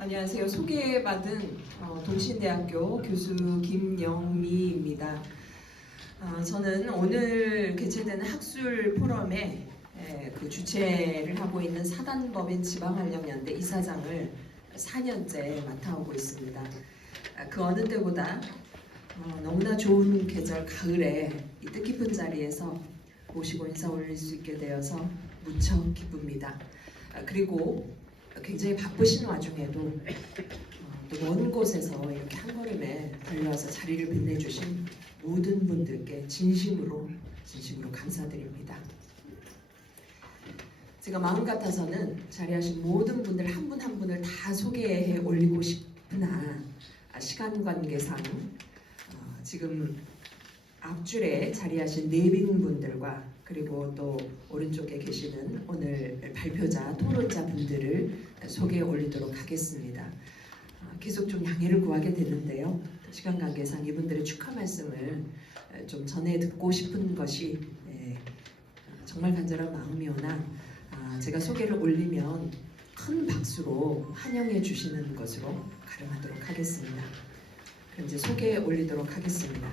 안녕하세요. 소개받은 동신대학교 교수 김영미입니다. 저는 오늘 개최되는 학술 포럼에 그 주최를 하고 있는 사단법인 지방활력연대 이사장을 4년째 맡아오고 있습니다. 그 어느 때보다 너무나 좋은 계절 가을에 이 뜻깊은 자리에서 모시고 인사 올릴 수 있게 되어서 무척 기쁩니다. 그리고 굉장히 바쁘신 와중에도 또 먼 곳에서 이렇게 한 걸음에 달려와서 자리를 빛내주신 모든 분들께 진심으로 감사드립니다. 제가 마음 같아서는 자리하신 모든 분들 한 분 한 분을 다 소개해 올리고 싶으나 시간 관계상 지금 앞줄에 자리하신 내빈분들과 그리고 또 오른쪽에 계시는 오늘 발표자, 토론자 분들을 소개해 올리도록 하겠습니다. 계속 좀 양해를 구하게 되는데요. 시간 관계상 이분들의 축하 말씀을 좀 전해 듣고 싶은 것이 정말 간절한 마음이오나 제가 소개를 올리면 큰 박수로 환영해 주시는 것으로 가름하도록 하겠습니다. 그럼 이제 소개해 올리도록 하겠습니다.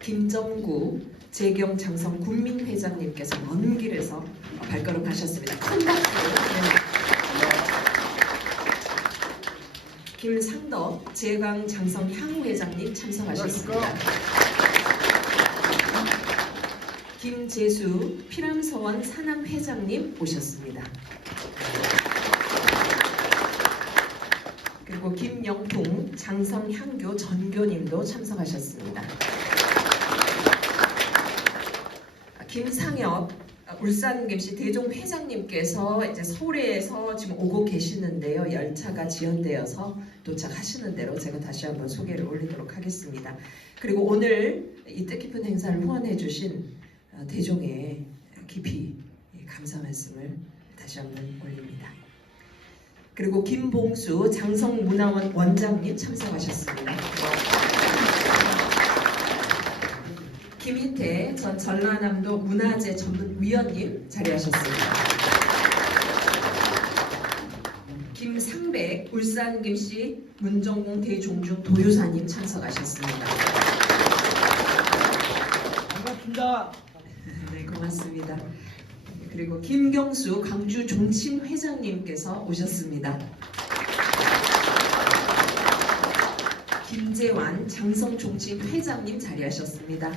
김정구 재경 장성 군민회장님께서 먼 길에서 발걸음하셨습니다. 큰 박수로. 김상덕 재강 장성 향후회장님 참석하셨습니다. 김재수 피람서원 산악회장님 오셨습니다. 그리고 김영풍 장성향교 전교님도 참석하셨습니다. 김상엽 울산김씨 대종회장님께서 이제 서울에서 지금 오고 계시는데요. 열차가 지연되어서 도착하시는 대로 제가 다시 한번 소개를 올리도록 하겠습니다. 그리고 오늘 이 뜻깊은 행사를 후원해 주신 대종에 깊이 감사 말씀을 다시 한번 올립니다. 그리고 김봉수 장성문화원 원장님 참석하셨습니다. 김희태 전 전라남도 문화재 전문위원님 자리하셨습니다. 김상백 울산김씨 문정공 대종중 도유사님 참석하셨습니다. 반갑습니다. 네, 고맙습니다. 그리고 김경수 강주 종친회장님께서 오셨습니다. 김재환 장성종친회장님 자리하셨습니다.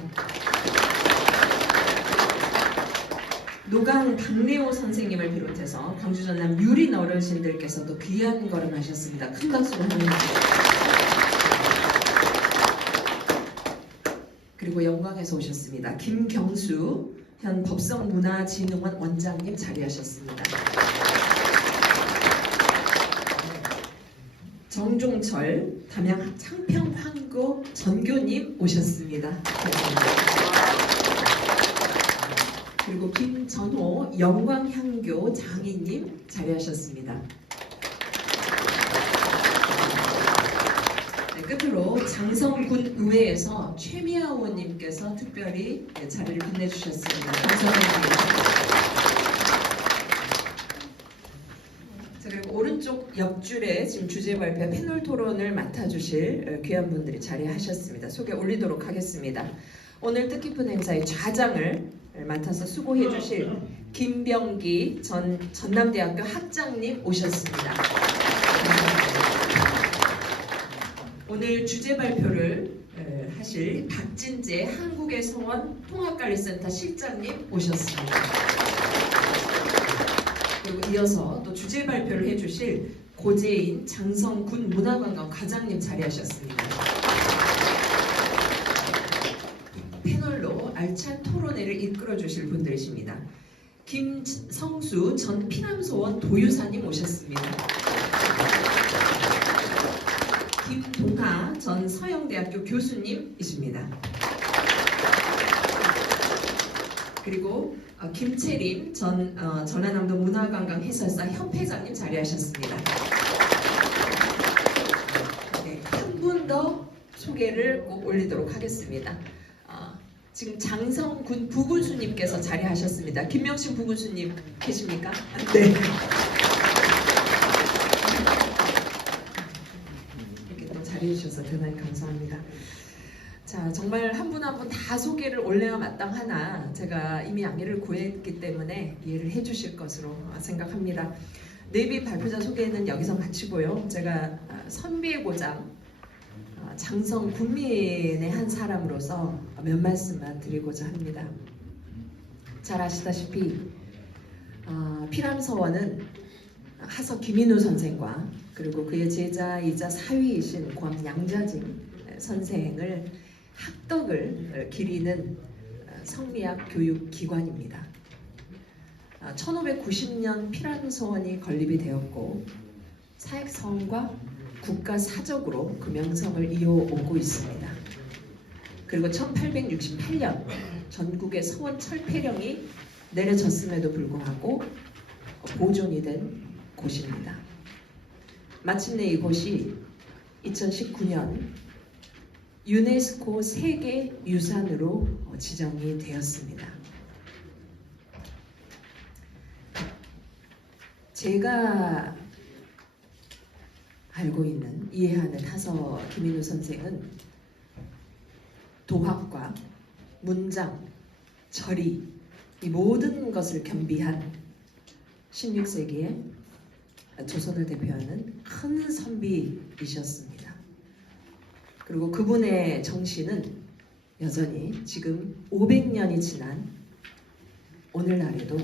노강 박래호 선생님을 비롯해서 광주 전남 유린 어르신들께서도 귀한 걸음하셨습니다. 큰 박수로 환영합니다. 그리고 영광에서 오셨습니다. 김경수 현 법성문화진흥원 원장님 자리하셨습니다. 정종철 담양 창평환고 전교님 오셨습니다. 그리고 김전호 영광향교 장인님 자리하셨습니다. 네, 끝으로 장성군 의회에서 최미아 의원님께서 특별히 자리를 빛내주셨습니다. 감사드립니다. 그리고 오른쪽 옆줄에 지금 주제 발표 패널 토론을 맡아주실 귀한 분들이 자리하셨습니다. 소개 올리도록 하겠습니다. 오늘 뜻깊은 행사의 좌장을 맡아서 수고해 주실 김병기 전남대학교 학장님 오셨습니다. 오늘 주제 발표를 하실 박진재 한국의 서원 통합관리센터 실장님 오셨습니다. 그리고 이어서 또 주제 발표를 해주실 고재인 장성군 문화관광 과장님 자리하셨습니다. 패널로 알찬 토론회를 이끌어 주실 분들이십니다. 김성수 전 피남소원 도유사님 오셨습니다. 김동하 전 서영대학교 교수님이십니다. 그리고 김채림 전 전라남도 문화관광 해설사 협회장님 자리하셨습니다. 네, 한 분 더 소개를 꼭 올리도록 하겠습니다. 지금 장성군 부군수님께서 자리하셨습니다. 김명신 부군수님 계십니까? 네. 자리해 주셔서 대단히 감사합니다. 자, 정말 한 분 한 분 다 소개를 올려야 마땅하나 제가 이미 양해를 구했기 때문에 이해를 해주실 것으로 생각합니다. 네비 발표자 소개는 여기서 마치고요. 제가 선비의 고장 장성 군민의 한 사람으로서 몇 말씀만 드리고자 합니다. 잘 아시다시피 피람서원은 하서 김인우 선생과 그리고 그의 제자이자 사위이신 광양자진 선생을 학덕을 기리는 성리학 교육 기관입니다. 1590년 피람서원이 건립이 되었고 사익성과 국가 사적으로 그 명성을 이어오고 있습니다. 그리고 1868년 전국의 서원 철폐령이 내려졌음에도 불구하고 보존이 된 곳입니다. 마침내 이곳이 2019년 유네스코 세계 유산으로 지정이 되었습니다. 제가 알고 있는 이해하는 하서 김인우 선생은 도학과 문장, 절이 이 모든 것을 겸비한 16세기의 조선을 대표하는 큰 선비이셨습니다. 그리고 그분의 정신은 여전히 지금 500년이 지난 오늘날에도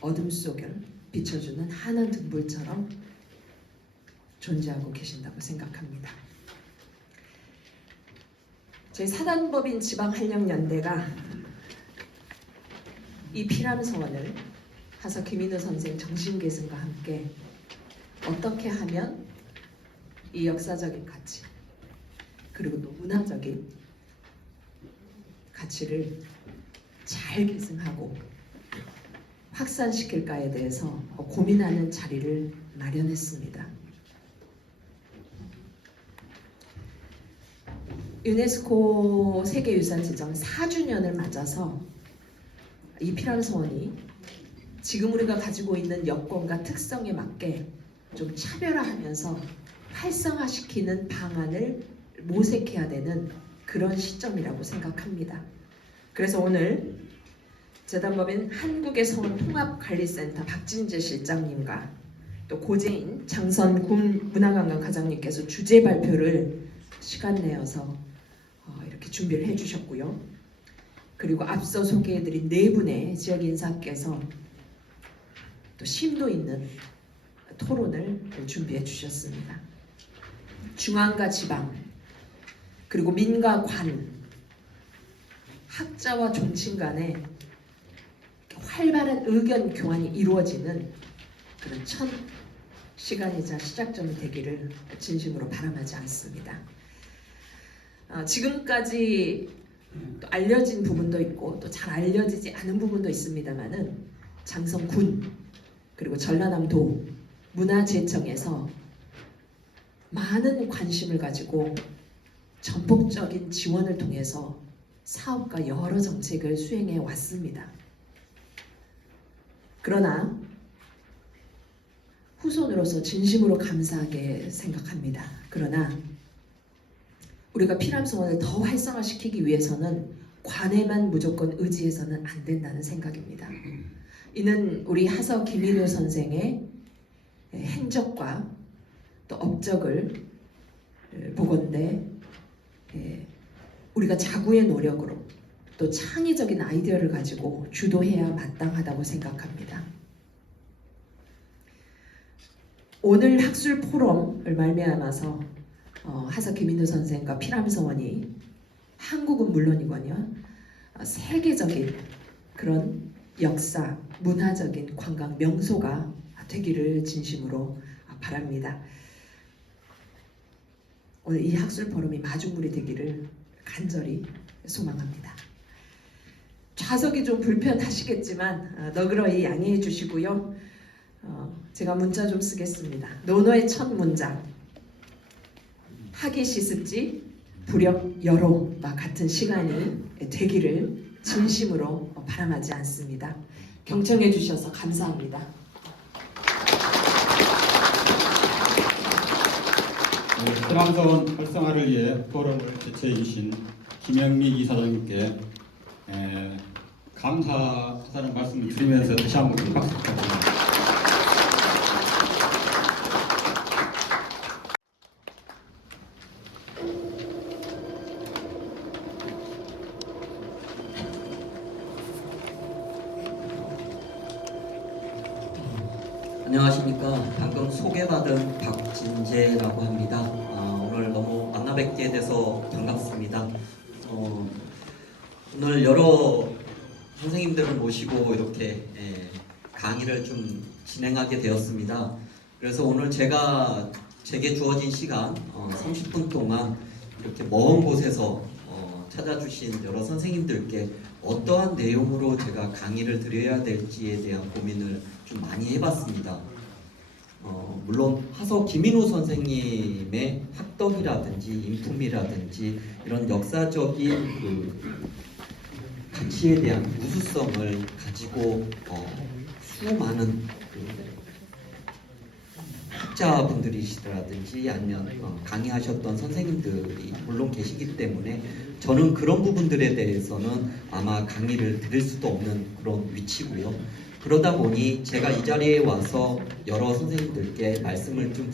어둠 속을 비춰주는 환한 등불처럼 존재하고 계신다고 생각합니다. 저희 사단법인 지방한령연대가 이 피람서원을 하서 김인우 선생 정신계승과 함께 어떻게 하면 이 역사적인 가치 그리고 또 문화적인 가치를 잘 계승하고 확산시킬까에 대해서 고민하는 자리를 마련했습니다. 유네스코 세계유산 지정 4주년을 맞아서 이 피람서원이 지금 우리가 가지고 있는 여건과 특성에 맞게 좀 차별화하면서 활성화시키는 방안을 모색해야 되는 그런 시점이라고 생각합니다. 그래서 오늘 재단법인 한국의 서원 통합관리센터 박진재 실장님과 또 고재인 장선군 문화관광 과장님께서 주제 발표를 시간 내어서 이렇게 준비를 해주셨고요. 그리고 앞서 소개해드린 네 분의 지역 인사께서 또 심도 있는 토론을 준비해 주셨습니다. 중앙과 지방 그리고 민과 관 학자와 종친 간에 활발한 의견 교환이 이루어지는 그런 첫 시간이자 시작점이 되기를 진심으로 바람하지 않습니다. 지금까지 또 알려진 부분도 있고 또 잘 알려지지 않은 부분도 있습니다만은 장성군 그리고 전라남도 문화재청에서 많은 관심을 가지고 전폭적인 지원을 통해서 사업과 여러 정책을 수행해 왔습니다. 그러나 후손으로서 진심으로 감사하게 생각합니다. 그러나 우리가 피람서원을 더 활성화시키기 위해서는 관에만 무조건 의지해서는 안 된다는 생각입니다. 이는 우리 하서 김인우 선생의 행적과 또 업적을 보건대 우리가 자구의 노력으로 또 창의적인 아이디어를 가지고 주도해야 마땅하다고 생각합니다. 오늘 학술 포럼을 말미암아서 하서 김인우 선생과 피람서원이 한국은 물론이거니와 세계적인 그런 역사, 문화적인 관광 명소가 되기를 진심으로 바랍니다. 오늘 이 학술 포럼이 마중물이 되기를 간절히 소망합니다. 좌석이 좀 불편하시겠지만 너그러이 양해해 주시고요. 제가 문자 좀 쓰겠습니다. 논어의 첫 문장 하기 시습지 부력 여로와 같은 시간이 되기를 진심으로 바람하지 않습니다. 경청해 주셔서 감사합니다. 피랑서원 활성화를 위해 포럼을 개최해 주신 김영미 이사장님께 감사하다는 말씀을 드리면서 다시 한번 박수 부탁드립니다. 안녕하십니까. 방금 소개받은 박진재라고 합니다. 오늘 너무 만나 뵙게 돼서 반갑습니다. 오늘 여러 선생님들을 모시고 이렇게 강의를 좀 진행하게 되었습니다. 그래서 오늘 제게 주어진 시간 30분 동안 이렇게 먼 곳에서 찾아주신 여러 선생님들께 어떠한 내용으로 제가 강의를 드려야 될지에 대한 고민을 좀 많이 해봤습니다. 물론 하서 김인우 선생님의 학덕이라든지 인품이라든지 이런 역사적인 그 가치에 대한 우수성을 가지고 수많은 학자분들이시라든지 아니면 강의하셨던 선생님들이 물론 계시기 때문에 저는 그런 부분들에 대해서는 아마 강의를 드릴 수도 없는 그런 위치고요. 그러다 보니 제가 이 자리에 와서 여러 선생님들께 말씀을 좀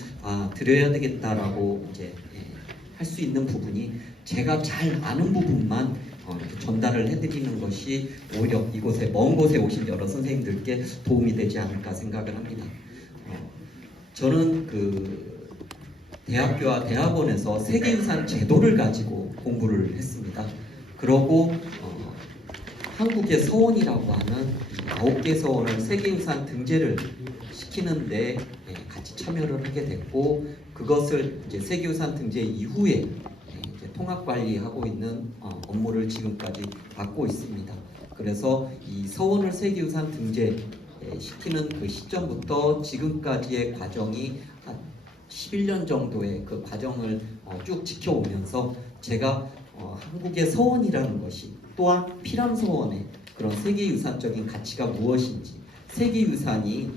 드려야 되겠다라고 이제 할 수 있는 부분이 제가 잘 아는 부분만 이렇게 전달을 해드리는 것이 오히려 이곳에 먼 곳에 오신 여러 선생님들께 도움이 되지 않을까 생각을 합니다. 저는 그 대학교와 대학원에서 세계유산 제도를 가지고 공부를 했습니다. 그러고 한국의 서원이라고 하는 9개 서원을 세계유산 등재를 시키는데 같이 참여를 하게 됐고, 그것을 이제 세계유산 등재 이후에 이제 통합관리하고 있는 업무를 지금까지 맡고 있습니다. 그래서 이 서원을 세계유산 등재 시키는 그 시점부터 지금까지의 과정이 한 11년 정도의 그 과정을 쭉 지켜오면서 제가 한국의 서원이라는 것이 또한 피람서원의 그런 세계유산적인 가치가 무엇인지, 세계유산이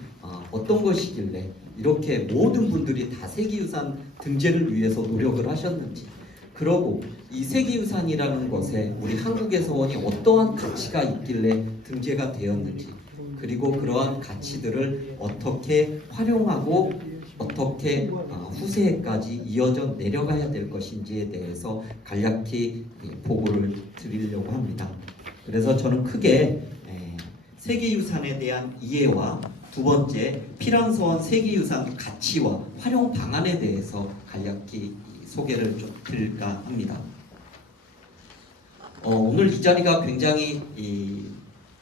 어떤 것이길래 이렇게 모든 분들이 다 세계유산 등재를 위해서 노력을 하셨는지, 그러고 이 세계유산이라는 것에 우리 한국의 서원이 어떠한 가치가 있길래 등재가 되었는지, 그리고 그러한 가치들을 어떻게 활용하고 어떻게 후세에까지 이어져 내려가야 될 것인지에 대해서 간략히 보고를 드리려고 합니다. 그래서 저는 크게 세계유산에 대한 이해와 두 번째 피랑서원 세계유산 가치와 활용 방안에 대해서 간략히 소개를 좀 드릴까 합니다. 오늘 이 자리가 굉장히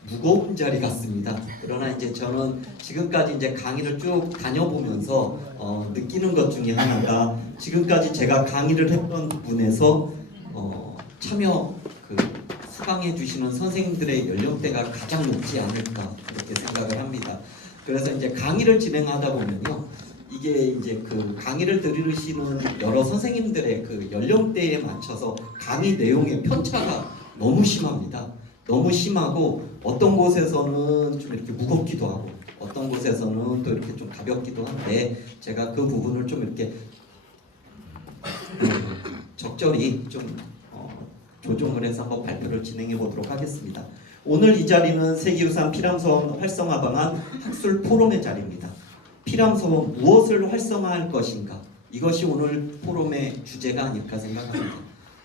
무거운 자리 같습니다. 그러나 이제 저는 지금까지 이제 강의를 쭉 다녀보면서 느끼는 것 중에 하나가, 지금까지 제가 강의를 했던 부분에서 참여 수강해 주시는 선생님들의 연령대가 가장 높지 않을까 그렇게 생각을 합니다. 그래서 이제 강의를 진행하다 보면요, 이게 이제 그 강의를 들으시는 여러 선생님들의 그 연령대에 맞춰서 강의 내용의 편차가 너무 심합니다. 너무 심하고 어떤 곳에서는 좀 이렇게 무겁기도 하고 어떤 곳에서는 또 이렇게 좀 가볍기도 한데, 제가 그 부분을 좀 이렇게 적절히 좀 조정을 해서 한번 발표를 진행해 보도록 하겠습니다. 오늘 이 자리는 세계유산 피랑서원 활성화 방안 학술 포럼의 자리입니다. 피랑서원 무엇을 활성화할 것인가, 이것이 오늘 포럼의 주제가 아닐까 생각합니다.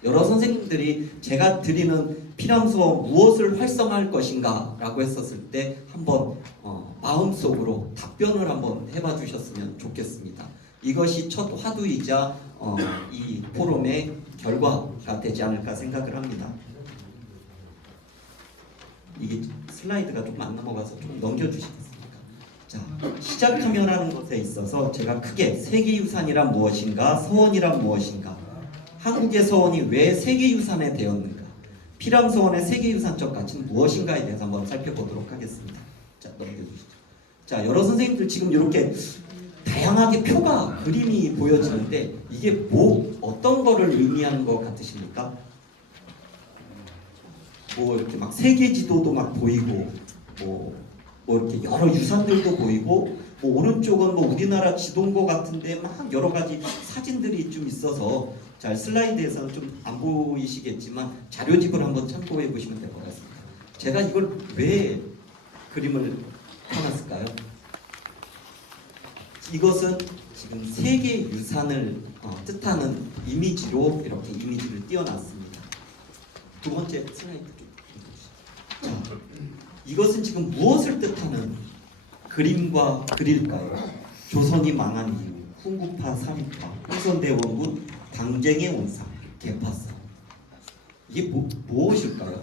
여러 선생님들이 제가 드리는 피랑서원 무엇을 활성화할 것인가 라고 했었을 때 한번 마음속으로 답변을 한번 해봐 주셨으면 좋겠습니다. 이것이 첫 화두이자 이 포럼의 결과가 되지 않을까 생각을 합니다. 이게 슬라이드가 좀 안 넘어가서 좀 넘겨주시겠습니까? 자, 시작하면 하는 것에 있어서 제가 크게 세계유산이란 무엇인가, 서원이란 무엇인가, 한국의 서원이 왜 세계유산에 되었는가, 피랑서원의 세계유산적 가치는 무엇인가에 대해서 한번 살펴보도록 하겠습니다. 자, 넘겨주시죠. 자, 여러 선생님들 지금 이렇게 다양하게 표가, 그림이 보여지는데 이게 어떤 거를 의미하는 것 같으십니까? 이렇게 막 세계 지도도 막 보이고 뭐 이렇게 여러 유산들도 보이고 뭐 오른쪽은 뭐 우리나라 지도인 것 같은데 막 여러 가지 사진들이 좀 있어서 잘 슬라이드에서는 좀 안 보이시겠지만 자료집을 한번 참고해 보시면 될 것 같습니다. 제가 이걸 왜 그림을 펴놨을까요? 이것은 지금 세계 유산을 뜻하는 이미지로 이렇게 이미지를 띄워놨습니다. 두 번째 슬라이드 좀 보시죠. 자, 이것은 지금 무엇을 뜻하는 그림과 글일까요? 조선이 망한 이유, 훈구파, 사리파, 흥선대원군, 당쟁의 원상, 개파싸움. 이게 무엇일까요?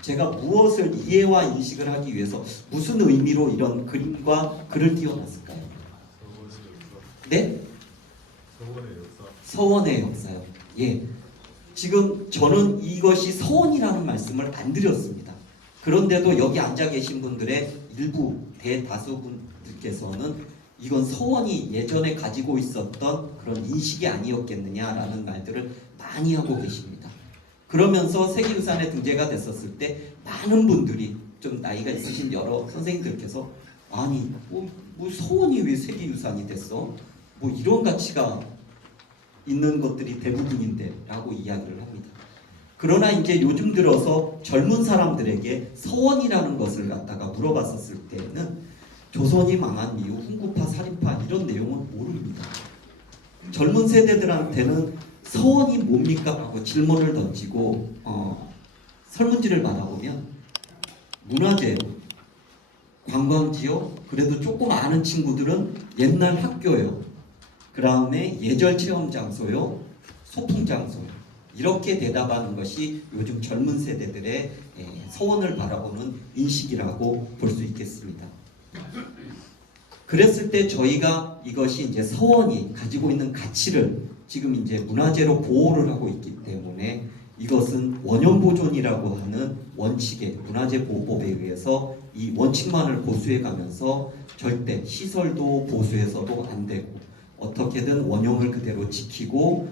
제가 무엇을 이해와 인식을 하기 위해서 무슨 의미로 이런 그림과 글을 띄워놨을까요? 네? 서원의 역사요. 예. 지금 저는 이것이 서원이라는 말씀을 안 드렸습니다. 그런데도 여기 앉아 계신 분들의 일부 대다수분들께서는 이건 서원이 예전에 가지고 있었던 그런 인식이 아니었겠느냐라는 말들을 많이 하고 계십니다. 그러면서 세계유산에 등재가 됐었을 때 많은 분들이 좀 나이가 있으신 여러 선생님들께서 아니 뭐 서원이 왜 세계유산이 됐어? 뭐 이런 가치가 있는 것들이 대부분인데 라고 이야기를 합니다. 그러나 이제 요즘 들어서 젊은 사람들에게 서원이라는 것을 갖다가 물어봤었을 때는 조선이 망한 이유, 훈구파, 사리파 이런 내용은 모릅니다. 젊은 세대들한테는 서원이 뭡니까? 하고 질문을 던지고 설문지를 받아보면 문화재, 관광지요. 그래도 조금 아는 친구들은 옛날 학교요. 그 다음에 예절 체험 장소요. 소풍 장소요. 이렇게 대답하는 것이 요즘 젊은 세대들의 서원을 바라보는 인식이라고 볼 수 있겠습니다. 그랬을 때 저희가 이것이 이제 서원이 가지고 있는 가치를 지금 이제 문화재로 보호를 하고 있기 때문에 이것은 원형보존이라고 하는 원칙의 문화재보호법에 의해서 이 원칙만을 고수해 가면서 절대 시설도 보수해서도 안 되고 어떻게든 원형을 그대로 지키고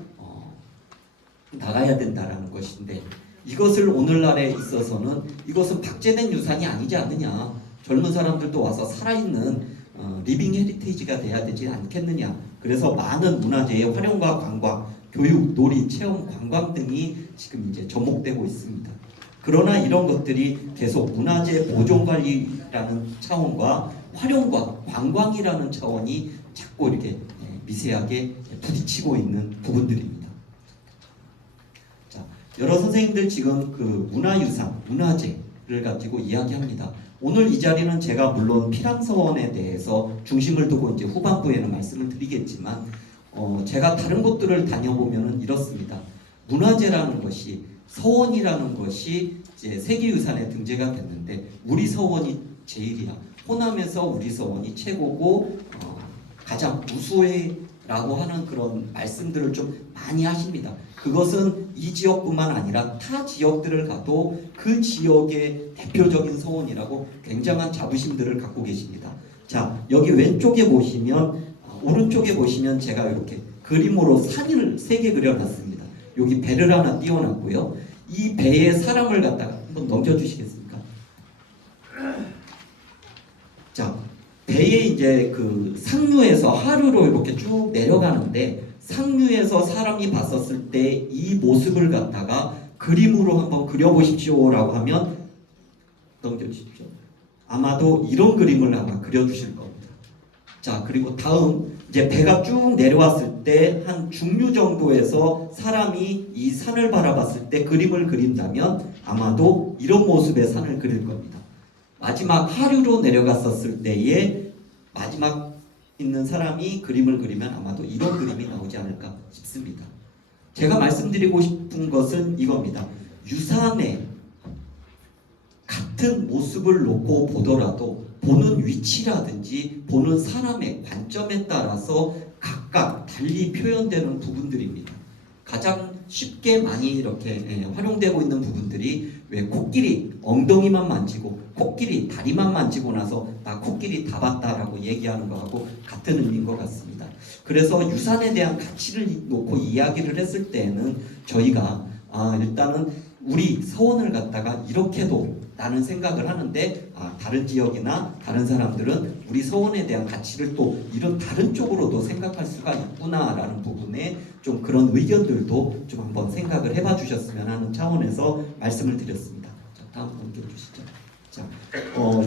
나가야 된다라는 것인데 이것을 오늘날에 있어서는 이것은 박제된 유산이 아니지 않느냐, 젊은 사람들도 와서 살아있는 리빙 헤리테이지가 돼야 되지 않겠느냐. 그래서 많은 문화재의 활용과 관광, 교육, 놀이, 체험, 관광 등이 지금 이제 접목되고 있습니다. 그러나 이런 것들이 계속 문화재 보존관리라는 차원과 활용과 관광이라는 차원이 자꾸 이렇게 미세하게 부딪히고 있는 부분들입니다. 자, 여러 선생님들 지금 그 문화유산, 문화재를 가지고 이야기합니다. 오늘 이 자리는 제가 물론 피랑서원에 대해서 중심을 두고 이제 후반부에는 말씀을 드리겠지만 제가 다른 곳들을 다녀보면은 이렇습니다. 문화재라는 것이 서원이라는 것이 이제 세계유산에 등재가 됐는데 우리 서원이 제일이야. 호남에서 우리 서원이 최고고 가장 우수해라고 하는 그런 말씀들을 좀 많이 하십니다. 그것은 이 지역뿐만 아니라 타 지역들을 가도 그 지역의 대표적인 서원이라고 굉장한 자부심들을 갖고 계십니다. 자, 여기 왼쪽에 보시면 오른쪽에 보시면 제가 이렇게 그림으로 사진을 3개 그려놨습니다. 여기 배를 하나 띄워놨고요. 이 배에 사람을 갖다가 한번 넘겨주시겠습니까? 자, 배에 이제 그 상류에서 하류로 이렇게 쭉 내려가는데 상류에서 사람이 봤었을 때 이 모습을 갖다가 그림으로 한번 그려보십시오라고 하면 넘겨주십시오. 아마도 이런 그림을 아마 그려주실 겁니다. 자, 그리고 다음 이제 배가 쭉 내려왔을 때 한 중류 정도에서 사람이 이 산을 바라봤을 때 그림을 그린다면 아마도 이런 모습의 산을 그릴 겁니다. 마지막 하류로 내려갔었을 때에 마지막 있는 사람이 그림을 그리면 아마도 이런 그림이 나오지 않을까 싶습니다. 제가 말씀드리고 싶은 것은 이겁니다. 유산의 같은 모습을 놓고 보더라도 보는 위치라든지 보는 사람의 관점에 따라서 각각 달리 표현되는 부분들입니다. 가장 쉽게 많이 이렇게 활용되고 있는 부분들이 왜 코끼리 엉덩이만 만지고 코끼리 다리만 만지고 나서 나 코끼리 다 봤다라고 얘기하는 거하고 같은 의미인 것 같습니다. 그래서 유산에 대한 가치를 놓고 이야기를 했을 때에는 저희가 일단은 우리 서원을 갖다가 이렇게도 라는 생각을 하는데 다른 지역이나 다른 사람들은 우리 서원에 대한 가치를 또 이런 다른 쪽으로도 생각할 수가 있구나라는 부분에 좀 그런 의견들도 좀 한번 생각을 해봐 주셨으면 하는 차원에서 말씀을 드렸습니다. 자, 다음 넘겨주시죠. 자,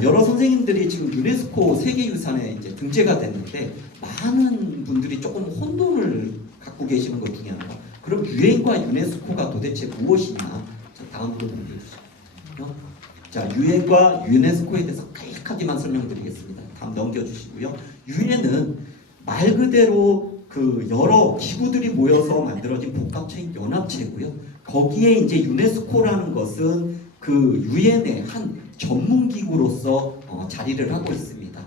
여러 선생님들이 지금 유네스코 세계유산에 이제 등재가 됐는데 많은 분들이 조금 혼돈을 갖고 계시는 것 중에 하나가 그럼 유엔과 유네스코가 도대체 무엇이냐? 자, 다음으로 넘겨주시죠. 자, 유엔과 유네스코에 대해서 간략하게만 설명드리겠습니다. 다음 넘겨주시고요. 유엔은 말 그대로 그 여러 기구들이 모여서 만들어진 복합체인 연합체고요. 거기에 이제 유네스코라는 것은 그 유엔의 한 전문 기구로서 자리를 하고 있습니다.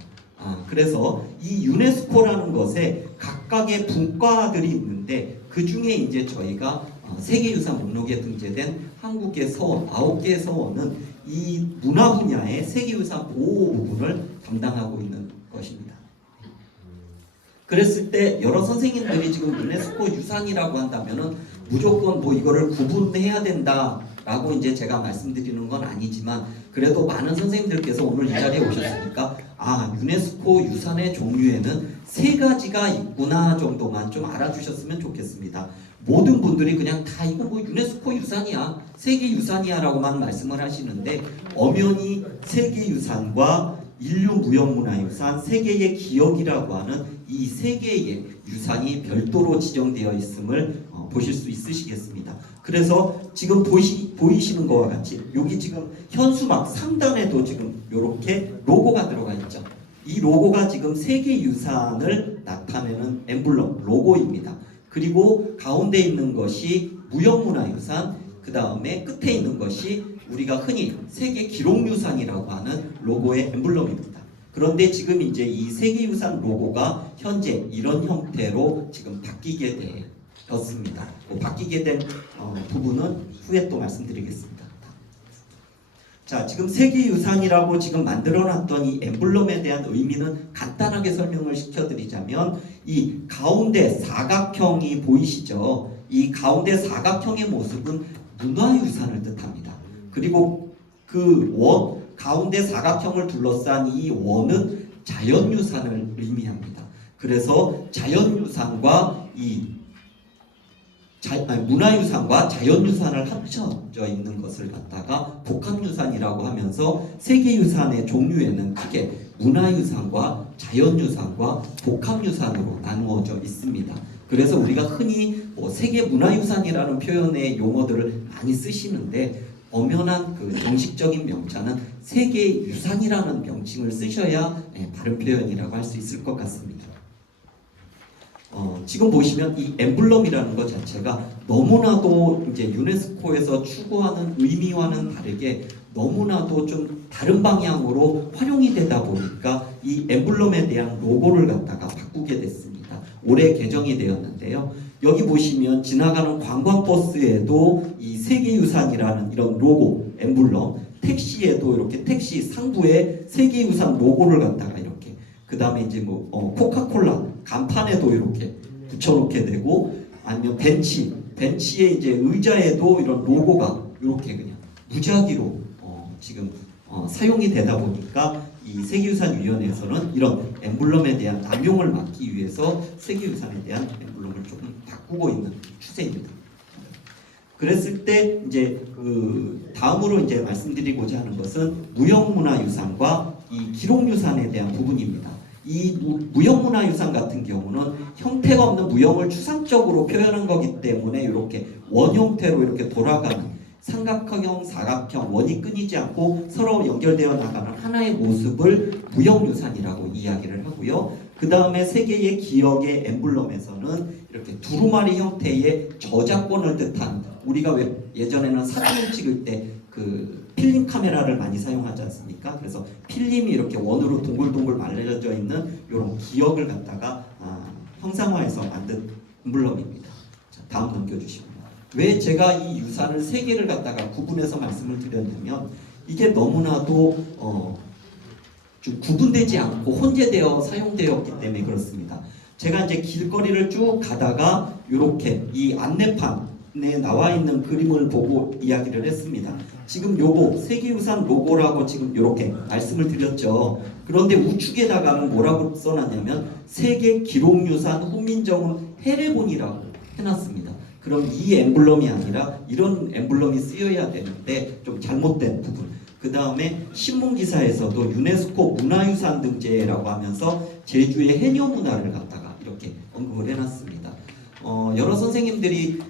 그래서 이 유네스코라는 것에 각각의 분과들이 있는데 그 중에 이제 저희가 세계유산 목록에 등재된 한국의 서원 9개의 서원은 이 문화 분야의 세계유산 보호 부분을 담당하고 있는 것입니다. 그랬을 때 여러 선생님들이 지금 유네스코 유산이라고 한다면은 무조건 뭐 이거를 구분해야 된다라고 이제 제가 말씀드리는 건 아니지만 그래도 많은 선생님들께서 오늘 이 자리에 오셨으니까 유네스코 유산의 종류에는 3가지가 있구나 정도만 좀 알아주셨으면 좋겠습니다. 모든 분들이 그냥 다 이거 뭐 유네스코 유산이야, 세계 유산이야라고만 말씀을 하시는데 엄연히 세계 유산과 인류 무형문화유산, 세계의 기억이라고 하는 이 3개의 유산이 별도로 지정되어 있음을 보실 수 있으시겠습니다. 그래서 지금 보이시는 것과 같이 여기 지금 현수막 상단에도 지금 이렇게 로고가 들어가 있죠. 이 로고가 지금 세계유산을 나타내는 엠블럼, 로고입니다. 그리고 가운데 있는 것이 무형문화유산, 그 다음에 끝에 있는 것이 우리가 흔히 세계 기록유산이라고 하는 로고의 엠블럼입니다. 그런데 지금 이제 이 세계유산 로고가 현재 이런 형태로 지금 바뀌게 되었습니다. 바뀌게 된 부분은 후에 또 말씀드리겠습니다. 자, 지금 세계유산이라고 지금 만들어놨던 이 엠블럼에 대한 의미는 간단하게 설명을 시켜드리자면 이 가운데 사각형이 보이시죠? 이 가운데 사각형의 모습은 문화유산을 뜻합니다. 그리고 그 가운데 사각형을 둘러싼 이 원은 자연유산을 의미합니다. 그래서 자연유산과 문화유산과 자연유산을 합쳐져 있는 것을 갖다가 복합유산이라고 하면서 세계유산의 종류에는 크게 문화유산과 자연유산과 복합유산으로 나누어져 있습니다. 그래서 우리가 흔히 세계문화유산이라는 표현의 용어들을 많이 쓰시는데 엄연한 그 정식적인 명칭은 세계유산이라는 명칭을 쓰셔야 바른 표현이라고 할 수 있을 것 같습니다. 지금 보시면 이 엠블럼이라는 것 자체가 너무나도 이제 유네스코에서 추구하는 의미와는 다르게 너무나도 좀 다른 방향으로 활용이 되다 보니까 이 엠블럼에 대한 로고를 갖다가 바꾸게 됐습니다. 올해 개정이 되었는데요. 여기 보시면 지나가는 관광버스에도 이 세계유산이라는 이런 로고, 엠블럼, 택시에도 이렇게 택시 상부에 세계유산 로고를 갖다가 이렇게 그 다음에 이제 코카콜라 간판에도 이렇게 붙여놓게 되고 아니면 벤치에 이제 의자에도 이런 로고가 이렇게 그냥 무작위로 지금 사용이 되다 보니까 이 세계유산위원회에서는 이런 엠블럼에 대한 남용을 막기 위해서 세계유산에 대한 엠블럼을 조금 바꾸고 있는 추세입니다. 그랬을 때 이제 그 다음으로 이제 말씀드리고자 하는 것은 무형문화유산과 이 기록유산에 대한 부분입니다. 이 무형문화유산 같은 경우는 형태가 없는 무형을 추상적으로 표현한 거기 때문에 이렇게 원 형태로 이렇게 돌아가는 삼각형, 사각형, 원이 끊이지 않고 서로 연결되어 나가는 하나의 모습을 무형유산이라고 이야기를 하고요. 그 다음에 세계의 기억의 엠블럼에서는 이렇게 두루마리 형태의 저작권을 뜻한 우리가 왜 예전에는 사진을 찍을 때 그 필름 카메라를 많이 사용하지 않습니까? 그래서 필름이 이렇게 원으로 동글동글 말려져 있는 이런 기억을 갖다가 형상화해서 만든 엠블럼입니다. 자, 다음 넘겨주시고요. 왜 제가 이 유산을 3개를 갖다가 구분해서 말씀을 드렸냐면 이게 너무나도 좀 구분되지 않고 혼재되어 사용되었기 때문에 그렇습니다. 제가 이제 길거리를 쭉 가다가 이렇게 이 안내판 나와 있는 그림을 보고 이야기를 했습니다. 지금 요거 세계유산 로고라고 지금 이렇게 말씀을 드렸죠. 그런데 우측에다가는 뭐라고 써놨냐면 세계 기록유산 훈민정음 해례본이라고 해놨습니다. 그럼 이 엠블럼이 아니라 이런 엠블럼이 쓰여야 되는데 좀 잘못된 부분. 그 다음에 신문기사에서도 유네스코 문화유산 등재라고 하면서 제주의 해녀 문화를 갖다가 이렇게 언급을 해놨습니다. 여러 선생님들이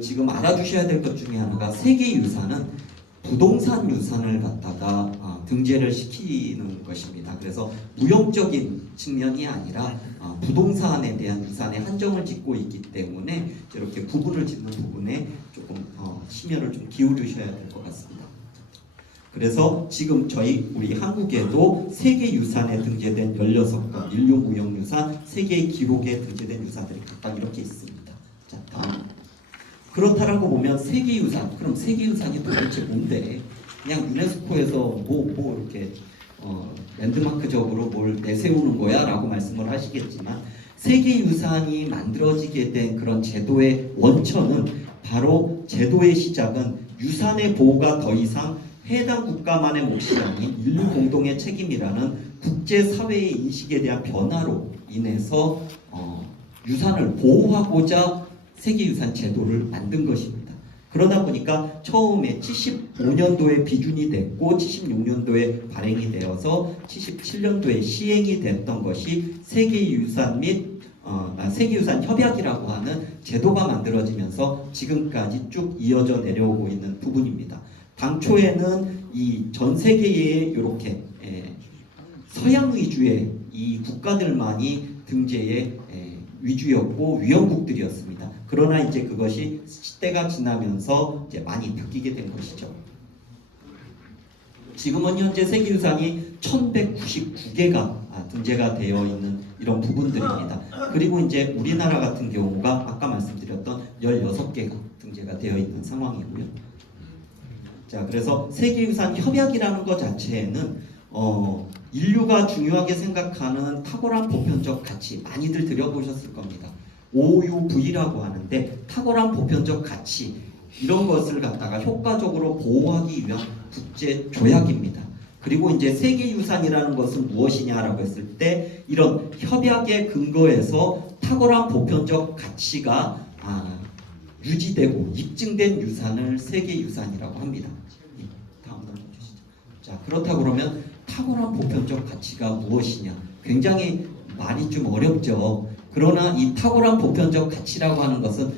지금 알아주셔야 될 것 중에 하나가 세계유산은 부동산 유산을 갖다가 등재를 시키는 것입니다. 그래서 무형적인 측면이 아니라 부동산에 대한 유산에 한정을 짓고 있기 때문에 이렇게 구분을 짓는 부분에 조금 심혈을 좀 기울이셔야 될 것 같습니다. 그래서 지금 우리 한국에도 세계유산에 등재된 16건 인류무형유산, 세계 기록에 등재된 유산들이 각각 이렇게 있습니다. 자, 다음. 그렇다라고 보면 세계유산, 그럼 세계유산이 도대체 뭔데? 그냥 유네스코에서 뭐 이렇게 랜드마크적으로 뭘 내세우는 거야? 라고 말씀을 하시겠지만 세계유산이 만들어지게 된 그런 제도의 원천은 바로 제도의 시작은 유산의 보호가 더 이상 해당 국가만의 몫이 아닌 인류 공동의 책임이라는 국제사회의 인식에 대한 변화로 인해서 유산을 보호하고자 세계유산 제도를 만든 것입니다. 그러다 보니까 처음에 75년도에 비준이 됐고 76년도에 발행이 되어서 77년도에 시행이 됐던 것이 세계유산 및 세계유산 협약이라고 하는 제도가 만들어지면서 지금까지 쭉 이어져 내려오고 있는 부분입니다. 당초에는 이 전 세계에 이렇게 서양 위주의 이 국가들만이 등재의 위주였고 위원국들이었습니다. 그러나 이제 그것이 시대가 지나면서 이제 많이 바뀌게 된 것이죠. 지금은 현재 세계유산이 1199개가 등재가 되어 있는 이런 부분들입니다. 그리고 이제 우리나라 같은 경우가 아까 말씀드렸던 16개가 등재가 되어 있는 상황이고요. 자, 그래서 세계유산 협약이라는 것 자체에는 인류가 중요하게 생각하는 탁월한 보편적 가치 많이들 들여보셨을 겁니다. OUV라고 하는데 탁월한 보편적 가치 이런 것을 갖다가 효과적으로 보호하기 위한 국제 조약입니다. 그리고 이제 세계유산이라는 것은 무엇이냐라고 했을 때 이런 협약에 근거해서 탁월한 보편적 가치가 유지되고 입증된 유산을 세계유산이라고 합니다. 다음 넘겨주시죠. 자, 그렇다 그러면 탁월한 보편적 가치가 무엇이냐? 굉장히 말이 좀 어렵죠. 그러나 이 탁월한 보편적 가치라고 하는 것은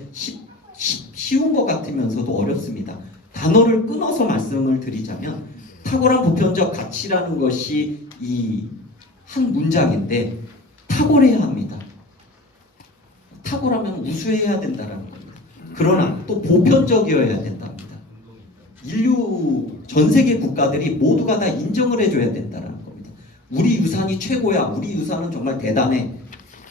쉬운 것 같으면서도 어렵습니다. 단어를 끊어서 말씀을 드리자면 탁월한 보편적 가치라는 것이 이 한 문장인데 탁월해야 합니다. 탁월하면 우수해야 된다라는 겁니다. 그러나 또 보편적이어야 된답니다. 인류 전 세계 국가들이 모두가 다 인정을 해줘야 된다는 겁니다. 우리 유산이 최고야. 우리 유산은 정말 대단해.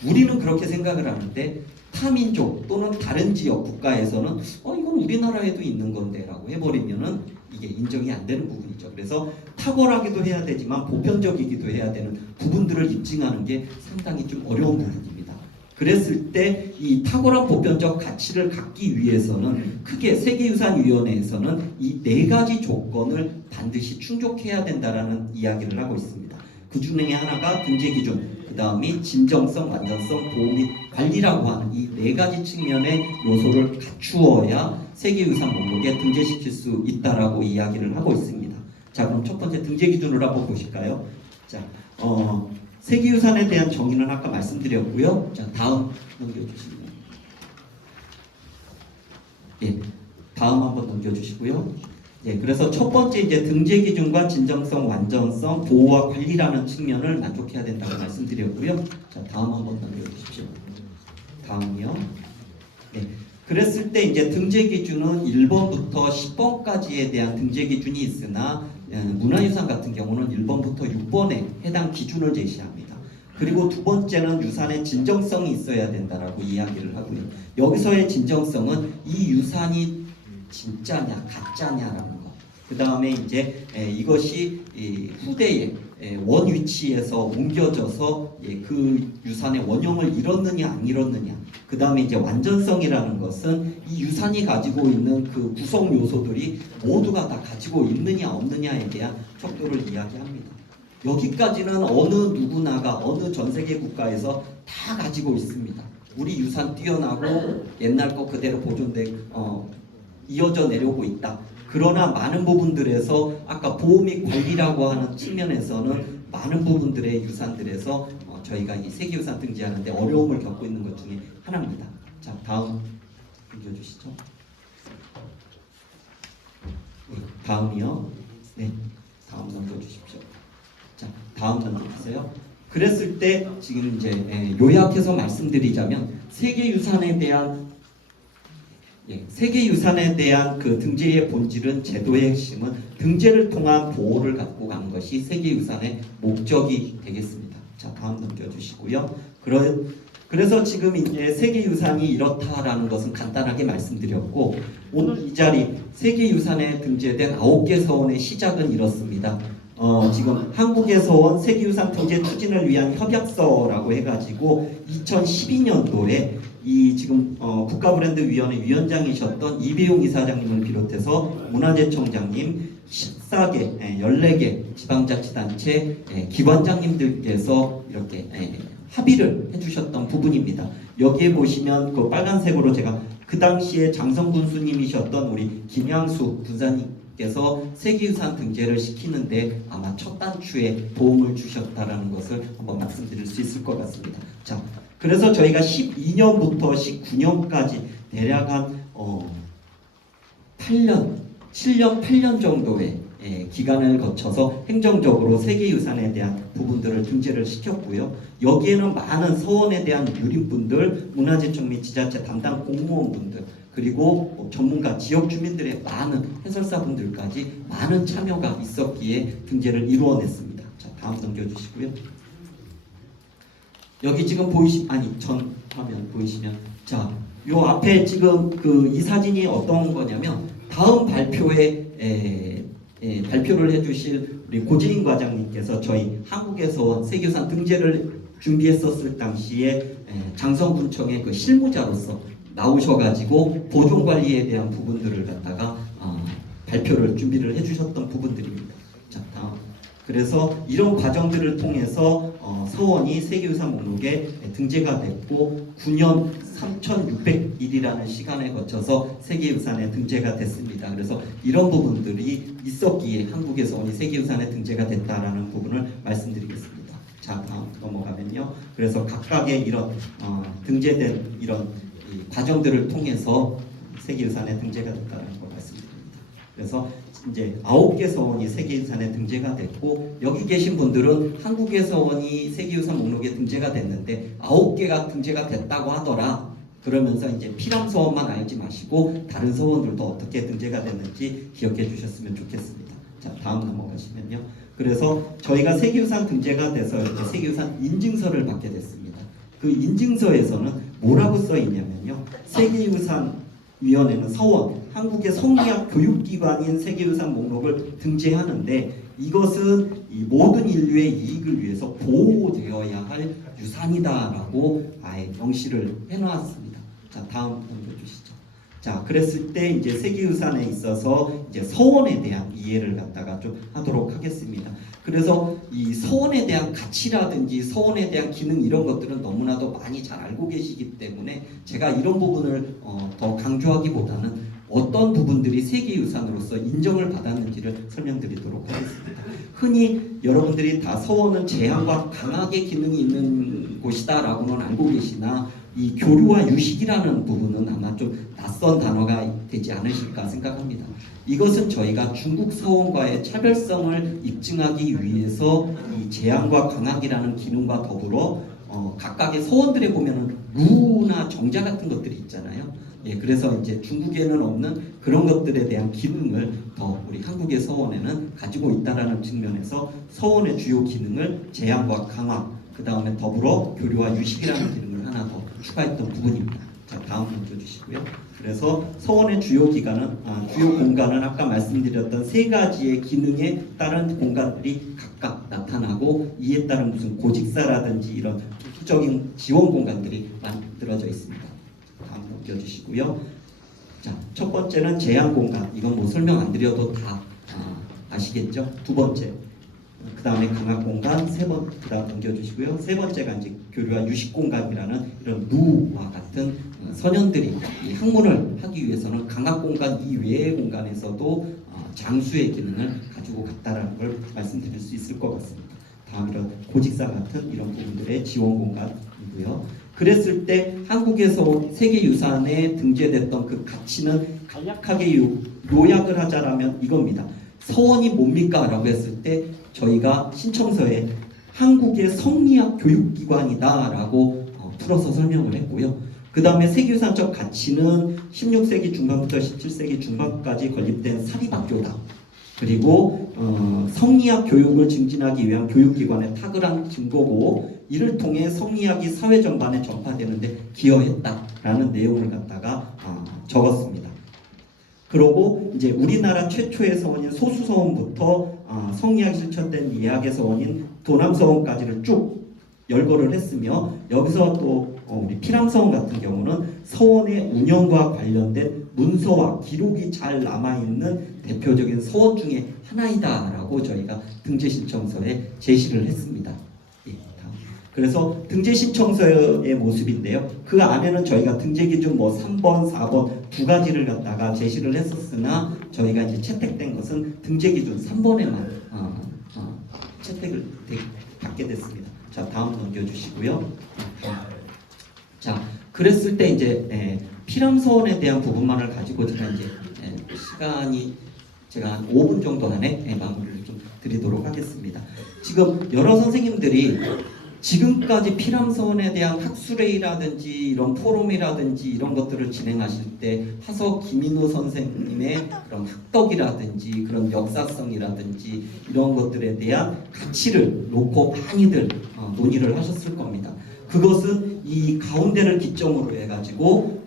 우리는 그렇게 생각을 하는데 타민족 또는 다른 지역 국가에서는 이건 우리나라에도 있는 건데 라고 해버리면은 이게 인정이 안 되는 부분이죠. 그래서 탁월하기도 해야 되지만 보편적이기도 해야 되는 부분들을 입증하는 게 상당히 좀 어려운 부분입니다. 그랬을 때 이 탁월한 보편적 가치를 갖기 위해서는 크게 세계유산위원회에서는 이 4가지 조건을 반드시 충족해야 된다라는 이야기를 하고 있습니다. 그 중에 하나가 등재 기준, 그 다음이 진정성, 완전성, 보호 및 관리라고 하는 이 4가지 측면의 요소를 갖추어야 세계유산 목록에 등재시킬 수 있다라고 이야기를 하고 있습니다. 자, 그럼 첫 번째 등재 기준을 한번 보실까요? 자, 세계유산에 대한 정의는 아까 말씀드렸고요. 자, 다음 넘겨주시면. 예, 다음 한번 넘겨주시고요. 예, 그래서 첫 번째 이제 등재 기준과 진정성, 완전성, 보호와 관리라는 측면을 만족해야 된다고 말씀드렸고요. 자, 다음 한번 넘겨주십시오. 다음이요. 예, 그랬을 때 이제 등재 기준은 1번부터 10번까지에 대한 등재 기준이 있으나 문화유산 같은 경우는 1번부터 6번에 해당 기준을 제시합니다. 그리고 두 번째는 유산의 진정성이 있어야 된다라고 이야기를 하고요. 여기서의 진정성은 이 유산이 진짜냐 가짜냐라는 것. 그 다음에 이제 이것이 후대에 원 위치에서 옮겨져서 그 유산의 원형을 잃었느냐 안 잃었느냐, 그 다음에 이제 완전성이라는 것은 이 유산이 가지고 있는 그 구성 요소들이 모두가 다 가지고 있느냐 없느냐에 대한 척도를 이야기합니다. 여기까지는 어느 누구나가 어느 전 세계 국가에서 다 가지고 있습니다. 우리 유산 뛰어나고 옛날 거 그대로 보존돼 이어져 내려오고 있다. 그러나 많은 부분들에서 아까 보호 및 관리라고 하는 측면에서는 많은 부분들의 유산들에서 저희가 이 세계유산 등재하는데 어려움을 겪고 있는 것 중에 하나입니다. 자, 다음 넘겨주시죠. 네, 다음이요. 네, 다음 넘겨주십시오. 자, 다음 넘겨주세요. 그랬을 때 지금 이제 요약해서 말씀드리자면 세계유산에 대한 그 등재의 본질은 제도의 핵심은 등재를 통한 보호를 갖고 가는 것이 세계유산의 목적이 되겠습니다. 자, 다음 넘겨주시고요. 그래서 지금 이제 세계유산이 이렇다라는 것은 간단하게 말씀드렸고, 오늘 이 자리 세계유산에 등재된 9개 서원의 시작은 이렇습니다. 지금 한국에서 세계유산 등재 추진을 위한 협약서라고 해가지고 2012년도에 이 지금 국가브랜드위원회 위원장이셨던 이배용 이사장님을 비롯해서 문화재청장님, 14개, 14개 지방자치단체 기관장님들께서 이렇게 합의를 해주셨던 부분입니다. 여기에 보시면 그 빨간색으로 제가 그 당시에 장성 군수님이셨던 우리 김양수 군사님께서 세계유산 등재를 시키는데 아마 첫 단추에 도움을 주셨다라는 것을 한번 말씀드릴 수 있을 것 같습니다. 자, 그래서 저희가 12년부터 19년까지 대략 한 7년, 8년 정도의 기간을 거쳐서 행정적으로 세계유산에 대한 부분들을 등재를 시켰고요. 여기에는 많은 서원에 대한 유림분들, 문화재청 및 지자체 담당 공무원분들, 그리고 전문가, 지역 주민들의 많은 해설사분들까지 많은 참여가 있었기에 등재를 이루어냈습니다. 자, 다음 넘겨주시고요. 여기 지금 전 화면 보이시면, 자, 요 앞에 지금 그 이 사진이 어떤 거냐면 다음 발표에 발표를 해주실 우리 고재인 과장님께서 저희 한국에서 세계유산 등재를 준비했었을 당시에 장성군청의 그 실무자로서 나오셔가지고 보존 관리에 대한 부분들을 갖다가 발표를 준비를 해주셨던 부분들입니다. 자, 다음. 그래서 이런 과정들을 통해서 서원이 세계유산 목록에 등재가 됐고 9년 3,600일이라는 시간에 거쳐서 세계유산에 등재가 됐습니다. 그래서 이런 부분들이 있었기에 한국의 서원이 세계유산에 등재가 됐다라는 부분을 말씀드리겠습니다. 자, 다음 넘어가면요. 그래서 각각의 이런 등재된 이런 과정들을 통해서 세계유산에 등재가 됐다는 걸 말씀드립니다. 그래서 이제 9개 서원이 세계유산에 등재가 됐고, 여기 계신 분들은 한국의 서원이 세계유산 목록에 등재가 됐는데 9개가 등재가 됐다고 하더라. 그러면서 이제 피람 서원만 알지 마시고 다른 서원들도 어떻게 등재가 됐는지 기억해 주셨으면 좋겠습니다. 자, 다음 넘어가시면요. 그래서 저희가 세계유산 등재가 돼서 이렇게 세계유산 인증서를 받게 됐습니다. 그 인증서에서는 뭐라고 써 있냐면요. 세계유산위원회는 서원, 한국의 성리학 교육기관인 세계유산 목록을 등재하는데 이것은 이 모든 인류의 이익을 위해서 보호되어야 할 유산이다라고 아예 명시를 해놓았습니다. 자, 다음 넘겨주시죠. 자, 그랬을 때 이제 세계유산에 있어서 이제 서원에 대한 이해를 갖다가 좀 하도록 하겠습니다. 그래서 이 서원에 대한 가치라든지 서원에 대한 기능 이런 것들은 너무나도 많이 잘 알고 계시기 때문에 제가 이런 부분을 더 강조하기보다는 어떤 부분들이 세계유산으로서 인정을 받았는지를 설명드리도록 하겠습니다. 흔히 여러분들이 다 서원은 제한과 강학의 기능이 있는 곳이다라고는 알고 계시나 이 교류와 유식이라는 부분은 아마 좀 낯선 단어가 되지 않으실까 생각합니다. 이것은 저희가 중국 서원과의 차별성을 입증하기 위해서 이 제한과 강학이라는 기능과 더불어 각각의 서원들에 보면은 루나 정자 같은 것들이 있잖아요. 예, 그래서 이제 중국에는 없는 그런 것들에 대한 기능을 더 우리 한국의 서원에는 가지고 있다라는 측면에서 서원의 주요 기능을 제한과 강화, 그 다음에 더불어 교류와 유식이라는 기능을 하나 더 추가했던 부분입니다. 자, 자, 다음 넘겨주시고요. 그래서 서원의 주요 공간은 아까 말씀드렸던 세 가지의 기능에 따른 공간들이 각각 나타나고 이에 따른 무슨 고직사라든지 이런 부수적인 지원 공간들이 만들어져 있습니다. 다음 넘겨주시고요. 자, 첫 번째는 제한 공간. 이건 뭐 설명 안 드려도 다 아시겠죠? 두 번째. 그 다음에 강압 공간, 그다음 넘겨주시고요. 세 번째가 이제 교류와 유식 공간이라는 이런 누와 같은 선현들이 이 학문을 하기 위해서는 강압 공간 이외의 공간에서도 장수의 기능을 가지고 갔다라는 걸 말씀드릴 수 있을 것 같습니다. 다음 이런 고직사 같은 이런 부분들의 지원 공간이고요. 그랬을 때 한국에서 세계유산에 등재됐던 그 가치는 간략하게 요약을 하자라면 이겁니다. 서원이 뭡니까? 라고 했을 때 저희가 신청서에 한국의 성리학 교육기관이다 라고 풀어서 설명을 했고요. 그 다음에 세계유산적 가치는 16세기 중반부터 17세기 중반까지 건립된 사립학교다. 그리고 성리학 교육을 증진하기 위한 교육기관의 탁월한 증거고 이를 통해 성리학이 사회 전반에 전파되는데 기여했다라는 내용을 갖다가 적었습니다. 그리고 이제 우리나라 최초의 서원인 소수서원부터 성리학이 실천된 예학의 서원인 도남서원까지를 쭉 열거를 했으며 여기서 또 우리 피람서원 같은 경우는 서원의 운영과 관련된 문서와 기록이 잘 남아있는 대표적인 서원 중에 하나이다라고 저희가 등재 신청서에 제시를 했습니다. 예, 다음. 그래서 등재 신청서의 모습인데요. 그 안에는 저희가 등재 기준 뭐 3번, 4번 두 가지를 갖다가 제시를 했었으나 저희가 이제 채택된 것은 등재 기준 3번에만 채택을 받게 됐습니다. 자, 다음 넘겨주시고요. 자, 그랬을 때 이제 피람서원에 대한 부분만을 가지고 제가 이제 시간이 제가 한 5분 정도 안에 마무리를 좀 드리도록 하겠습니다. 지금 여러 선생님들이 지금까지 피람서원에 대한 학술회의라든지 이런 포럼이라든지 이런 것들을 진행하실 때 하서 김인호 선생님의 그런 학덕이라든지 그런 역사성이라든지 이런 것들에 대한 가치를 놓고 많이들 논의를 하셨을 겁니다. 그것은 이 가운데를 기점으로 해가지고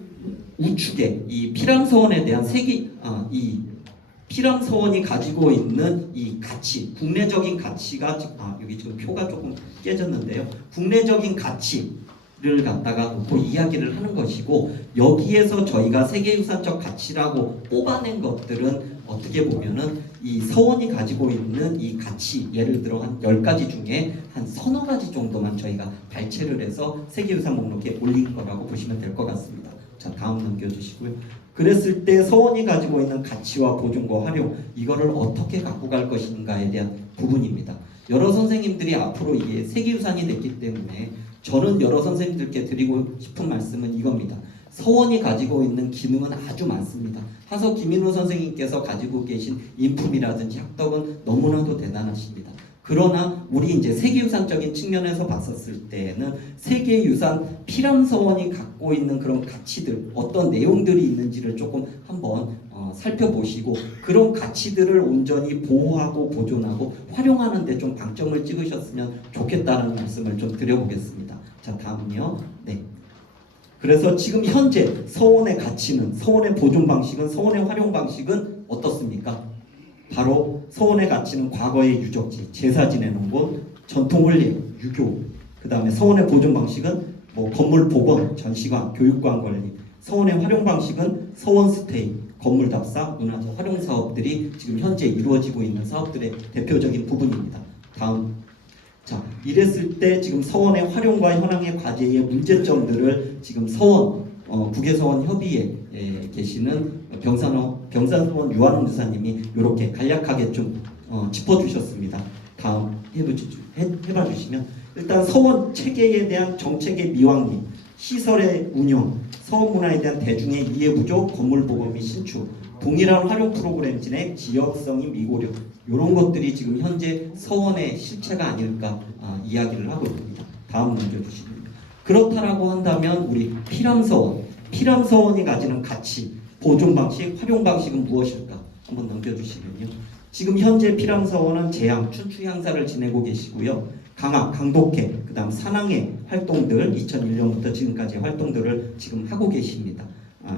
우측에 이 피람서원에 대한 이 피람서원이 가지고 있는 이 가치, 국내적인 가치가 여기 지금 표가 조금 깨졌는데요. 국내적인 가치를 갖다가 놓고 이야기를 하는 것이고 여기에서 저희가 세계유산적 가치라고 뽑아낸 것들은 어떻게 보면은 이 서원이 가지고 있는 이 가치, 예를 들어 한 10가지 중에 한 서너 가지 정도만 저희가 발췌를 해서 세계유산 목록에 올린 거라고 보시면 될 것 같습니다. 자, 다음 넘겨주시고요. 그랬을 때 서원이 가지고 있는 가치와 보존과 활용, 이거를 어떻게 갖고 갈 것인가에 대한 부분입니다. 여러 선생님들이 앞으로 이게 세계유산이 됐기 때문에 저는 여러 선생님들께 드리고 싶은 말씀은 이겁니다. 서원이 가지고 있는 기능은 아주 많습니다. 하서 김인호 선생님께서 가지고 계신 인품이라든지 학덕은 너무나도 대단하십니다. 그러나 우리 이제 세계유산적인 측면에서 봤었을 때는 세계유산 피람서원이 갖고 있는 그런 가치들, 어떤 내용들이 있는지를 조금 한번 살펴보시고 그런 가치들을 온전히 보호하고 보존하고 활용하는 데 좀 방점을 찍으셨으면 좋겠다는 말씀을 좀 드려보겠습니다. 자, 다음은요. 네. 그래서 지금 현재 서원의 가치는, 서원의 보존 방식은, 서원의 활용 방식은 어떻습니까? 바로 서원의 가치는 과거의 유적지, 제사 지내는 곳, 전통훈리, 유교, 그 다음에 서원의 보존 방식은 뭐 건물 복원, 전시관, 교육관 관리, 서원의 활용 방식은 서원 스테이, 건물 답사, 문화재 활용 사업들이 지금 현재 이루어지고 있는 사업들의 대표적인 부분입니다. 다음. 자, 이랬을 때 지금 서원의 활용과 현황의 과제의 문제점들을 지금 서원, 국외서원 협의회에 계시는 병산서원 유한웅 주사님이 이렇게 간략하게 좀 짚어주셨습니다. 다음 해봐 주시면 일단 서원 체계에 대한 정책의 미확립, 시설의 운영, 서원 문화에 대한 대중의 이해 부족, 건물 복원 및 신축, 동일한 활용 프로그램 진행, 지역성이 미고려, 이런 것들이 지금 현재 서원의 실체가 아닐까 이야기를 하고 있습니다. 다음 넘겨주시면 그렇다라고 한다면 우리 피람서원이 가지는 가치, 보존 방식, 활용 방식은 무엇일까? 한번 넘겨주시면요. 지금 현재 피람서원은 재향, 춘추 향사를 지내고 계시고요. 강학, 강독회, 그다음 산항의 활동들 2001년부터 지금까지 활동들을 지금 하고 계십니다.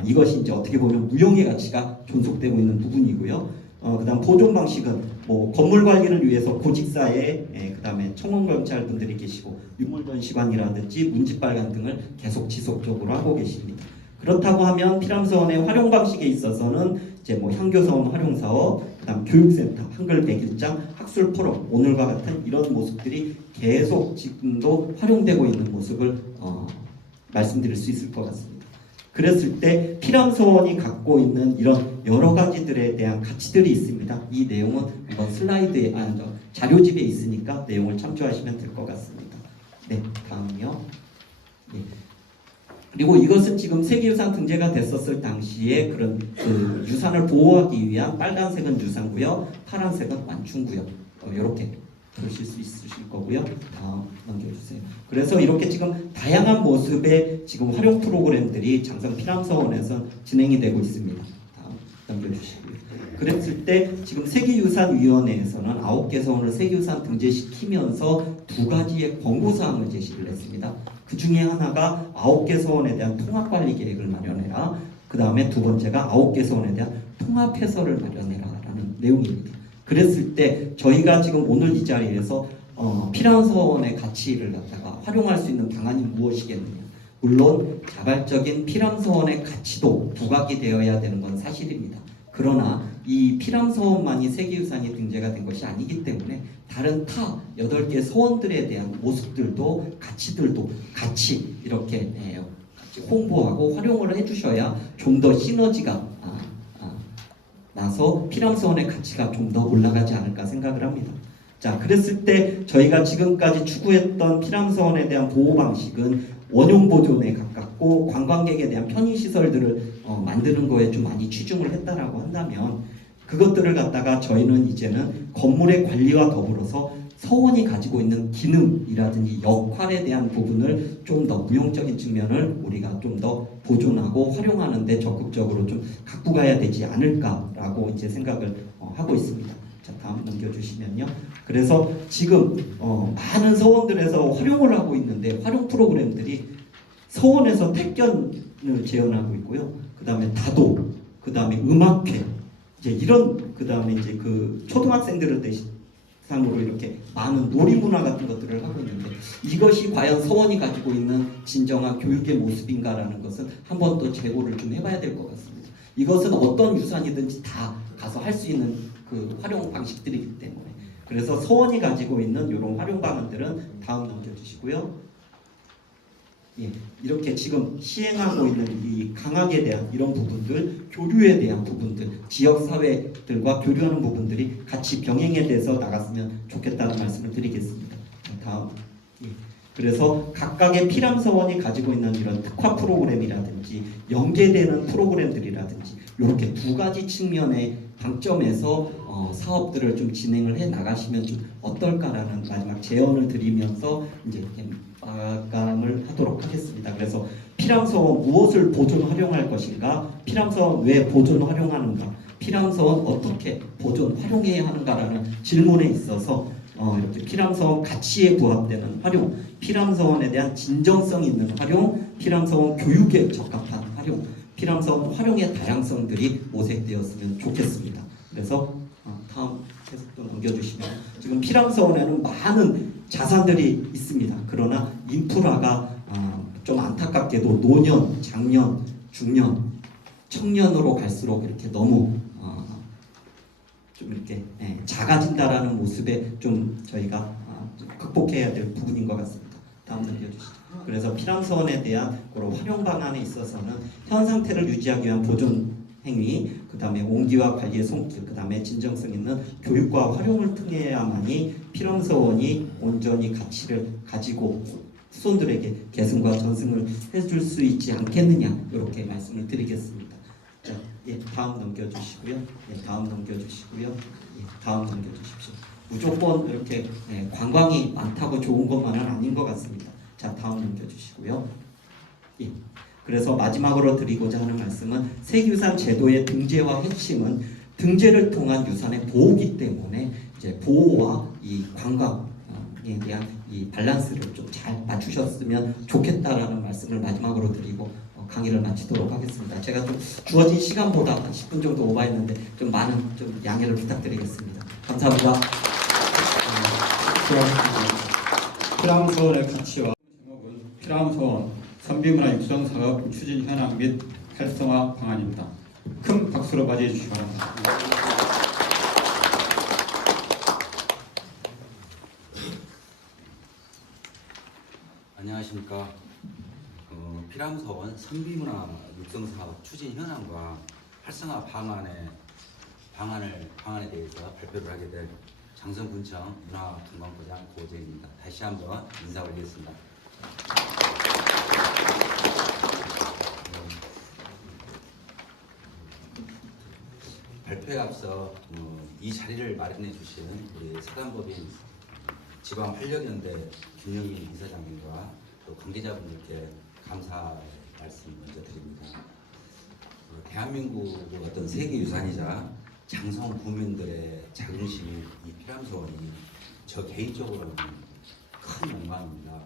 이것이 이제 어떻게 보면 무형의 가치가 존속되고 있는 부분이고요. 그다음 보존 방식은 뭐 건물 관리를 위해서 고직사에 그다음에 청원경찰 분들이 계시고 유물전시관이라든지 문지발관 등을 계속 지속적으로 하고 계십니다. 그렇다고 하면 피람서원의 활용 방식에 있어서는 이제 뭐 향교서원 활용 사업, 그다음 교육센터, 한글 100일장, 학술 포럼, 오늘과 같은 이런 모습들이 계속 지금도 활용되고 있는 모습을 말씀드릴 수 있을 것 같습니다. 그랬을 때 피람서원이 갖고 있는 이런 여러 가지들에 대한 가치들이 있습니다. 이 내용은 이번 슬라이드에 자료집에 있으니까 내용을 참조하시면 될 것 같습니다. 네, 다음이요. 네. 그리고 이것은 지금 세계유산 등재가 됐었을 당시에 그런 그 유산을 보호하기 위한 빨간색은 유산구역, 파란색은 완충구역 이렇게 보실 수 있으실 거고요. 다음 넘겨주세요. 그래서 이렇게 지금 다양한 모습의 지금 활용 프로그램들이 장성 피람서원에서 진행이 되고 있습니다. 다음 넘겨주시고요. 그랬을 때 지금 세계유산위원회에서는 9개 서원을 세계유산 등재시키면서 2가지의 권고사항을 제시를 했습니다. 그 중에 하나가 9개 서원에 대한 통합관리 계획을 마련해라. 그 다음에 두 번째가 9개 서원에 대한 통합해설을 마련해라 라는 내용입니다. 그랬을 때 저희가 지금 오늘 이 자리에서 피람서원의 가치를 갖다가 활용할 수 있는 방안이 무엇이겠느냐. 물론 자발적인 피람서원의 가치도 부각이 되어야 되는 건 사실입니다. 그러나 이 피람서원만이 세계유산이 등재가 된 것이 아니기 때문에 다른 타 8개 서원들에 대한 모습들도 가치들도 같이 이렇게 같이 홍보하고 활용을 해주셔야 좀 더 시너지가 나서 피람서원의 가치가 좀 더 올라가지 않을까 생각을 합니다. 자, 그랬을 때 저희가 지금까지 추구했던 피람서원에 대한 보호 방식은 원용 보존에 가깝고 관광객에 대한 편의시설들을 만드는 거에 좀 많이 치중을 했다라고 한다면 그것들을 갖다가 저희는 이제는 건물의 관리와 더불어서 서원이 가지고 있는 기능이라든지 역할에 대한 부분을 좀 더 무용적인 측면을 우리가 좀 더 보존하고 활용하는 데 적극적으로 좀 갖고 가야 되지 않을까라고 이제 생각을 하고 있습니다. 자, 다음 넘겨주시면요. 그래서 지금 많은 서원들에서 활용을 하고 있는데 활용 프로그램들이 서원에서 택견을 재현하고 있고요. 그 다음에 다도, 그 다음에 음악회, 이제 이런 그 다음에 이제 그 초등학생들을 대상으로 이렇게 많은 놀이문화 같은 것들을 하고 있는데 이것이 과연 서원이 가지고 있는 진정한 교육의 모습인가라는 것은 한 번 더 재고를 좀 해봐야 될 것 같습니다. 이것은 어떤 유산이든지 다 가서 할 수 있는 그 활용 방식들이기 때문에 그래서 서원이 가지고 있는 이런 활용 방안들은 다음 넘겨주시고요. 예, 이렇게 지금 시행하고 있는 이 강학에 대한 이런 부분들, 교류에 대한 부분들, 지역 사회들과 교류하는 부분들이 같이 병행에 대해서 나갔으면 좋겠다는 말씀을 드리겠습니다. 다음. 예. 그래서 각각의 피람서원이 가지고 있는 이런 특화 프로그램이라든지 연계되는 프로그램들이라든지 이렇게 2가지 측면의 방점에서 사업들을 좀 진행을 해 나가시면 좀 어떨까라는 마지막 제언을 드리면서 이제 마감을 하도록 하겠습니다. 그래서 피람서원 무엇을 보존 활용할 것인가, 피람서원 왜 보존 활용하는가, 피람서원 어떻게 보존 활용해야 하는가라는 질문에 있어서 이렇게 피람서원 가치에 부합되는 활용, 피람서원에 대한 진정성 있는 활용, 피람서원 교육에 적합한 활용, 피람서원 활용의 다양성들이 모색되었으면 좋겠습니다. 그래서 다음 계속도 넘겨주시면 지금 피람서원에는 많은 자산들이 있습니다. 그러나 인프라가 좀 안타깝게도 노년, 장년, 중년, 청년으로 갈수록 이렇게 너무 좀 이렇게 작아진다라는 모습에 좀 저희가 좀 극복해야 될 부분인 것 같습니다. 다음 넘겨주시죠. 그래서 피람서원에 대한 그런 활용 방안에 있어서는 현 상태를 유지하기 위한 보존 행위, 그 다음에 온기와 관리의 손길, 그 다음에 진정성 있는 교육과 활용을 통해야만이 피람서원이 온전히 가치를 가지고 후손들에게 계승과 전승을 해줄 수 있지 않겠느냐 이렇게 말씀을 드리겠습니다. 자, 예, 다음 넘겨주시고요. 예, 다음 넘겨주시고요. 예, 다음 넘겨주십시오. 무조건 이렇게 관광이 많다고 좋은 것만은 아닌 것 같습니다. 자, 다음 넘겨주시고요. 예. 그래서 마지막으로 드리고자 하는 말씀은 세계유산 제도의 등재와 핵심은 등재를 통한 유산의 보호이기 때문에 이제 보호와 이 관광의 방향에 대한 이 밸런스를 좀 잘 맞추셨으면 좋겠다라는 말씀을 마지막으로 드리고 강의를 마치도록 하겠습니다. 제가 좀 주어진 시간보다 한 10분 정도 오버했는데 좀 많은 좀 양해를 부탁드리겠습니다. 감사합니다. 수고하셨습니다. 피람소원의 가치와 제목은 피람소원 선비문화 육성 사업 추진 현황 및 활성화 방안입니다. 큰 박수로 맞이해 주시기 바랍니다. 안녕하십니까. 피람서원 선비문화 육성사업 추진 현황과 활성화 방안에 대해서 발표를 하게 될 장성군청 문화관광부장 고재입니다. 다시 한번 인사 올리겠습니다. 발표에 앞서 이 자리를 마련해 주신 우리 사단법인 지방 활력연대 김영희 이사장님과 또 관계자분들께 감사 말씀 먼저 드립니다. 대한민국의 어떤 세계유산이자 장성 국민들의 자긍심인 이 피람소원이 저 개인적으로는 큰 영광입니다.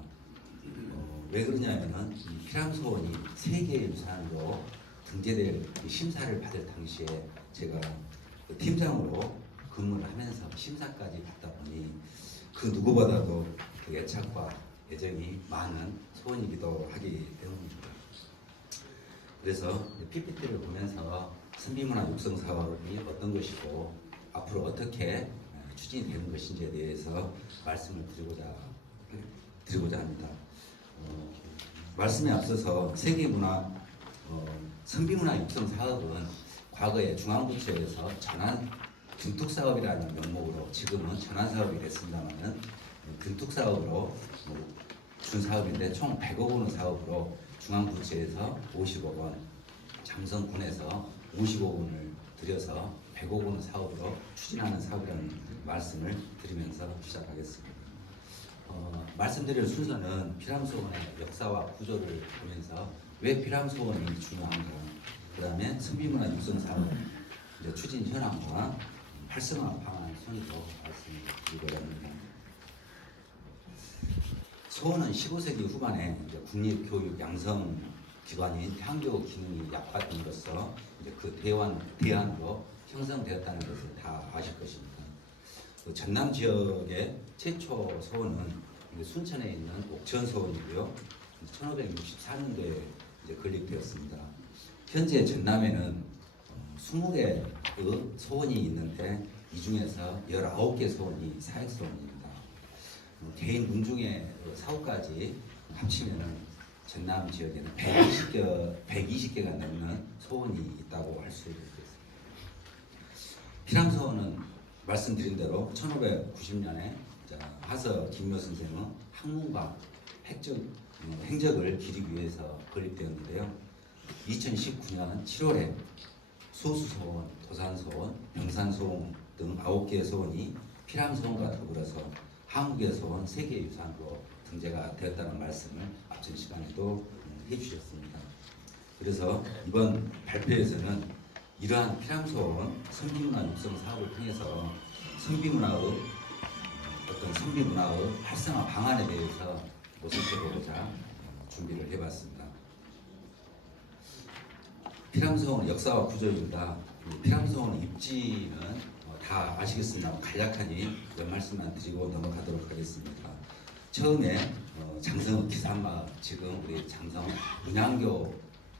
왜 그러냐면은 이 피람소원이 세계유산으로 등재될 심사를 받을 당시에 제가 그 팀장으로 근무를 하면서 심사까지 받다 보니 그 누구보다도 그 애착과 애정이 많은 소원이기도 하기 때문입니다. 그래서 PPT를 보면서 선비문화 육성 사업이 어떤 것이고 앞으로 어떻게 추진이 되는 것인지에 대해서 말씀을 드리고자 합니다. 말씀에 앞서서 세계문화 선비문화 육성 사업은 과거에 중앙부처에서 전환 균특사업이라는 명목으로 지금은 전환사업이 됐습니다만은 균특사업으로 준 사업인데 총 100억 원의 사업으로 중앙부처에서 50억 원, 장성군에서 50억 원을 들여서 100억 원의 사업으로 추진하는 사업이라는 말씀을 드리면서 시작하겠습니다. 말씀드릴 순서는 피람소원의 역사와 구조를 보면서 왜 피람소원이 중요한가, 그 다음에 선비문화 육성 사업 추진 현황과 활성화 방안 순으로 말씀드리고자 합니다. 소원은 15세기 후반에 국립교육 양성 기관인 향교 기능이 약화됨으로써 그 대안으로 형성되었다는 것을 다 아실 것입니다. 그 전남 지역의 최초 소원은 순천에 있는 옥천 소원이고요. 1564년도에 건립되었습니다. 현재 전남에는 20개의 소원이 있는데 이 중에서 19개 소원이 사획소원입니다. 개인 문중의 사업까지 합치면 전남 지역에는 120개가 넘는 소원이 있다고 할 수 있습니다. 피람소원은 말씀드린 대로 1590년에 하서 김묘 선생은 학문과 행적을 기리기 위해서 건립되었는데요. 2019년 7월에 소수소원, 도산소원, 병산소원 등 9개의 소원이 피람소원과 더불어서 한국의 소원 세계유산으로 등재가 되었다는 말씀을 앞전 시간에도 해주셨습니다. 그래서 이번 발표에서는 이러한 피람소원 선비문화 육성 사업을 통해서 선비문화의 활성화 방안에 대해서 모색해보고자 준비를 해봤습니다. 피람소원 역사와 구조입니다. 피람소원 입지는 다 아시겠습니다. 간략하니 몇 말씀만 드리고 넘어가도록 하겠습니다. 처음에 장성 기산마을, 지금 우리 장성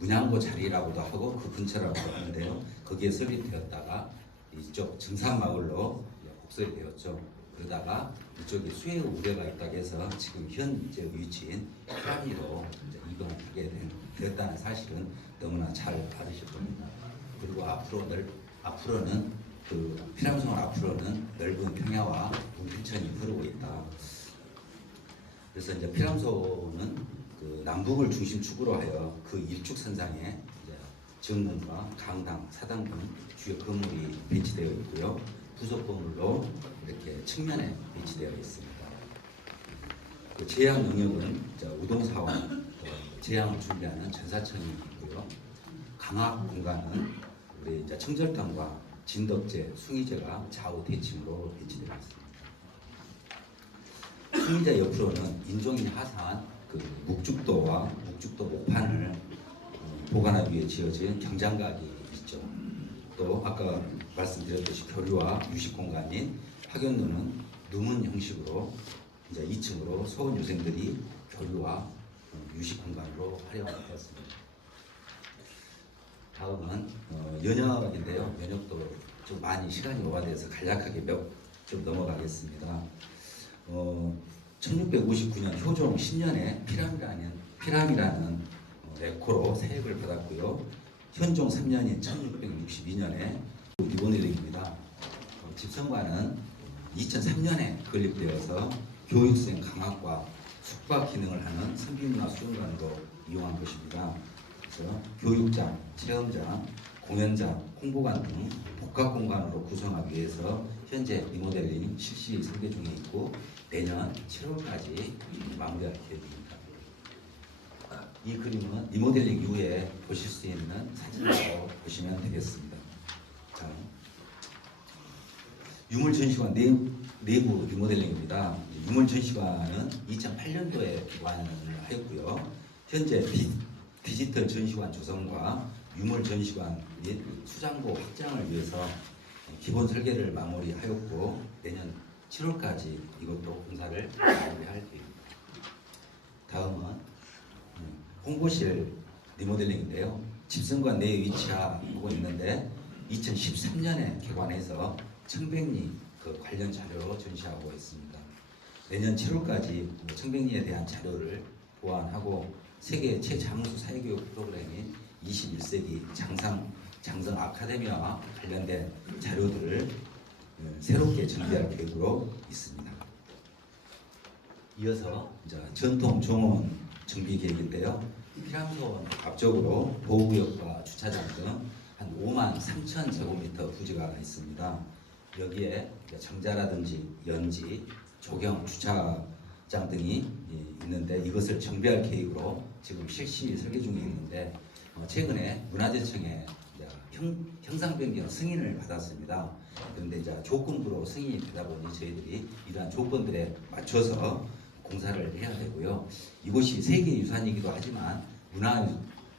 문양고 자리라고도 하고 그 근처라고 하는데요. 거기에 설립되었다가 이쪽 증산마을로 곡설이 되었죠. 그러다가 이쪽에 수해 우려가 있다고 해서 지금 현재 위치인 피라미로 이동을 하게 되었다는 사실은 너무나 잘 알으실 겁니다. 그리고 앞으로는 그 피람소원 앞으로는 넓은 평야와 웅진천이 흐르고 있다. 그래서 이제 피람소는 그 남북을 중심축으로 하여 그 일축선상에 정문과 강당, 사당 등 주요 건물이 배치되어 있고요. 부속 건물로 이렇게 측면에 배치되어 있습니다. 그 제양 영역은 우동사원, 제양을 준비하는 전사청이 있고요. 강학 공간은 우리 청절당과 진덕제, 숭의제가 좌우 대칭으로 배치되어 있습니다. 승리자 옆으로는 인종인 하산 그 묵죽도와 묵죽도 목판을 보관하기 위해 지어진 경장각이 있죠. 또 아까 말씀드렸듯이 교류와 유식 공간인 학연루는 누문 형식으로 이제 2층으로 소원 유생들이 교류와 유식 공간으로 활용하였습니다. 다음은 연역인데요. 연역도 좀 많이 시간이 오바돼서 간략하게 좀 넘어가겠습니다. 1659년 효종 10년에 피람이라는 레코로 세액을 받았고요. 현종 3년인 1662년에 리보넬링입니다. 집성관은 2003년에 건립되어서 교육생 강학과 숙박 기능을 하는 선비문화수련관으로 이용한 것입니다. 그래서 교육장, 체험장, 공연장, 홍보관 등 복합 공간으로 구성하기 위해서 현재 리모델링 실시 설계 중에 있고 내년 7월까지 마무리할 계획입니다. 이 그림은 리모델링 이후에 보실 수 있는 사진으로 보시면 되겠습니다. 자, 유물전시관 내부 리모델링입니다. 유물전시관은 2008년도에 개관을 하였고요. 현재 디지털 전시관 조성과 유물전시관 및 수장고 확장을 위해서 기본 설계를 마무리하였고 내년 7월까지 이것도 공사를 마무리할 계획입니다. 다음은 홍보실 리모델링인데요. 집성관 내에 위치하고 있는데 2013년에 개관해서 청백리 그 관련 자료 전시하고 있습니다. 내년 7월까지 청백리에 대한 자료를 보완하고 세계 최장수 사회교육 프로그램인 21세기 장성 아카데미와 관련된 자료들을 새롭게 정비할 계획으로 있습니다. 이어서 이제 전통 정원 정비 계획인데요. 피람소원 앞쪽으로 보호구역과 주차장 등 한 5만 3천 제곱미터 부지가 있습니다. 여기에 정자라든지 연지, 조경, 주차장 등이 있는데 이것을 정비할 계획으로 지금 실시 설계 중에 있는데 최근에 문화재청에 형상 변경 승인을 받았습니다. 그런데 이제 조건부로 승인이 되다 보니 저희들이 이러한 조건들에 맞춰서 공사를 해야 되고요. 이곳이 세계유산이기도 하지만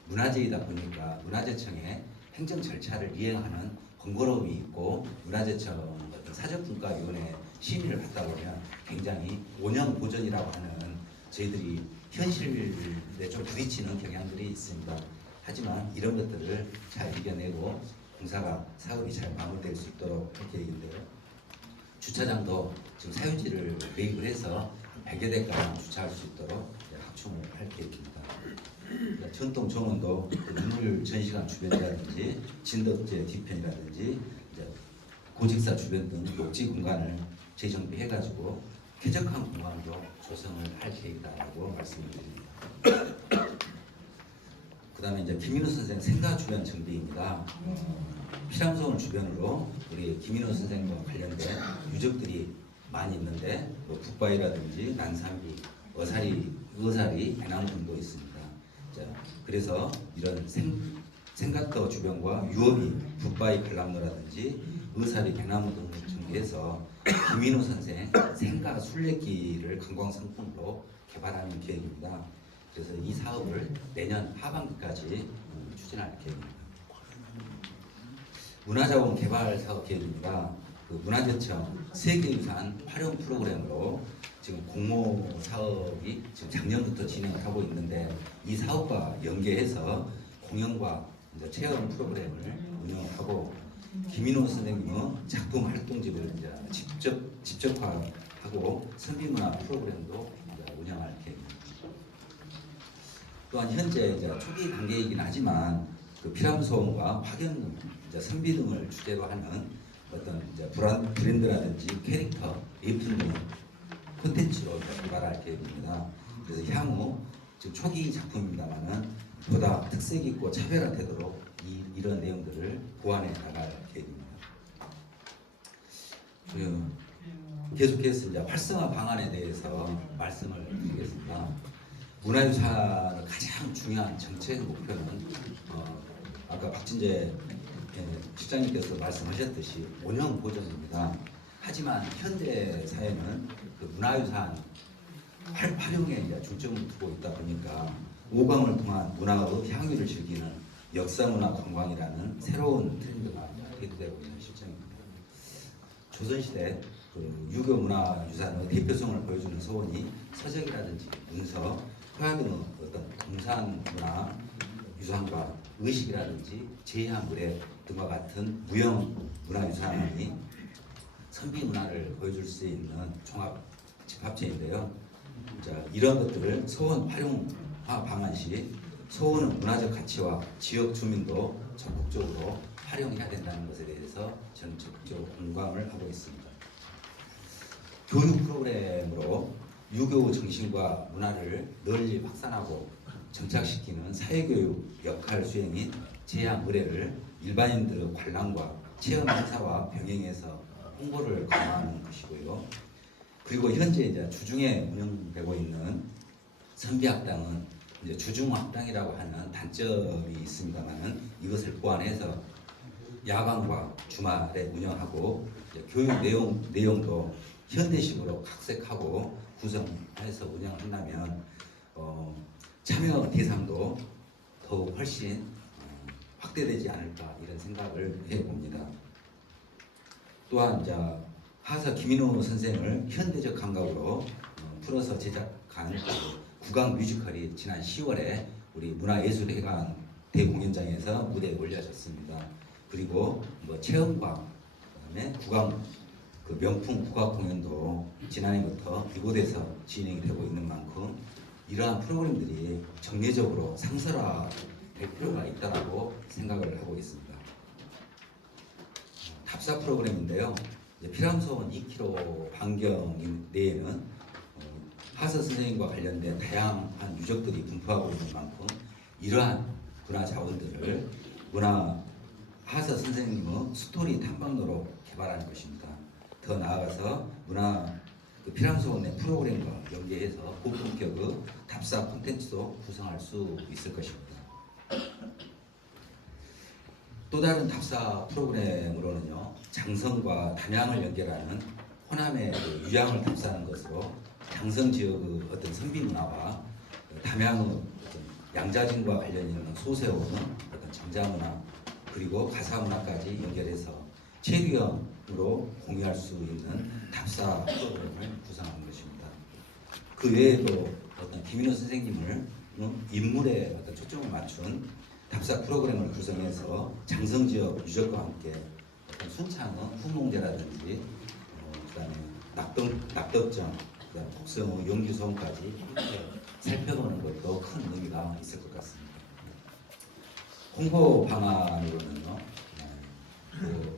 문화재이다 보니까 문화재청에 행정 절차를 이행하는 번거로움이 있고 문화재청 사적분과위원회 심의를 받다 보면 굉장히 5년 보전이라고 하는 저희들이 현실에 좀 부딪히는 경향들이 있습니다. 하지만 이런 것들을 잘 이겨내고 사업이 잘 마무리될 수 있도록 할 계획인데요. 주차장도 지금 사유지를 매입을 해서 100여 대가량 주차할 수 있도록 확충을 할 계획입니다. 전통 정원도 유물 전시관 주변이라든지 진덕제 뒤편이라든지 고직사 주변 등 녹지 공간을 재정비해가지고 쾌적한 공간으로 조성을 할 계획이다라고 말씀을 드립니다. 그다음에 이제 김인호 선생 생가 주변 정비입니다. 피람소원 주변으로 우리 김인호 선생과 관련된 유적들이 많이 있는데 뭐 북바위라든지 난산비, 어사리, 배나무 등도 있습니다. 자, 그래서 이런 생각터 주변과 유업이 북바위 관람로라든지 의사리, 배나무 등을 정비해서 김인호 선생 생가 순례길을 관광 상품으로 개발하는 계획입니다. 그래서 이 사업을 내년 하반기까지 추진할 계획입니다. 문화자원 개발 사업 계획입니다. 그 문화재청 세계유산 활용 프로그램으로 지금 공모 사업이 지금 작년부터 진행을 하고 있는데 이 사업과 연계해서 공연과 이제 체험 프로그램을 운영하고 김인호 선생님은 작품 활동집을 이제 직접화하고 선비문화 프로그램도 이제 운영할 계획입니다. 또한 현재 이제 초기 단계이긴 하지만 그 피람소원과 확연 선비 등을 주제로 하는 어떤 이제 브랜드라든지 캐릭터, 예품 등 콘텐츠로 개발할 계획입니다. 그래서 향후 지금 초기 작품입니다만은 보다 특색 있고 차별화되도록 이런 내용들을 보완해 나갈 계획입니다. 계속해서 이제 활성화 방안에 대해서 말씀을 드리겠습니다. 문화유산의 가장 중요한 정책 목표는 아까 박진재 실장님께서 말씀하셨듯이 5년 보전입니다. 하지만 현대 사회는 그 문화유산 활용에 이제 중점을 두고 있다 보니까 오감을 통한 문화의 향유를 즐기는 역사문화 관광이라는 새로운 트렌드가 대두되고 있는 실정입니다. 조선시대 그 유교 문화유산의 대표성을 보여주는 서원이 서적이라든지 문서, 서야 등의 어떤 동산 문화 유산과 의식이라든지 제야 의례 등과 같은 무형 문화유산이 선비 문화를 보여줄 수 있는 종합 집합체인데요. 자, 이런 것들을 서원 활용화 방안 시 서원의 문화적 가치와 지역 주민도 적극적으로 활용해야 된다는 것에 대해서 저는 적극적으로 공감을 하고 있습니다. 교육 프로그램으로 유교 정신과 문화를 널리 확산하고 정착시키는 사회교육 역할 수행인 제야 의례를 일반인들의 관람과 체험 행사와 병행해서 홍보를 강화하는 것이고요. 그리고 현재 이제 주중에 운영되고 있는 선비학당은 이제 주중학당이라고 하는 단점이 있습니다만은 이것을 보완해서 야간과 주말에 운영하고 교육 내용도 현대식으로 각색하고 구성해서 운영한다면 참여 대상도 더욱 훨씬 확대되지 않을까 이런 생각을 해봅니다. 또한 이제 하사 김인호 선생을 현대적 감각으로 풀어서 제작한 국악 뮤지컬이 지난 10월에 우리 문화예술회관 대공연장에서 무대에 올려졌습니다. 그리고 뭐 체험과 그다음에 국악 그 명품 국악 공연도 지난해부터 이곳에서 진행이 되고 있는 만큼 이러한 프로그램들이 정례적으로 상설화될 필요가 있다고 생각을 하고 있습니다. 답사 프로그램인데요. 피람소원 2km 반경 내에는 하서 선생님과 관련된 다양한 유적들이 분포하고 있는 만큼 이러한 문화 자원들을 하서 선생님의 스토리 탐방로로 개발하는 것입니다. 더 나아가서 피람소원의 프로그램과 연계해서 고품격의 답사 콘텐츠도 구성할 수 있을 것입니다. 또 다른 답사 프로그램으로는요, 장성과 담양을 연결하는 호남의 유양을 답사하는 것으로 장성 지역의 어떤 선비 문화와 담양의 어떤 양자진과 관련 있는 소세오는 어떤 정자 문화 그리고 가사 문화까지 연결해서 체류형으로 공유할 수 있는 답사 프로그램을 구성하는 것입니다. 그 외에도 어떤 김인호 선생님을 인물에 어떤 초점을 맞춘 답사 프로그램을 구성해서 장성 지역 유적과 함께 어떤 순창의 후농제라든지 그다음에 낙덕정, 그다음 곡성의 영주소원까지 함께 살펴보는 것도 큰 의미가 있을 것 같습니다. 홍보 방안으로는요,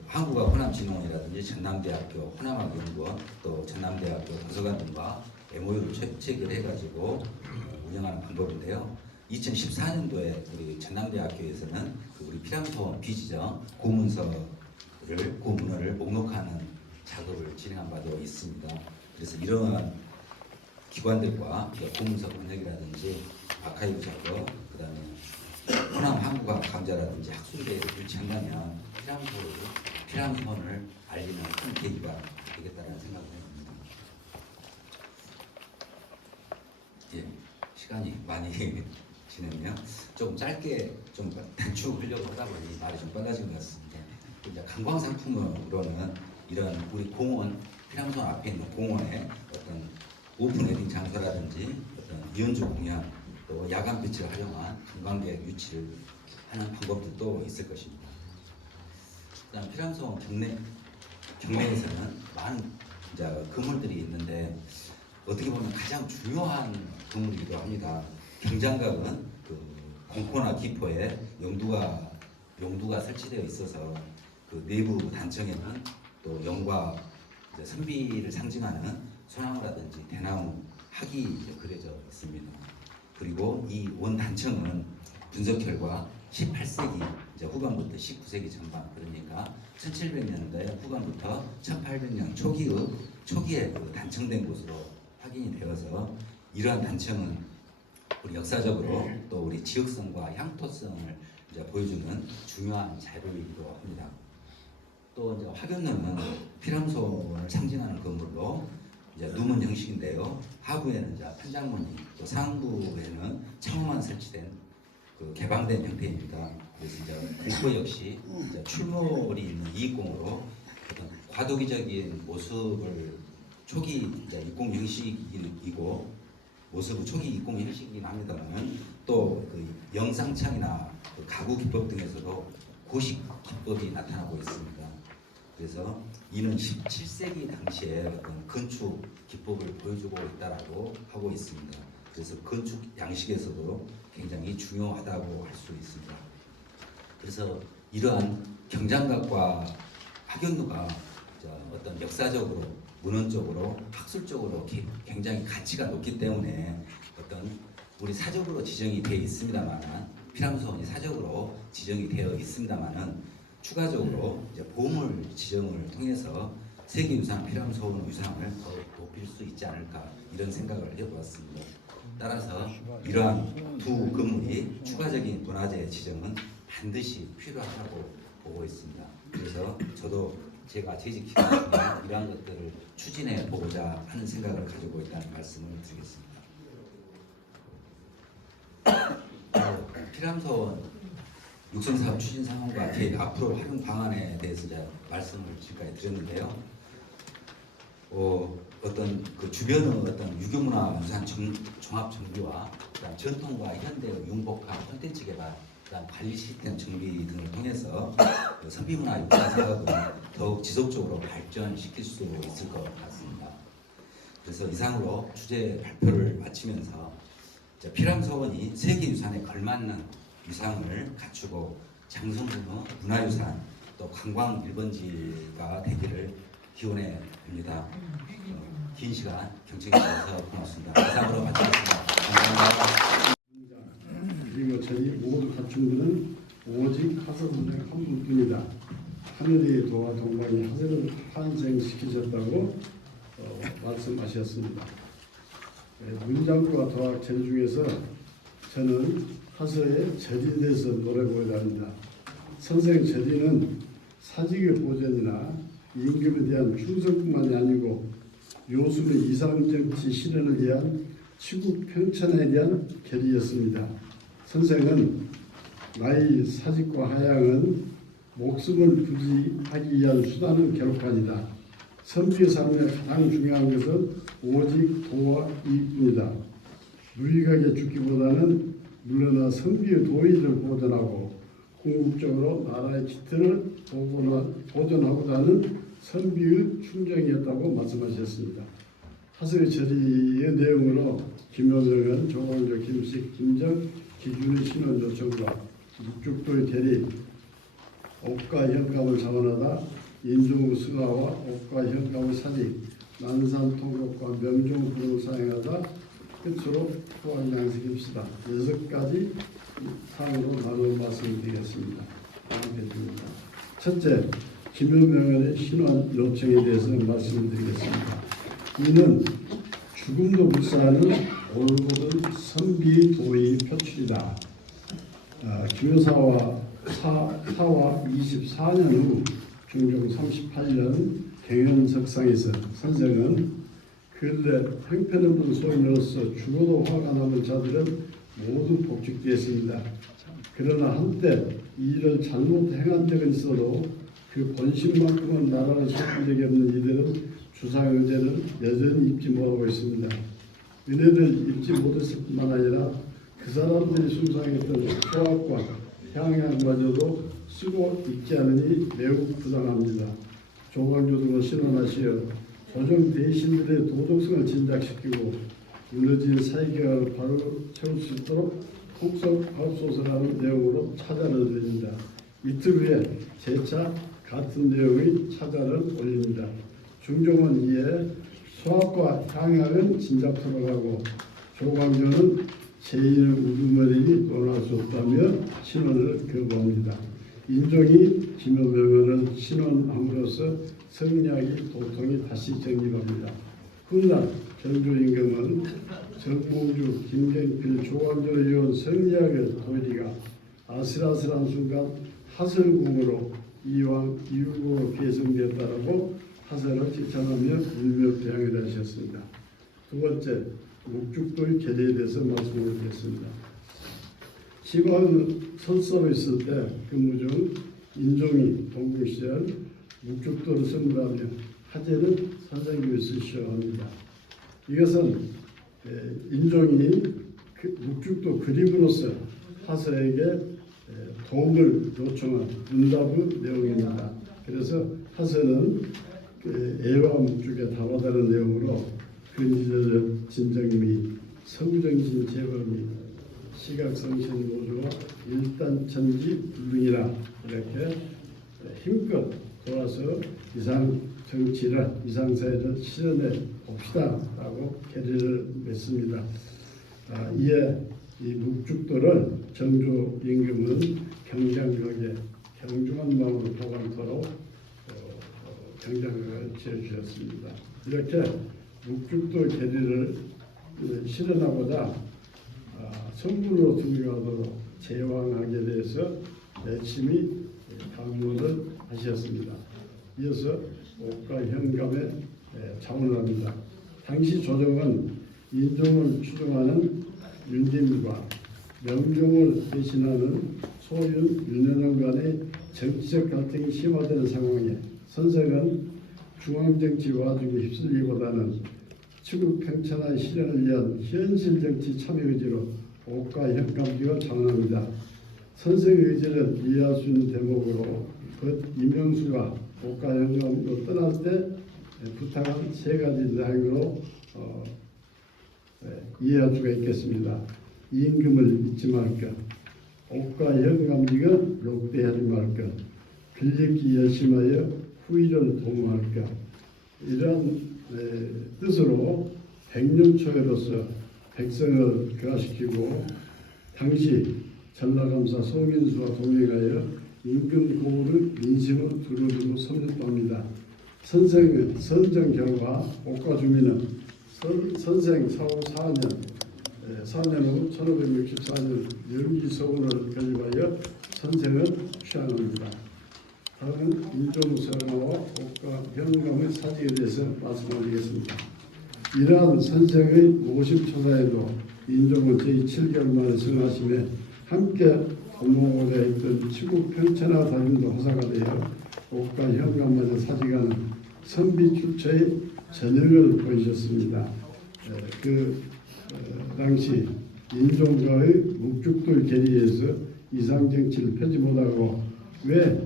한국어 호남진흥원이라든지 전남대학교 호남학연구원 또 전남대학교 도서관 등과 MOU를 체결해가지고 운영하는 방법인데요. 2014년도에 우리 전남대학교에서는 우리 피람소원 비지정 고문을 목록하는 작업을 진행한 바도 있습니다. 그래서 이러한 기관들과 고문서 번역이라든지 아카이브 작업, 그다음에 호남 한국어 강좌라든지 학술대회를 유치한다면 피람소원을 알리는 큰 계기가 되겠다는 생각을 해봅니다. 예, 시간이 많이 지냈네요. 좀 짧게 좀 단축하려고 하다 보니 말이 좀 빨라진 것 같습니다. 이제 관광 상품으로는 이런 우리 공원, 피람소원 앞에 있는 공원에 어떤 오픈 웨딩 장소라든지 어떤 이연주 공연 또 야간 빛을 활용한 관광객 유치를 하는 방법들도 있을 것입니다. 그다음 피람소원 경내에서는 많은 이제 건물들이 있는데 어떻게 보면 가장 중요한 건물이기도 합니다. 경장각은 그 공포나 기포에 용두가 설치되어 있어서 그 내부 단청에는 또 영과 선비를 상징하는 소나무라든지 대나무, 학이 그려져 있습니다. 그리고 이 원 단청은 분석혈과 18세기 후반부터 19세기 전반, 그러니까 1700년대 후반부터 1800년 초기에 단청된 곳으로 확인이 되어서 이러한 단청은 우리 역사적으로 또 우리 지역성과 향토성을 보여주는 중요한 자료이기도 합니다. 또 이제 화교면은 피람소원을 상징하는 건물로 이제 누문 형식인데요. 하부에는 이제 판장문이, 또 상부에는 창호만 설치된 그 개방된 형태입니다. 그래서 이제 공포 역시 이제 출몰이 있는 이익공으로 어떤 과도기적인 모습을 초기 이제 입공 형식이고 모습은 초기 입공 형식이긴 합니다만 또 그 영상창이나 그 가구 기법 등에서도 고식 기법이 나타나고 있습니다. 그래서 이는 17세기 당시에 어떤 건축 기법을 보여주고 있다라고 하고 있습니다. 그래서 건축 양식에서도 굉장히 중요하다고 할 수 있습니다. 그래서 이러한 경장각과 학연루가 어떤 역사적으로, 문헌적으로, 학술적으로 굉장히 가치가 높기 때문에 어떤 우리 사적으로 지정이 되어 있습니다만, 피라미소원이 사적으로 지정이 되어 있습니다만은 추가적으로 이제 보물 지정을 통해서 세계유산 피라미소원 유산을 더 높일 수 있지 않을까 이런 생각을 해보았습니다. 따라서 이러한 두 건물이 추가적인 문화재 지정은 반드시 필요하다고 보고 있습니다. 그래서 저도 제가 재직 기간 중에 이러한 것들을 추진해 보고자 하는 생각을 가지고 있다는 말씀을 드리겠습니다. 피라미소원 육성사업 추진 상황과 계획, 앞으로 활용 방안에 대해서 이제 말씀을 지금까지 드렸는데요. 어떤 그 주변의 어떤 유교문화 유산 종합 정비와 그다음 전통과 현대의 융복합 콘텐츠 개발, 그다음 관리 시스템 정비 등을 통해서 그 선비문화 육상 사업을 더욱 지속적으로 발전시킬 수 있을 것 같습니다. 그래서 이상으로 주제 발표를 마치면서 피라미소원이 세계유산에 걸맞는 유산을 갖추고 장성분의 문화유산 또 관광 1번지가 되기를 기원해 봅니다. 긴 시간 경청해 주셔서 고맙습니다. 이상으로 마치겠습니다. 감사합니다. 그리고 저희 모두 갖춘 분은 오직 하서분의 한 분뿐이다. 하늘의 도와 동방이 하늘을 탄생시키셨다고 말씀하셨습니다. 문장과 도학 절 중에서 저는 하서의 절에 대해서 노래 보여드립니다. 선생 절이는 사직의 보존이나 임금에 대한 충성뿐만이 아니고 요술의 이상정치 실현을 위한 치국 평천에 대한 결의였습니다. 선생은 나의 사직과 하양은 목숨을 부지하기 위한 수단은 괴롭하니다. 선비의 삶에 가장 중요한 것은 오직 도와 이익뿐이다. 무익하게 죽기보다는 물러나 선비의 도의를 보존하고 궁극적으로 나라의 기틀을 보존하고자 하는 선비의 충정이었다고 말씀하셨습니다. 하서의 절의의 내용으로 김효정은 조광조, 김식, 김정, 기준의 신원 요청과 육죽도의 대리, 옥과 현감을 자원하다 인종의 승하와 옥과 현감의 사직, 난산 통곡과 명종 구름을 사용하다 끝으로 후황양식입시다. 6가지 사항으로 나눠 말씀드리겠습니다. 첫째, 김효명의 신원 요청에 대해서 말씀드리겠습니다. 이는 죽음도 불사하는 올곧은 선비 도의 표출이다. 김효사와 사와 24년 후 중종 38년 경연석상에서 선생은 근래 형편없는 소인으로서 죽어도 화가 남은 자들은 모두 복직되었습니다. 그러나 한때 이 일을 잘못 행한 적은 있어도 그 본심만큼은 나라를 살핀 적이 없는 이들은 주상 의제를 여전히 입지 못하고 있습니다. 은혜를 입지 못했을 뿐만 아니라 그 사람들이 숭상했던 소학과 향양마저도 쓰고 있지 않으니 매우 부당합니다. 조광조 등을 신원하시어 조정 대신들의 도덕성을 진작시키고 무너진 사회계획을 바로 세울 수 있도록 통속하옵소서라는 내용으로 차자를 드립니다. 이틀 후에 재차 같은 내용의 차자를 올립니다. 중종은 이에 소학과 향양은 진작토록 하고 조광조는 제1의 우두머리니 논할 수 없다며 신원을 거부합니다. 인종이 김효명을 신원함으로써 성리학이 도통이 다시 정립합니다. 훗날 정조임금은 정몽주, 김경필, 조광조를 이은 성리학의 도리가 아슬아슬한 순간 하설궁으로 이왕 이후로 개성되었다라고 하세를 실천하며 일묘대항을 하셨습니다. 두 번째, 묵죽도의 계례에 대해서 말씀을 드리겠습니다. 시방 설사로 있을 때 근무 중 인종이 동국시절 묵죽도를 선거하며 하제는 선생님이 쓰셔야 합니다. 이것은 인종이 묵죽도 그림으로서 하서에게 도움을 요청한 응답의 내용입니다. 그래서 하서는 애와 묵죽에 담아다는 내용으로 근지적 진정미, 성정신 재범이, 시각성신 모두와 일단천지 불능이라 이렇게 힘껏 도와서 이상 정치를 이상사회를 실현해 봅시다라고 계례를 맺습니다. 이에 이 묵죽도를 정조 임금은 경장각에 경중한 마음으로 보관토록 경장각을 지어주셨습니다. 이렇게 묵죽도 계례를 실현하고자 성군으로 등교하도록 제왕학에 대해서 열심히 강론을 하셨습니다. 이어서 옥과 현감에 자문합니다. 당시 조정은 인종을 추종하는 윤림과 명종을 대신하는 소윤, 윤현영 간의 정치적 갈등이 심화되는 상황에 선생은 중앙정치 와중에 휩쓸리기보다는 추국 평천화 실현을 위한 현실 정치 참여 의지로 옥과 현감직을 장언합니다. 선생의 의지를 이해할 수 있는 대목으로 이명수가 옥과 현감으로 떠날 때 부탁한 세 가지 내용으로 이해할 수가 있겠습니다. 임금을 잊지 말 것, 옥과 현감직을 록대하지 말 것, 빌리기 열심하여 후일을 도모할 것. 이러한 뜻으로 백년초회로서 백성을 교화시키고 당시 전라감사 송인수와 동행하여 임금 고우를 민심을 두루두루 섭렵합니다. 선생의 선정 결과 옥과 주민은 선생 사후 4년 후 1564년 영기서원을 건립하여 선생을 취하합니다. 다음은 인종서가와 옥과 현감의 사직에 대해서 말씀드리겠습니다. 이러한 선생의 모심초사에도 인종은 제7개월 만에 승하심에 함께 공모하고자 했던 치국 평천화 다림도 허사가 되어 옥과 현감마저 사직하는 선비 출처의 전형을 보이셨습니다. 당시 인종과의 묵죽도 계리에서 이상정치를 펴지 못하고 왜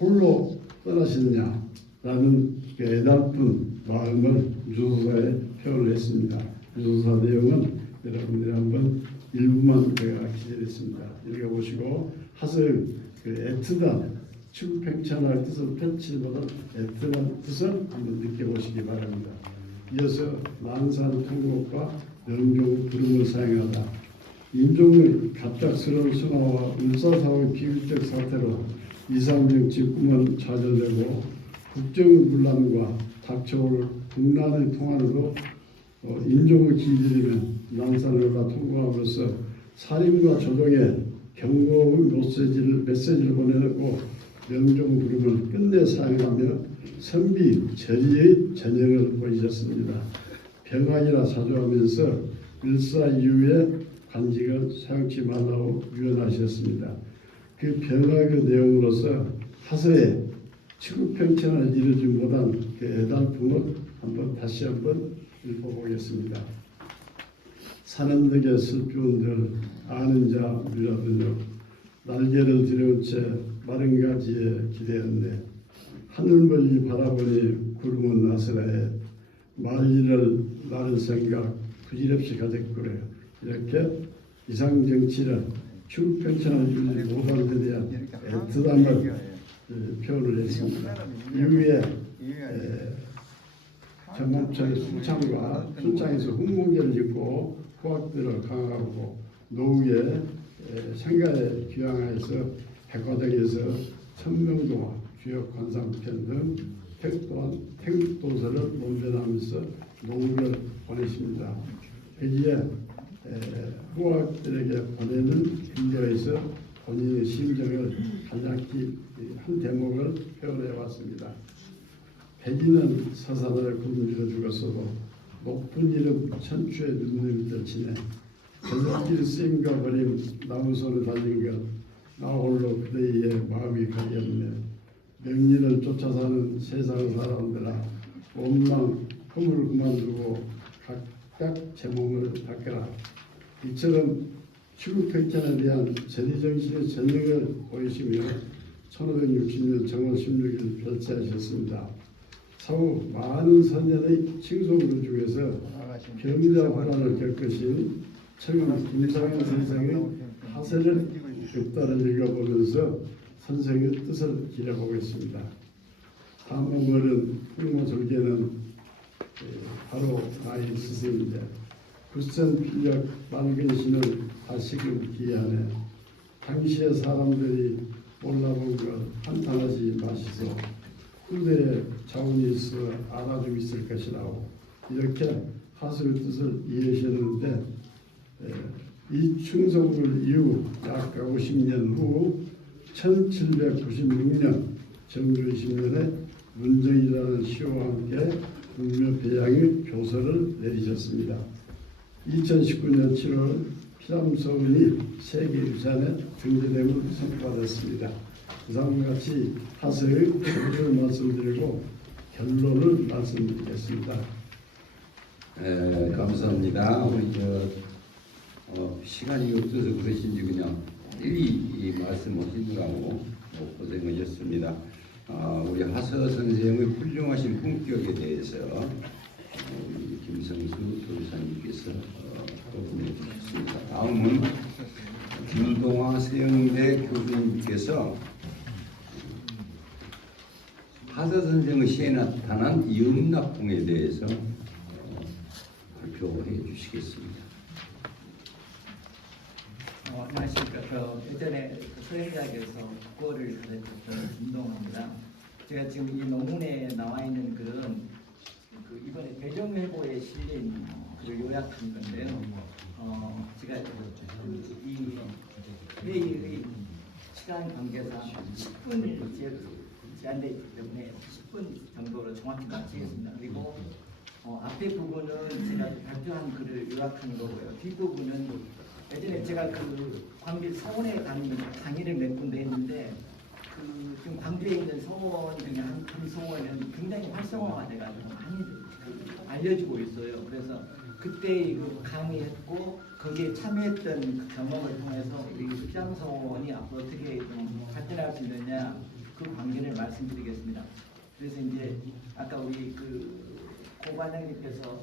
홀로 떠나시느냐라는 애달픈 마음을 유서사에 표현을 했습니다. 유서사 내용은 여러분들이 한번 일부만 제가 기재했습니다. 읽어보시고 하서의 애틋한 추국팽천할 뜻을 펼치보다 애틋한 뜻을 한번 느껴보시기 바랍니다. 이어서 난산 통곡과 명종 부름을 사용하다. 인종의 갑작스러운 순화와 을사사의 비극적 사태로 이상정치 꿈은 좌절되고 국정문란과 닥쳐올 국난의 통화로도 인종을 기들이면 난산을 통과함으로써 살인과 조정에 경고의 메시지를 보내고 명종 부름을 끝내 사용하며 선비 절의의 전형을 보이셨습니다. 병학이라 사조하면서 일사 이후에 관직을 사용치 말라고 유언하셨습니다. 그 병학의 내용으로서 하서에 치국평천을 이루지 못한 그 애달픔을 다시 한번 읽어보겠습니다. 사는 덕에 슬픈들 아는 자 누려드려 날개를 들여온 채 마른 가지에 기대었네. 하늘 멀리 바라보니 구름은 나서라해 말일을 나를 생각 부질없이 가졌구려. 이렇게 이상정치를 치국평천을 이루지 못한 데 대한 애틋함을 표현을 했습니다. 이후에 정감철 순창에서 훈문계를 짓고 후학들을 강화하고 노후에 생가에 귀향하여서 백화점에서 천명도와 주역 관상편 등 또한 태극도서를 논변하면서 노후를 보내십니다. 여기에 후학들에게 보내는 글려에서 본인의 심정을 간략히 한 대목을 표현해 왔습니다. 백인은 서산을 굶주려 죽었어도 높은 이름 천추의 눈을 떨치네. 저들끼리 쓰임과 버림 나무손을 다진 것 나 홀로 그대의 마음이 가겠네. 명리를 쫓아 사는 세상 사람들아 원망 허물을 그만두고 각각 제 몸을 닦아라. 이처럼 추국 획찬에 대한 제리정신의 전력을 보이시며 1560년 정월 16일 별세하셨습니다. 사후 많은 선현의 칭송들 중에서 병자 환란을 겪으신 청임 김상현 선생의 하세를 득달을 읽어보면서 선생의 뜻을 기려보겠습니다. 사모벌은 풍모절개는 바로 아이 스승인데 굳센 필력 맑은 신은 다시금 기하네. 당시의 사람들이 몰라본 것 한탄하지 마시소. 후대에 자운이 있어 알아주고 있을 것이라고 이렇게 하수의 뜻을 이해하셨는데 이 충성을 이후 약 50년 후 1796년 정조 20년에 문정이라는 시와 함께 국묘배양의 교서를 내리셨습니다. 2019년 7월 피람서원이 세계유산에 등재됨을 선포받았습니다. 이상과 같이 하세의 결론을 말씀드리고 결론을 말씀드리겠습니다. 감사합니다. 우리 시간이 없어서 그러신지 그냥 일이 말씀하시느라고 고생하셨습니다. 우리 하서 선생의 훌륭하신 품격에 대해서 우리 김성수 도지사님께서 도움해 주셨습니다. 다음은 김동화 세영대 교수님께서 하서 선생의 시에 나타난 염락풍에 대해서 발표해 주시겠습니다. 안녕하십니까. 예전에 서해대학에서 국어를 가르쳤던 김동화입니다. 제가 지금 이 논문에 나와 있는 글은 이번에 배정회고에 실린 글을 요약한 건데요. 제가 이 회의의 시간 관계상 10분 제한되어 있기 때문에 10분 정도로 정확히 마치겠습니다. 그리고 앞에 부분은 제가 발표한 글을 요약한 거고요. 뒷부분은 예전에 제가 광주 서원에 가는 강의를 몇 군데 했는데 지금 광주에 있는 서원 중에 한 서원은 굉장히 활성화가 돼가지고 많이 알려지고 있어요. 그래서 그때 강의했고 거기에 참여했던 그 경험을 통해서 우리 흑장서원이 앞으로 어떻게 좀 발전할 수 있느냐 그 관계를 말씀드리겠습니다. 그래서 이제 아까 우리 고 관장님께서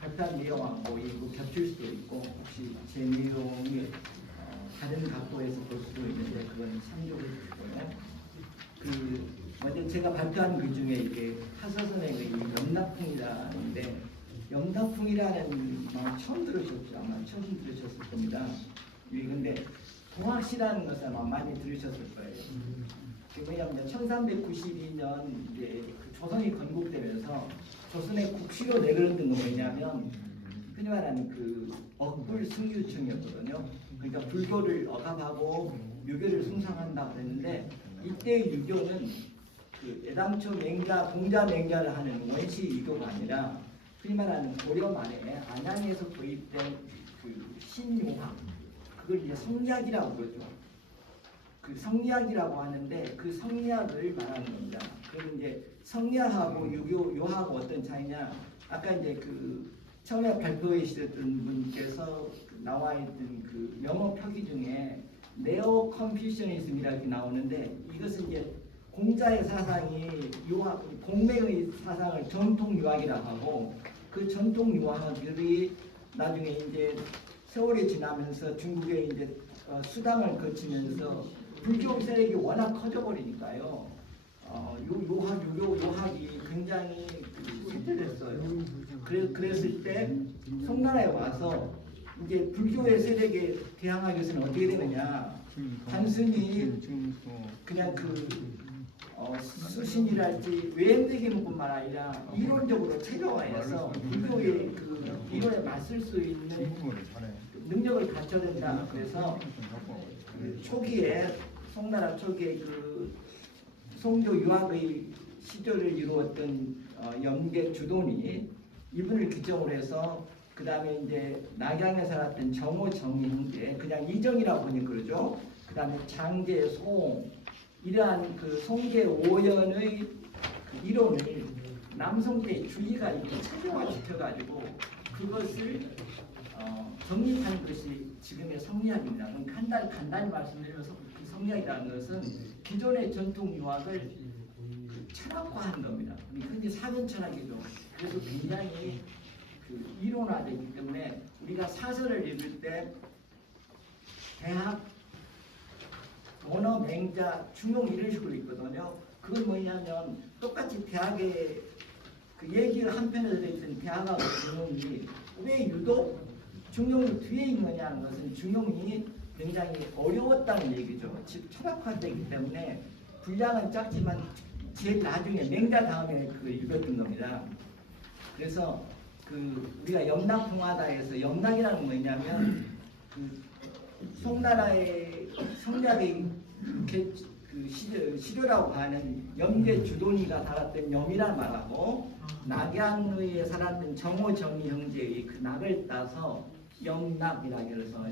발표한 내용하고 겹칠 수도 있고 혹시 제 내용이 다른 각도에서 볼 수도 있는데 그건 참조해 주시고요. 먼저 제가 발표한 그 중에 이게 하서선의 염락풍이라는데 염락풍이라는 말 처음 들으셨죠? 아마 처음 들으셨을 겁니다. 근데 동학시라는 것을 아마 많이 들으셨을 거예요. 왜냐하면 1392년 이제 조선이 건국되면서 조선의 국시로 내걸은 건 뭐냐면 흔히 말하는 억불 승유청이었거든요. 그러니까 불교를 억압하고 유교를 숭상한다고 했는데 이때 유교는 애당초 공자 맹자를 하는 원시 유교가 아니라 흔히 말하는 고려 말에 안양에서 도입된 신유학 그걸 이제 성리학이라고 그러죠. 성리학이라고 하는데 그 성리학을 말하는 겁니다. 그럼 이제 성리학하고 유교하고 어떤 차이냐? 아까 이제 처음에 발표해 주셨던 분께서 나와 있던 영어 표기 중에 네오 컨퓨셔니즘이라고 이렇게 나오는데 이것은 이제 공자의 사상이 공맹의 사상을 전통 유학이라고 하고 그 전통 유학들이 나중에 이제 세월이 지나면서 중국에 이제 수당을 거치면서 불교 세력이 워낙 커져버리니까요. 유학이 굉장히 쇠퇴됐어요. 그랬을 때 송나라에 와서 이제 불교의 세력에 대항하기 위해서는 어떻게 되느냐? 단순히 그냥 수신이랄지 외행되기뿐만 아니라 이론적으로 체계화해서 불교의 이론에 맞설 수 있는 능력을 갖춰야 된다. 그래서 초기에 송나라 초기에 송조 유학의 시조를 이루었던 염계 주돈이 이분을 기점으로 해서 그 다음에 이제 낙양에 살았던 정호 정희 형제, 그냥 이정이라고 보니 그러죠. 그 다음에 장제 소홍, 이러한 그 송계 오연의 그 이론을 남송계 주의가 이렇게 체계화시켜가지고 그것을 정립한 것이 지금의 성리학입니다. 그럼 간단히 말씀드리면 그 성리학이라는 것은 기존의 전통 유학을 철학화한 겁니다. 흔히 사전 철학이죠. 그래서 굉장히 그 이론화되어 있기 때문에 우리가 사설을 읽을 때 대학, 언어, 맹자, 중용 이런 식으로 있거든요. 그건 뭐냐면 똑같이 대학의 그 얘기가 한편에 들어있던 대학하고 중용이 왜 유독 중용이 뒤에 있느냐는 것은 중용이 굉장히 어려웠다는 얘기죠. 즉 철학화되기 때문에 분량은 작지만 제일 나중에 맹자 다음에 그걸 읽었던 겁니다. 그래서 그 우리가 염락풍화다에서 염락이라는 뭐냐면 그 송나라의 성략의 그 시조라고 하는 염계 주돈이가 살았던 염이란 말하고 낙양의에 살았던 정호 정희 형제의 그 낙을 따서 염락이라고 해서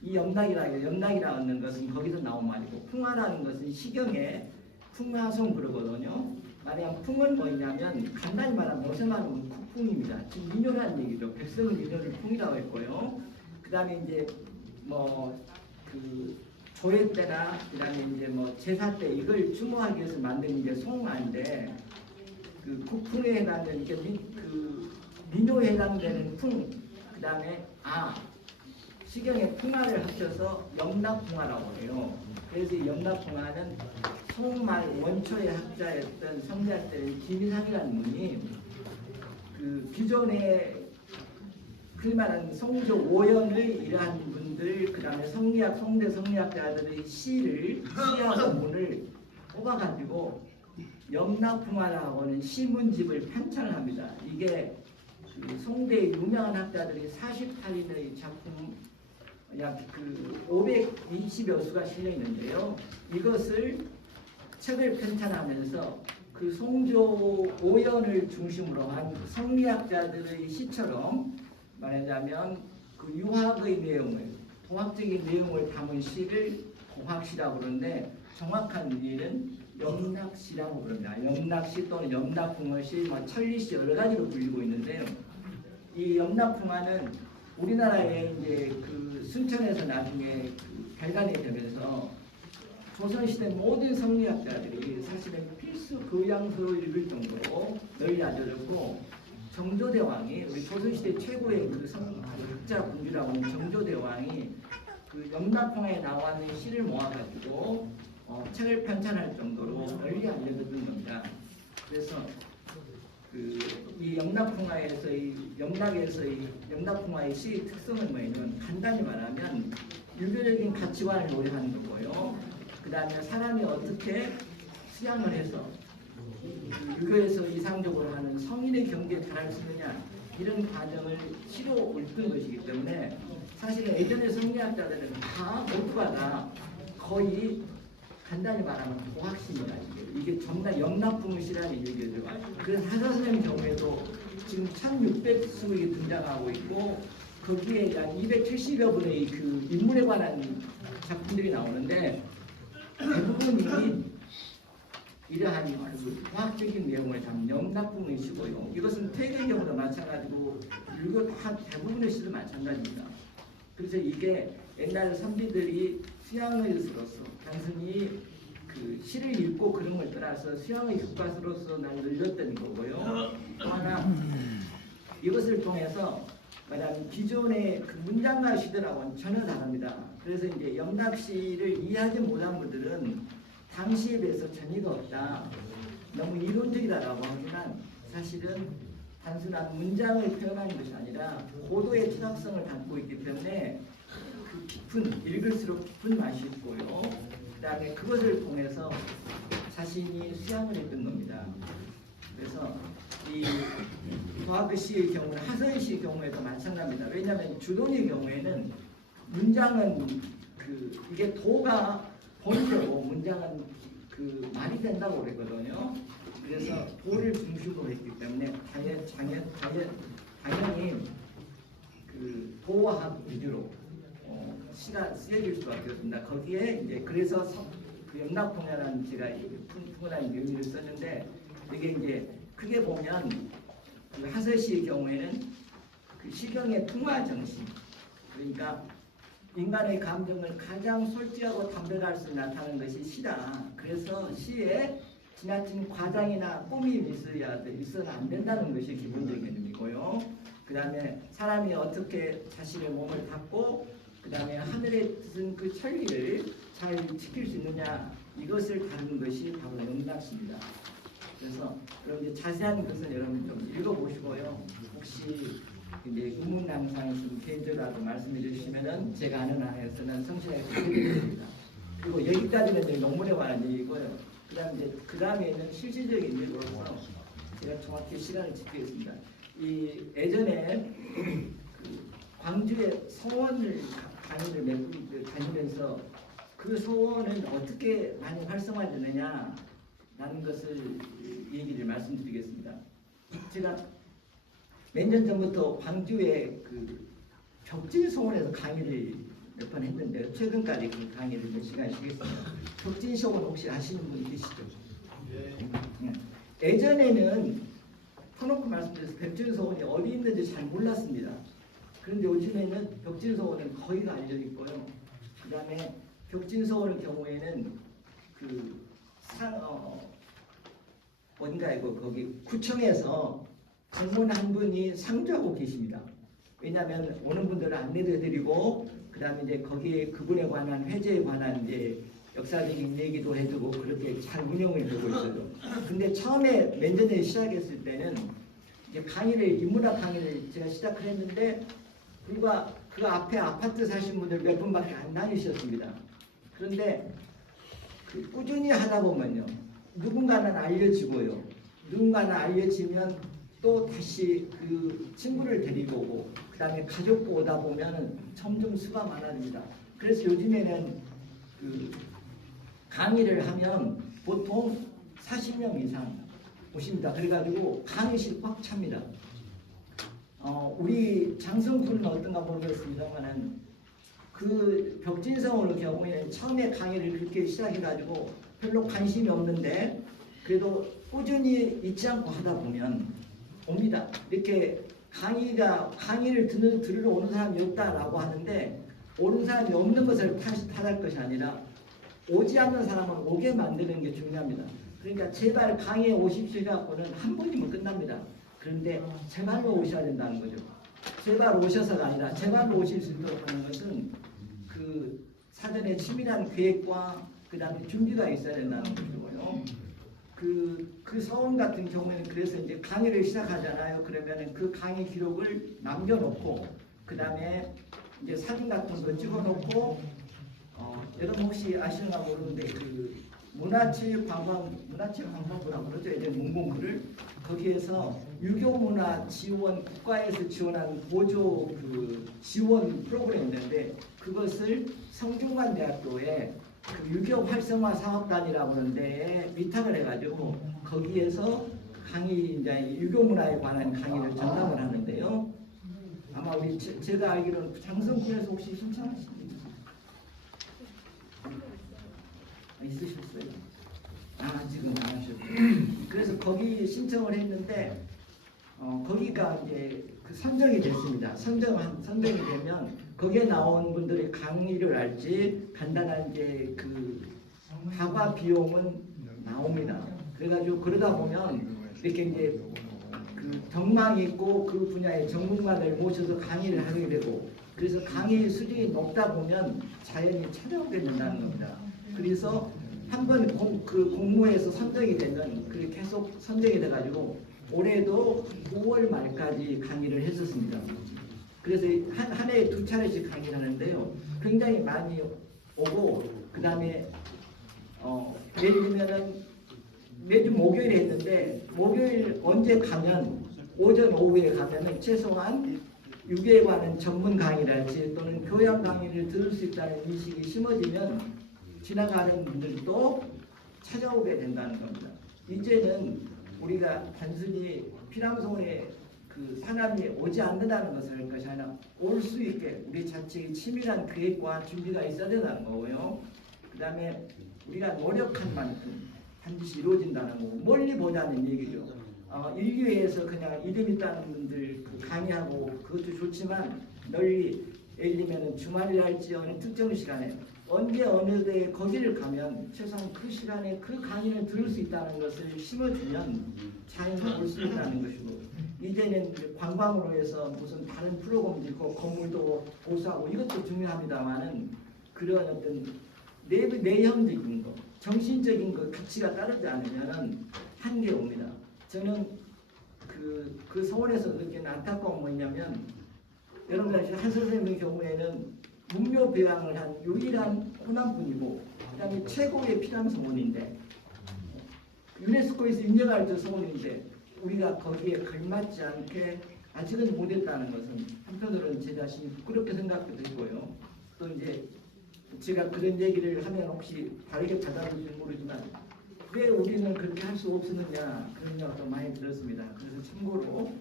이 염락이라는 것은 거기서 나온 말이고 풍화라는 것은 시경에 풍화송 그러거든요. 말하자면 풍은 뭐냐면 간단히 말하면 무슨 말하면 국풍입니다. 지금 민요라는 얘기죠. 백성은 민요를 풍이라고 했고요. 그 다음에 이제 뭐 그 조회 때나 그다음에 이제 뭐 제사 때 이걸 추모하기 위해서 만든 이제 송아인데 그 국풍에 해당되는 그 민요에 해당되는 풍 그다음에 시경의 풍화를 합쳐서 염락풍화라고 해요. 그래서 이 염락풍화는 송말 원초의 학자였던 성대할 때는 김희상이라는 분이 그 기존의 흔히 말하는 성조 오연의 이러한 분들 그 다음에 성리학 성대 성리학자들의 시하고 문을 뽑아가지고 염락풍화라고 하는 시문집을 편찬을 합니다. 이게 그 송대의 유명한 학자들이 48인의 작품 약 그 520여 수가 실려 있는데요. 이것을 책을 편찬하면서 그 송조 오연을 중심으로 한 성리학자들의 시처럼 말하자면 그 유학의 내용을 도학적인 내용을 담은 시를 고학시라고 그러는데 정확한 의미는 염락시라고 그럽니다. 염락시 또는 염락풍화시, 뭐 천리시 여러 가지로 불리고 있는데요. 이 염락풍화는 우리나라에 이제 그 순천에서 나중에 그 발간이 되면서 조선시대 모든 성리학자들이 사실은 필수 교양서로 읽을 정도로 널리 알려졌고 정조대왕이 우리 조선시대 최고의 그 학자 분주라고 하는 정조대왕이 그 염락풍화에 나와있는 시를 모아가지고 책을 편찬할 정도로 널리 알려졌던 겁니다. 그래서 이 염락풍화에서의 염락풍화의 시의 특성은 뭐냐면 간단히 말하면 유교적인 가치관을 노래하는 거고요. 그 다음에 사람이 어떻게 수양을 해서 유교에서 이상적으로 하는 성인의 경지에 달할 수 있느냐 이런 과정을 시로 읊은 것이기 때문에 사실 예전의 성리학자들은 모두가 다 거의 간단히 말하면 고학시입니다. 이게 정말 염락풍시라는 얘기죠. 그래서 하사선생님 경우에도 지금 1600수이 등장하고 있고 거기에 약 270여 분의 그 인물에 관한 작품들이 나오는데 대부분이 이러한 그 과학적인 내용을 담은 염락풍의 시고요. 이것은 퇴계의 경우도 마찬가지고 이거 다 대부분의 시도 마찬가지입니다. 그래서 이게 옛날 선비들이 수양의 수로서 단순히 그 시를 읽고 그런 걸 떠나서 수양의 교과서로서 날 늘렸던 거고요. 또 하나 이것을 통해서 말하는 기존의 그 문장가 시들하고는 전혀 다릅니다. 그래서 이제 염락시를 이해하지 못한 분들은 당시에 비해서 전이가 없다. 너무 이론적이다라고 하지만 사실은 단순한 문장을 표현하는 것이 아니라 고도의 철학성을 담고 있기 때문에 그 깊은 읽을수록 깊은 맛이 있고요. 그 다음에 그것을 통해서 자신이 수양을 했던 겁니다. 그래서 이 도학의 시의 경우는 하서의 시의 경우에도 마찬가지입니다. 왜냐하면 주돈의 경우에는 문장은 이게 도가 본체고 문장은 그 말이 된다고 그랬거든요. 그래서 도를 중심으로 했기 때문에 당연히 그 도화학 위주로 시가 쓰여질 수밖에 없습니다. 거기에 이제 그래서 그 영락통야라는 제가 풍부한 의미를 썼는데 이게 이제 크게 보면 그 하서시의 경우에는 그 시경의 통화 정신, 그러니까 인간의 감정을 가장 솔직하고 담백할 수 나타내는 것이 시다. 그래서 시에 지나친 과장이나 꾸밈이 있어서는 안 된다는 것이 기본적인 의미고요. 그 다음에 사람이 어떻게 자신의 몸을 닦고 그 다음에 하늘에 뜻은 그 천리를 잘 지킬 수 있느냐, 이것을 다루는 것이 바로 영락시입니다. 그래서 여러분 자세한 것은 여러분 좀 읽어보시고요. 혹시 이제 의문항상 개인적으로 말씀해 주시면은 제가 아는 한에서는 성실하게 해드리겠습니다. 그리고 여기까지는 이제 논문에 관한 얘기고요. 그 다음에는 실질적인 얘기로서 제가 정확히 시간을 지키겠습니다. 이 예전에 그 광주의 서원을 강의를 다니면서 그 서원은 어떻게 많이 활성화되느냐라는 것을 얘기를 말씀드리겠습니다. 제가 몇 년 전부터 광주의 그 벽진소원에서 강의를 몇 번 했는데요. 최근까지 그 강의를 몇 시간씩 했습니다. 벽진소원 혹시 아시는 분 계시죠? 네. 예전에는 터놓고 말씀드려서 벽진소원이 어디 있는지 잘 몰랐습니다. 그런데 요즘에는 벽진소원은 거의가 알려 있고요. 그 다음에 벽진소원의 경우에는 그 어딘가에 거기 구청에서 공무원 한 분이 상주하고 계십니다. 왜냐하면 오는 분들을 안내도 해드리고 그 다음에 이제 거기에 그분에 관한 회제에 관한 이제 역사적인 얘기도 해주고 그렇게 잘 운영을 되고 있어요. 근데 처음에 몇 년 전에 시작했을 때는 이제 인문학 강의를 제가 시작을 했는데 불과 그 앞에 아파트 사신 분들 몇 분밖에 안 다니셨습니다. 그런데 그 꾸준히 하다 보면요, 누군가는 알려지고요, 누군가는 알려지면 또 다시 그 친구를 데리고 오고 그 다음에 가족도 오다 보면 점점 수가 많아집니다. 그래서 요즘에는 그 강의를 하면 보통 40명 이상 오십니다. 그래가지고 강의실 꽉 찹니다. 우리 장성군은 어떤가 모르겠습니다만은 그 벽진성으로 경우에는 처음에 강의를 그렇게 시작해가지고 별로 관심이 없는데 그래도 꾸준히 잊지 않고 하다 보면 옵니다. 이렇게 강의를 들으러 오는 사람이 없다라고 하는데 오는 사람이 없는 것을 탓할 것이 아니라 오지 않는 사람을 오게 만드는 게 중요합니다. 그러니까 제발 강의에 오십시오 갖고는 한 번이면 끝납니다. 그런데 제발로 오셔야 된다는 거죠. 제발 오셔서가 아니라 제발로 오실 수 있도록 하는 것은 그 사전에 치밀한 계획과 그 다음에 준비가 있어야 된다는 거고요. 그 서원 같은 경우에는 그래서 이제 강의를 시작하잖아요. 그러면은 그 강의 기록을 남겨놓고 그 다음에 이제 사진 같은 거 찍어놓고 여러분 혹시 아시는가 모르는데 그 문화체육관광부라고 그러죠. 이제 문공부를 거기에서 유교문화 지원 국가에서 지원한 보조 그 지원 프로그램이 있는데 그것을 성균관대학교에 그 유교 활성화 사업단이라고 하는데 위탁을 해가지고 거기에서 강의 이제 유교 문화에 관한 강의를 전담을 하는데요. 아마 우리 제가 알기로는 장성군에서 혹시 신청하신 분 있으셨어요? 지금 안 하셨어요. 그래서 거기 신청을 했는데 거기가 이제 그 선정이 됐습니다. 선정이 되면 거기에 나온 분들의 강의를 할지 간단한 이제 그 다과 비용은 나옵니다. 그래가지고 그러다 보면 이렇게 이제 그 경망이 있고 그 분야의 전문가를 모셔서 강의를 하게 되고 그래서 강의 수준이 높다 보면 자연히 찾아오게 된다는 겁니다. 그래서 한번 그 공모에서 선정이 되면 그게 계속 선정이 돼가지고 올해도 5월 말까지 강의를 했었습니다. 그래서 한 해에 2차례씩 강의를 하는데요. 굉장히 많이 오고 그 다음에 예를 들면은 매주 목요일에 했는데 목요일 언제 가면 오전 오후에 가면은 최소한 유교에 관한 전문 강의랄지 또는 교양 강의를 들을 수 있다는 인식이 심어지면 지나가는 분들도 찾아오게 된다는 겁니다. 이제는 우리가 단순히 피랑소원에 그 사람이 오지 않는다는 것을 할 것이 아니라 올 수 있게 우리 자체의 치밀한 계획과 준비가 있어야 된다는 거고요. 그 다음에 우리가 노력한 만큼 반드시 이루어진다는 거고, 멀리 보자는 얘기죠. 인류에서 그냥 이름 있다는 분들 그 강의하고 그것도 좋지만 널리 예를 들면 주말이랄지 어느 특정 시간에 언제 어느 데 거기를 가면 최소한 그 시간에 그 강의를 들을 수 있다는 것을 심어주면 자연히 올 수 있다는 것이고, 이제는 이제 관광으로 해서 무슨 다른 프로그램도 있고 건물도 보수하고 이것도 중요합니다만은 그런 어떤 내형적인 것, 정신적인 것 가치가 따르지 않으면은 한계 옵니다. 저는 그 서울에서 느끼는 안타까운 뭐냐면, 여러분 아시죠? 한 선생님의 경우에는 문묘 배양을 한 유일한 호남분이고, 그다음에 최고의 피랑서원인데 유네스코에서 인정할 그 서원인데 우리가 거기에 걸맞지 않게 아직은 못했다는 것은 한편으로는 제 자신이 부끄럽게 생각도 되고요. 또 이제 제가 그런 얘기를 하면 혹시 다르게 받아들일지 모르지만 왜 우리는 그렇게 할 수 없었느냐 그런 생각도 많이 들었습니다. 그래서 참고로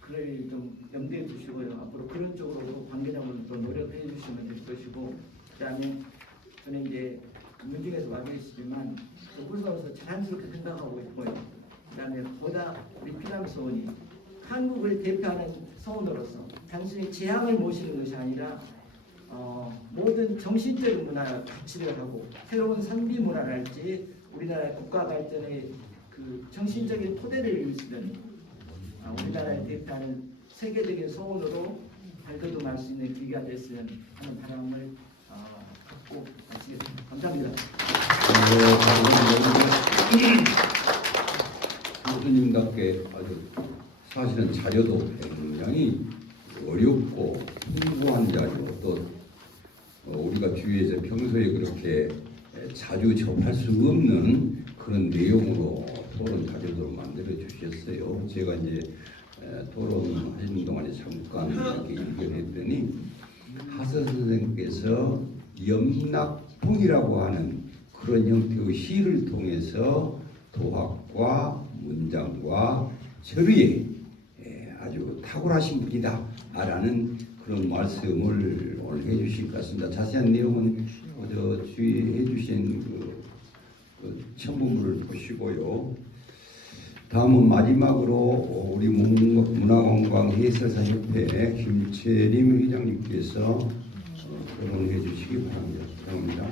그걸 좀 염두에 두시고요. 앞으로 그런 쪽으로 관계자분들도 노력해 주시면 될 것이고, 그다음에 저는 이제 문중에서 와 계시지만 훌선에서 자랑스럽게 생각하고 있고요. 그다음에 보다 우리 피랑서원이 한국을 대표하는 서원으로서 단순히 재앙을 모시는 것이 아니라 모든 정신적인 문화를 가치를 하고 새로운 선비 문화랄지 우리나라의 국가 발전의 그 정신적인 토대를 일으키는 우리나라를 대표하는 세계적인 서원으로 발돋움할 수 있는 기회가 됐으면 하는 바람을 갖고 마치겠습니다. 감사합니다. 교수님답게 아주 사실은 자료도 굉장히 어렵고 풍부한 자료, 또 우리가 주위에서 평소에 그렇게 자주 접할 수 없는 그런 내용으로 토론 자료도 만들어 주셨어요. 제가 이제 토론하시는 동안에 잠깐 이렇게 읽어냈더니 하서 선생님께서 염락풍이라고 하는 그런 형태의 시를 통해서 도학과 문장과 절의에 아주 탁월하신 분이다라는 그런 말씀을 오늘 해주실 것 같습니다. 자세한 내용은 주의해 주신 그 첨부물을 보시고요. 다음은 마지막으로 우리 문화관광해설사협회 김채림 회장님께서 토론해 주시기 바랍니다. 감사합니다.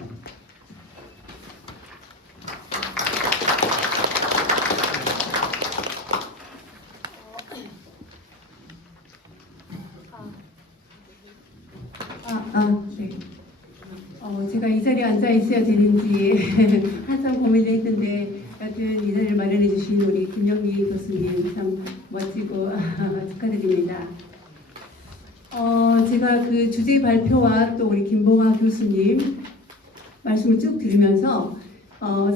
네. 제가 이 자리에 앉아 있어야 되는지 항상 고민을 했는데, 여튼 이 자리를 마련해 주신 우리 김영미 교수님 참 멋지고 축하드립니다. 제가 그 주제 발표와 또 우리 김봉하 교수님 말씀을 쭉 들으면서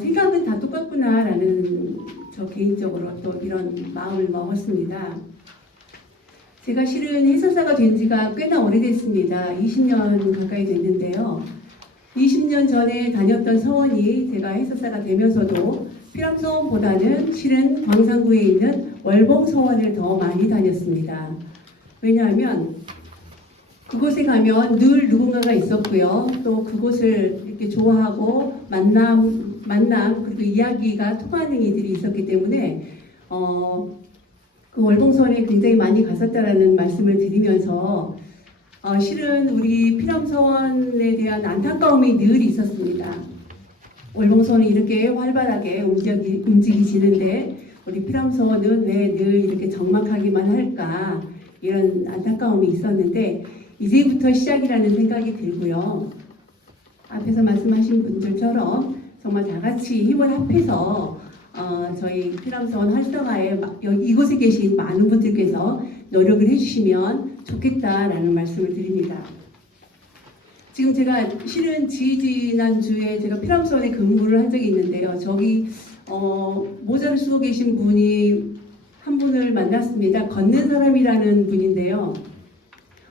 생각은 다 똑같구나라는 저 개인적으로 또 이런 마음을 먹었습니다. 제가 실은 해설사가 된 지가 꽤나 오래됐습니다. 20년 가까이 됐는데요. 20년 전에 다녔던 서원이 제가 해설사가 되면서도 피랑서원보다는 실은 광산구에 있는 월봉서원을 더 많이 다녔습니다. 왜냐하면 그곳에 가면 늘 누군가가 있었고요. 또 그곳을 이렇게 좋아하고 만남 그리고 이야기가 통하는 이들이 있었기 때문에 그 월봉서원에 굉장히 많이 갔었다라는 말씀을 드리면서 실은 우리 피랑서원에 대한 안타까움이 늘 있었습니다. 월봉서원이 이렇게 활발하게 움직이시는데 우리 피랑서원은 왜 늘 이렇게 적막하기만 할까, 이런 안타까움이 있었는데 이제부터 시작이라는 생각이 들고요. 앞에서 말씀하신 분들처럼 정말 다 같이 힘을 합해서 저희 피랑서원 활성화에 이곳에 계신 많은 분들께서 노력을 해주시면 좋겠다라는 말씀을 드립니다. 지금 제가 실은 지난주에 제가 피랑서원에 근무를 한 적이 있는데요. 저기 모자를 쓰고 계신 분이 한 분을 만났습니다. 걷는 사람이라는 분인데요.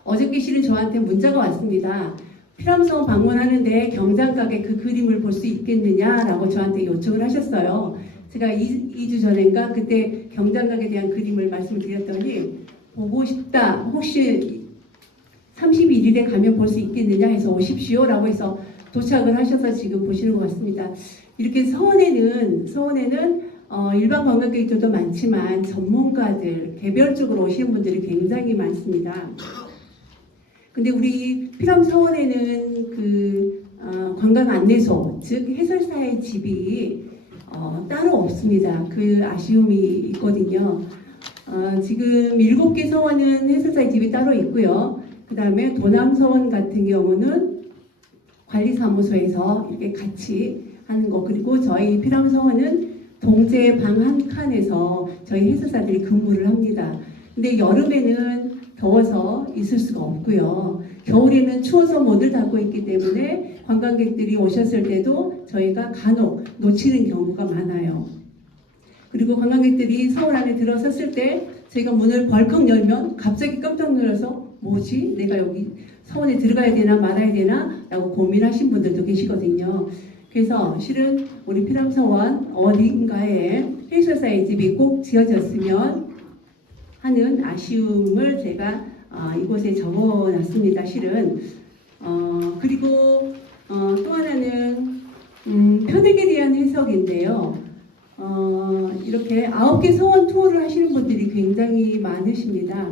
어저께 실은 저한테 문자가 왔습니다. 피람서원 방문하는데 경장각의 그 그림을 볼 수 있겠느냐라고 저한테 요청을 하셨어요. 제가 2주 전인가 그때 경장각에 대한 그림을 말씀드렸더니 보고 싶다. 혹시 31일에 가면 볼 수 있겠느냐 해서 오십시오라고 해서 도착을 하셔서 지금 보시는 것 같습니다. 이렇게 서원에는 일반 관광객들도 많지만 전문가들 개별적으로 오시는 분들이 굉장히 많습니다. 근데 우리 피람서원에는 관광 안내소, 즉 해설사의 집이 따로 없습니다. 그 아쉬움이 있거든요. 지금 7개 서원은 해설사의 집이 따로 있고요. 그 다음에 도남서원 같은 경우는 관리사무소에서 이렇게 같이 하는 거, 그리고 저희 피람서원은 동제 방 한 칸에서 저희 해설사들이 근무를 합니다. 근데 여름에는 더워서 있을 수가 없고요. 겨울에는 추워서 문을 닫고 있기 때문에 관광객들이 오셨을 때도 저희가 간혹 놓치는 경우가 많아요. 그리고 관광객들이 서울 안에 들어섰을 때 저희가 문을 벌컥 열면 갑자기 깜짝 놀라서 뭐지? 내가 여기 서원에 들어가야 되나 말아야 되나? 라고 고민하신 분들도 계시거든요. 그래서 실은 우리 피람서원 어딘가에 해설사의 집이 꼭 지어졌으면 하는 아쉬움을 제가 이곳에 적어놨습니다. 실은 그리고 또 하나는 편액에 대한 해석인데요. 이렇게 9개 서원 투어를 하시는 분들이 굉장히 많으십니다.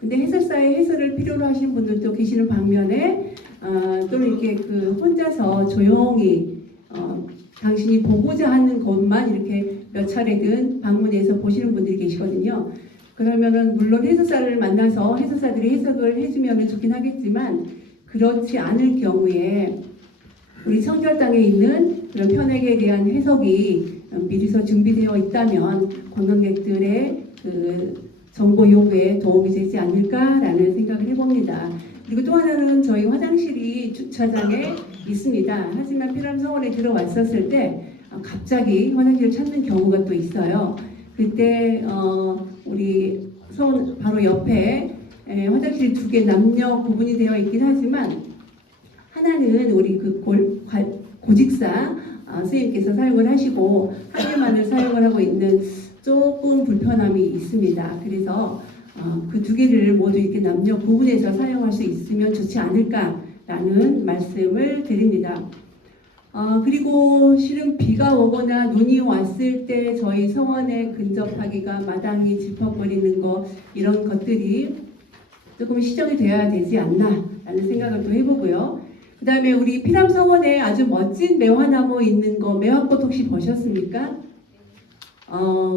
근데 해설사의 해설을 필요로 하시는 분들도 계시는 반면에 또는 이렇게 혼자서 조용히 당신이 보고자 하는 것만 이렇게 몇 차례든 방문해서 보시는 분들이 계시거든요. 그러면은 물론 해설사를 만나서 해설사들이 해석을 해주면 좋긴 하겠지만 그렇지 않을 경우에 우리 청결당에 있는 그런 편액에 대한 해석이 미리서 준비되어 있다면 관광객들의 정보 요구에 도움이 되지 않을까라는 생각을 해봅니다. 그리고 또 하나는 저희 화장실이 주차장에 있습니다. 하지만 피람서원에 들어왔었을 때 갑자기 화장실을 찾는 경우가 또 있어요. 그때 우리 서원 바로 옆에 화장실이 2개 남녀 구분이 되어 있긴 하지만 하나는 우리 고직사 선생님께서 사용을 하시고 한 개만을 사용을 하고 있는 조금 불편함이 있습니다. 그래서 그 2개를 모두 이렇게 남녀 구분해서 사용할 수 있으면 좋지 않을까라는 말씀을 드립니다. 그리고 실은 비가 오거나 눈이 왔을 때 저희 서원에 근접하기가 마당이 질퍽거리는 거 이런 것들이 조금 시정이 되어야 되지 않나라는 생각을 또 해보고요. 그 다음에 우리 피람서원에 아주 멋진 매화나무 있는 거 매화꽃 혹시 보셨습니까?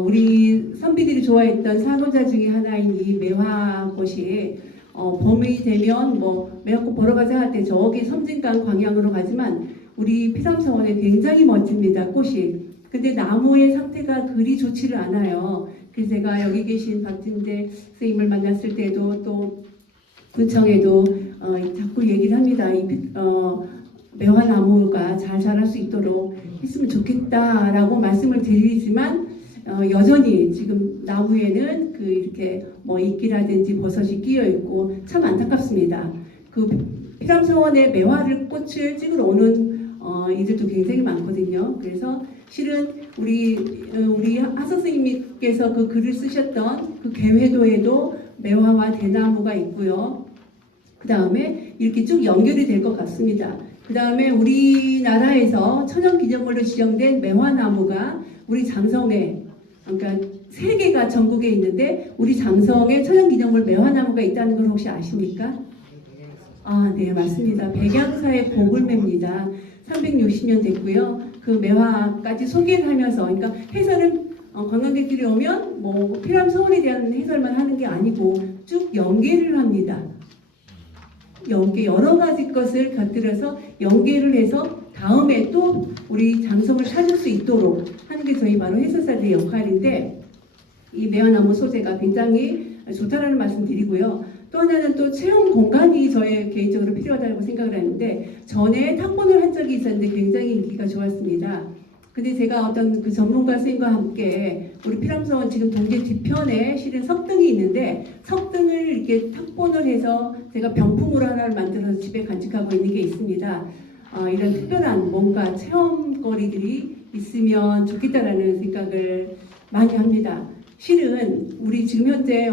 우리 선비들이 좋아했던 사노자 중에 하나인 이 매화꽃이 봄이 되면 매화꽃 보러 가자 할 때 저기 섬진강 방향으로 가지만 우리 피람서원에 굉장히 멋집니다. 꽃이. 근데 나무의 상태가 그리 좋지를 않아요. 그래서 제가 여기 계신 박진대 선생님을 만났을 때도 또 군청에도 자꾸 얘기를 합니다. 매화나무가 잘 자랄 수 있도록 했으면 좋겠다라고 말씀을 드리지만 여전히 지금 나무에는 이렇게 이끼라든지 버섯이 끼어 있고 참 안타깝습니다. 피람서원에 매화를 꽃을 찍으러 오는 이들도 굉장히 많거든요. 그래서 실은 우리 하 선생님께서 그 글을 쓰셨던 그 개회도에도 매화와 대나무가 있고요. 그 다음에 이렇게 쭉 연결이 될 것 같습니다. 그 다음에 우리나라에서 천연기념물로 지정된 매화나무가 우리 장성에, 그러니까 3개가 전국에 있는데 우리 장성에 천연기념물 매화나무가 있다는 걸 혹시 아십니까? 네, 맞습니다. 백양사의 보글매입니다. 360년 됐고요. 그 매화까지 소개를 하면서, 그러니까 해설은 관광객들이 오면 피람서원에 대한 해설만 하는 게 아니고 쭉 연계를 합니다. 여러 가지 것을 곁들여서 연계를 해서 다음에 또 우리 장성을 찾을 수 있도록 하는 게 저희 바로 해설사들의 역할인데 이 매화나무 소재가 굉장히 좋다라는 말씀 드리고요. 또 하나는 또 체험 공간이 저의 개인적으로 필요하다고 생각을 하는데 전에 탁본을 한 적이 있었는데 굉장히 인기가 좋았습니다. 근데 제가 어떤 전문가 선생님과 함께 우리 피람서원 지금 동계 뒤편에 실은 석등이 있는데 석등을 이렇게 탁본을 해서 제가 병풍으로 하나를 만들어서 집에 마음속에 간직하고 있는 게 있습니다. 이런 특별한 뭔가 체험거리들이 있으면 좋겠다라는 생각을 많이 합니다. 실은 우리 지금 현재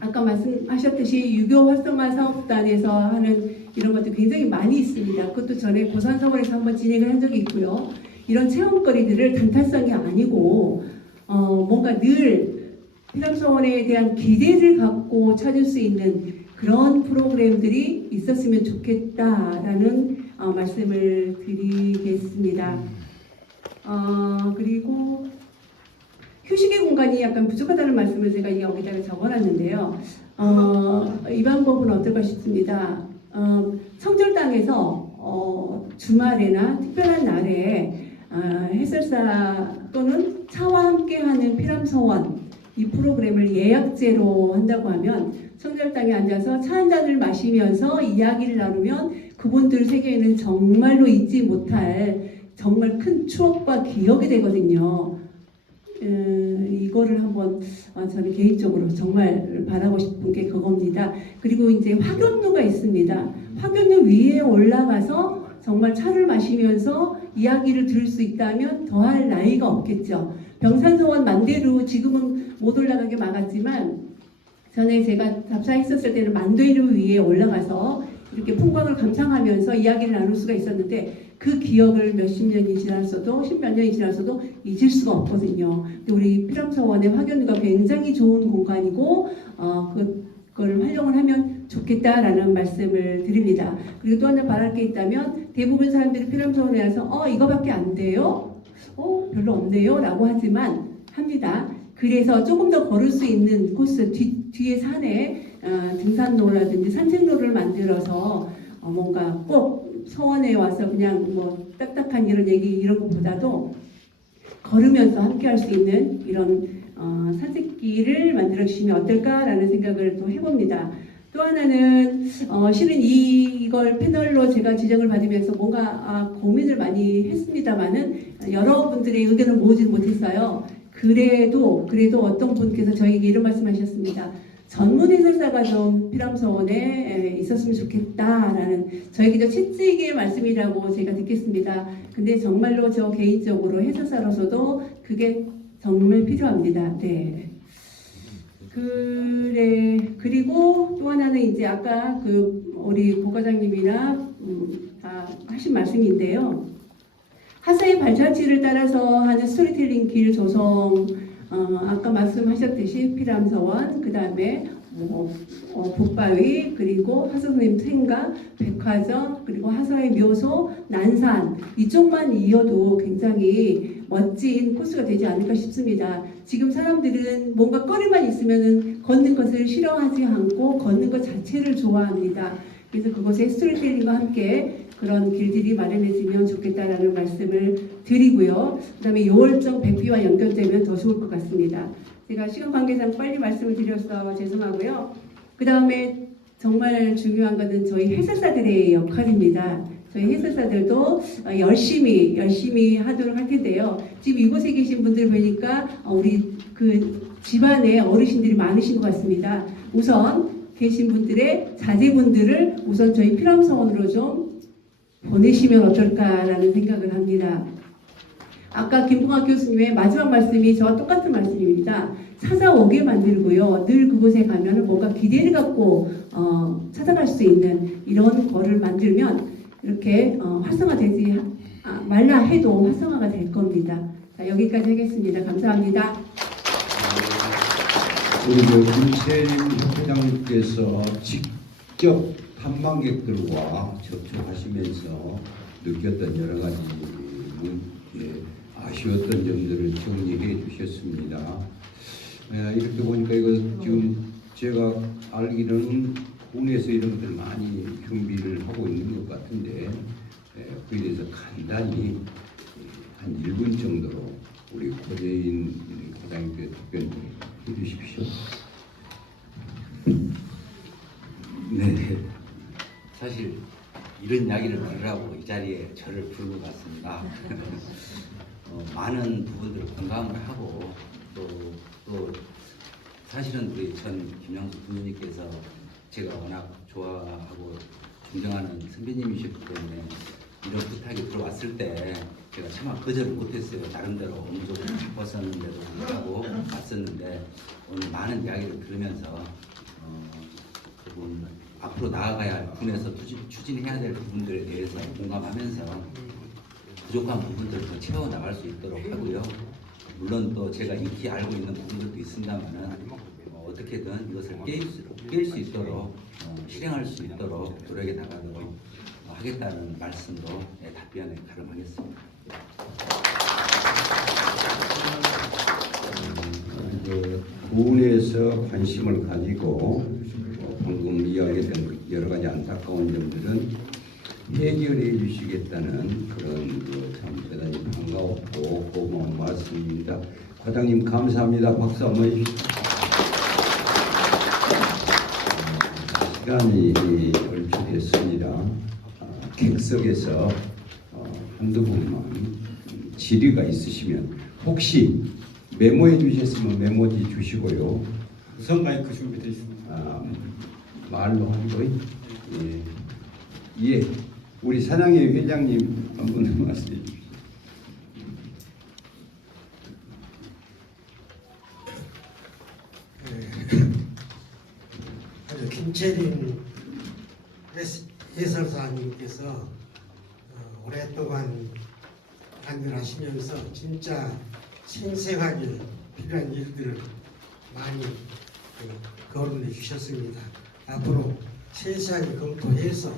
아까 말씀하셨듯이 유교 활성화 사업단에서 하는 이런 것도 굉장히 많이 있습니다. 그것도 전에 고산서원에서 한번 진행을 한 적이 있고요. 이런 체험거리들을 단타성이 아니고 뭔가 늘 피람서원에 대한 기대를 갖고 찾을 수 있는 그런 프로그램들이 있었으면 좋겠다라는 말씀을 드리겠습니다. 그리고 휴식의 공간이 약간 부족하다는 말씀을 제가 여기다가 적어놨는데요. 이 방법은 어떨까 싶습니다. 성절당에서 주말에나 특별한 날에 해설사 또는 차와 함께하는 피람서원 이 프로그램을 예약제로 한다고 하면 성절당에 앉아서 차 한 잔을 마시면서 이야기를 나누면 그분들 세계에는 정말로 잊지 못할 정말 큰 추억과 기억이 되거든요. 이거를 한번 저는 개인적으로 정말 바라고 싶은 게 그겁니다. 그리고 이제 화교루가 있습니다. 화교루 위에 올라가서 정말 차를 마시면서 이야기를 들을 수 있다면 더할 나위가 없겠죠. 병산서원 만대루 지금은 못 올라가게 막았지만 전에 제가 답사했었을 때는 만대루 위에 올라가서 이렇게 풍광을 감상하면서 이야기를 나눌 수가 있었는데 그 기억을 몇십 년이 지났어도 십몇 년이 지났어도 잊을 수가 없거든요. 근데 우리 피람서원의 화교루가 굉장히 좋은 공간이고 그걸 활용을 하면 좋겠다라는 말씀을 드립니다. 그리고 또 하나 바랄 게 있다면 대부분 사람들이 피람서원에 와서 이거밖에 안 돼요? 별로 없네요 라고 하지만 합니다. 그래서 조금 더 걸을 수 있는 코스 뒤에 산에 등산로라든지 산책로를 만들어서 뭔가 꼭 서원에 와서 그냥 뭐 딱딱한 이런 얘기 이런 것보다도 걸으면서 함께 할 수 있는 이런 산책길을 만들어 주시면 어떨까라는 생각을 또 해봅니다. 또 하나는 실은 이걸 패널로 제가 지정을 받으면서 뭔가 고민을 많이 했습니다만은 여러분들의 의견을 모으지는 못했어요. 그래도 어떤 분께서 저에게 이런 말씀하셨습니다. 전문 해설사가 좀 피람서원에 있었으면 좋겠다라는 저에게도 채찍의 말씀이라고 제가 듣겠습니다. 근데 정말로 저 개인적으로 해설사로서도 그게 정말 필요합니다. 네. 그리고 또 하나는 이제 아까 우리 고과장님이나 하신 말씀인데요. 하사의 발자취를 따라서 하는 스토리텔링 길 조성, 아까 말씀하셨듯이 피람서원, 그 다음에 북바위, 그리고 하사 선생님 생가, 백화점, 그리고 하사의 묘소, 난산 이쪽만 이어도 굉장히 멋진 코스가 되지 않을까 싶습니다. 지금 사람들은 뭔가 거리만 있으면 걷는 것을 싫어하지 않고 걷는 것 자체를 좋아합니다. 그래서 그것에 스토리텔링과 함께 그런 길들이 마련해지면 좋겠다라는 말씀을 드리고요. 그 다음에 요월정 백비와 연결되면 더 좋을 것 같습니다. 제가 시간 관계상 빨리 말씀을 드려서 죄송하고요. 그 다음에 정말 중요한 것은 저희 해설사들의 역할입니다. 저희 해설사들도 열심히 하도록 할 텐데요. 지금 이곳에 계신 분들 보니까 우리 집안에 어르신들이 많으신 것 같습니다. 우선 계신 분들의 자제분들을 우선 저희 피람서원으로 좀 보내시면 어떨까라는 생각을 합니다. 아까 김봉학 교수님의 마지막 말씀이 저와 똑같은 말씀입니다. 찾아오게 만들고요. 늘 그곳에 가면 뭔가 기대를 갖고 찾아갈 수 있는 이런 거를 만들면 이렇게 활성화되지 말라 해도 활성화가 될 겁니다. 자, 여기까지 하겠습니다. 감사합니다. 우리 김채림 협회장님께서 직접 탐방객들과 접촉하시면서 느꼈던 여러 가지 아쉬웠던 점들을 정리해 주셨습니다. 이렇게 보니까 이거 지금 제가 알기로는 국내에서 이런 것들 많이 준비를 하고 있는 것 같은데 그에 대해서 간단히 한 1분 정도로 우리 고재인 과장님께 답변 해주십시오. 네. 사실 이런 이야기를 들으라고 이 자리에 저를 부른 것 같습니다. 많은 부분들을 공감을 하고 또 사실은 우리 전 김영수 부모님께서 제가 워낙 좋아하고 존경하는 선배님이셨기 때문에 이런 부탁이 들어왔을 때 제가 차마 거절을 못했어요. 나름대로 업무적으로 바빴었는데도 불구하고 왔었는데 오늘 많은 이야기를 들으면서 그분 앞으로 나아가야 할 군에서 추진해야 될 부분들에 대해서 공감하면서 부족한 부분들을 더 채워나갈 수 있도록 하고요. 물론 또 제가 익히 알고 있는 부분들도 있습니다만은 어떻게든 이것을 깰 수 있도록 실행할 수 있도록 노력해 나가도록 하겠다는 말씀으로 답변에 가름하겠습니다. 군에서 관심을 가지고 방금 이야기된 여러 가지 안타까운 점들은 해결해 주시겠다는 그런 참 대단히 반가웠고 고마운 말씀입니다. 과장님 감사합니다. 박수 한번 해주시죠. 시간이 얼추 됐습니다. 객석에서 한두 분만 질의가 있으시면 혹시 메모해 주셨으면 메모지 주시고요. 우선 마이크 준비되어 있습니다. 말로 한 거요? 예. 우리 사랑의 회장님 한 분 말씀해 주시죠. 김채린 해설사님께서 오랫동안 관여하시면서 진짜 생생하게 필요한 일들을 많이 거론해 주셨습니다. 앞으로 세세하게 검토해서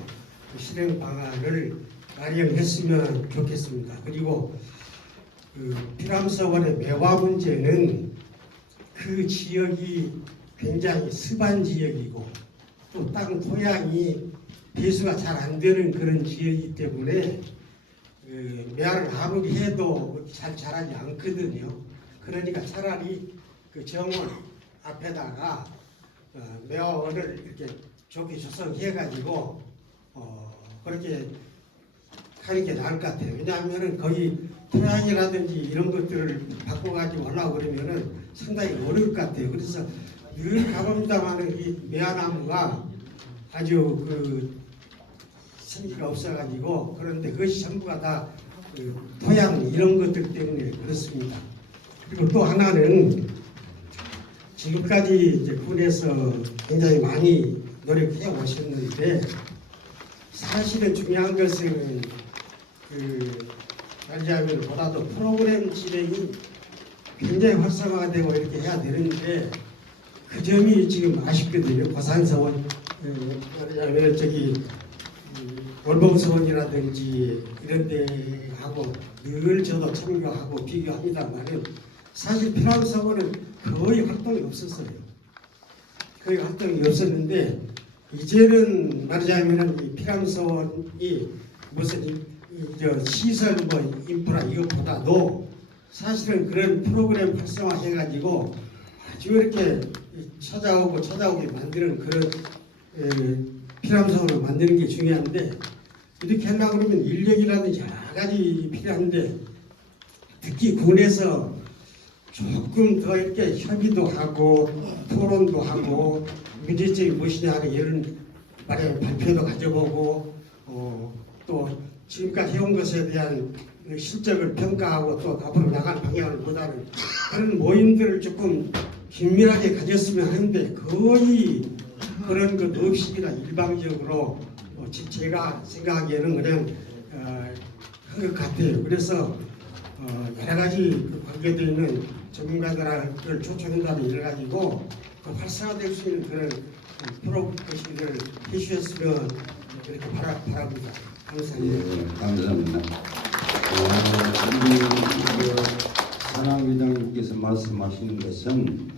실행 방안을 마련했으면 좋겠습니다. 그리고 피람서원의 매화 문제는 그 지역이 굉장히 습한 지역이고 또 땅 토양이 배수가 잘 안 되는 그런 지역이기 때문에 매화를 아무리 해도 잘 자라지 않거든요. 그러니까 차라리 그 정원 앞에다가 매화원을 이렇게 좋게 조성해가지고 그렇게 하는 게 나을 것 같아요. 왜냐하면은 거기 토양이라든지 이런 것들을 바꿔가지고 하려고 그러면은 상당히 어려울 것 같아요. 그래서 늘 가봅니다만은 이 매화나무가 아주 생기가 없어가지고 그런데 그것이 전부가 다 토양 이런 것들 때문에 그렇습니다. 그리고 또 하나는 지금까지 이제 군에서 굉장히 많이 노력해 오셨는데 사실은 중요한 것은 말하자면 보다도 프로그램 진행이 굉장히 활성화되고 이렇게 해야 되는데 그 점이 지금 아쉽거든요. 고산서원 말하자면 저기 월봉서원이라든지 이런 데 하고 늘 저도 참여하고 비교합니다만은 사실 피람서원은 거의 활동이 없었어요. 거의 활동이 없었는데 이제는 말하자면 이 피람서원이 무슨 시설 뭐 인프라 이것보다도 사실은 그런 프로그램 활성화 해가지고 아주 이렇게 찾아오게 만드는 그런 피람서원을 만드는 게 중요한데 이렇게 하려고 그러면 인력이라든지 여러 가지 필요한데 특히 군에서 조금 더 이렇게 협의도 하고 토론도 하고 문제점이 무엇이냐 하는 이런 말에 발표도 가져보고 또 지금까지 해온 것에 대한 실적을 평가하고 또 앞으로 나갈 방향을 보다는 그런 모임들을 조금 긴밀하게 가졌으면 하는데 거의 그런 것 없이 그냥 일방적으로 제가 생각하기에는 그냥 한 것 같아요. 그래서 여러 가지 관계되어 있는 전문가들을 초청한다는 이래 가지고 활성화될 수 있는 그런 프로그램을 해주셨으면 이렇게 바랍니다. 감사합니다. 예, 감사합니다. 산하 회장님께서 말씀하시는 것은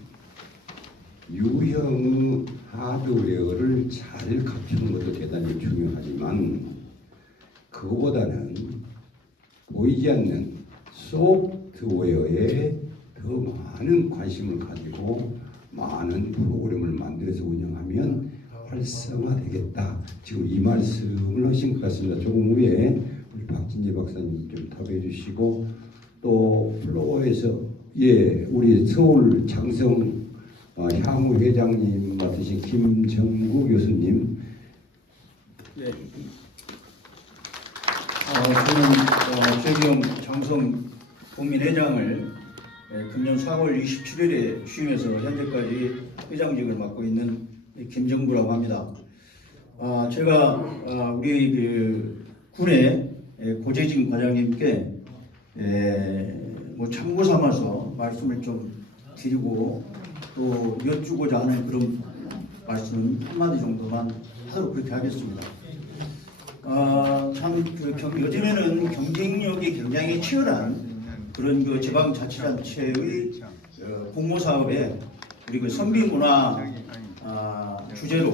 유형의 하드웨어를 잘 갖추는 것도 대단히 중요하지만 그거보다는 보이지 않는 소프트웨어에 더 많은 관심을 가지고 많은 프로그램을 만들어서 운영하면 활성화되겠다. 지금 이 말씀을 하신 것 같습니다. 조금 후에 우리 박진재 박사님 좀 답해 주시고 또 플로어에서 우리 서울 장성 향후 회장님 맡으신 김정구 교수님 예. 저는 최경 장성 국민회장을 금년 4월 27일에 취임해서 현재까지 회장직을 맡고 있는 김정구라고 합니다. 제가 우리 그 군의 고재진 과장님께 뭐 참고 삼아서 말씀을 좀 드리고 또 여쭈고자 하는 그런 말씀 한마디 정도만 하도록 그렇게 하겠습니다. 요즘에는 경쟁력이 굉장히 치열한 그런 그 지방자치단체의 공모 사업에 우리 그 선비 문화 주제로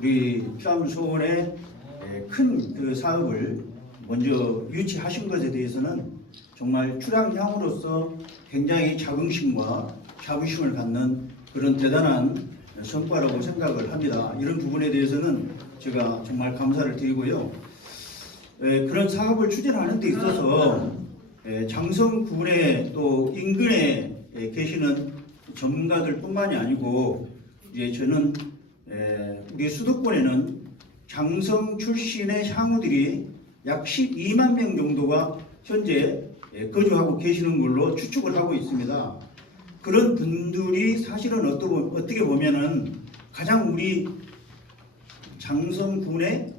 우리 피암소원의 큰 그 사업을 먼저 유치하신 것에 대해서는 정말 출향향으로서 굉장히 자긍심과 자부심을 갖는 그런 대단한 성과라고 생각을 합니다. 이런 부분에 대해서는 제가 정말 감사를 드리고요. 그런 사업을 추진하는 데 있어서 장성군의 또 인근에 계시는 전문가들뿐만이 아니고 이제 저는 우리 수도권에는 장성 출신의 향후들이 약 12만 명 정도가 현재 거주하고 계시는 걸로 추측을 하고 있습니다. 그런 분들이 사실은 어떻게 보면은 가장 우리 장성군의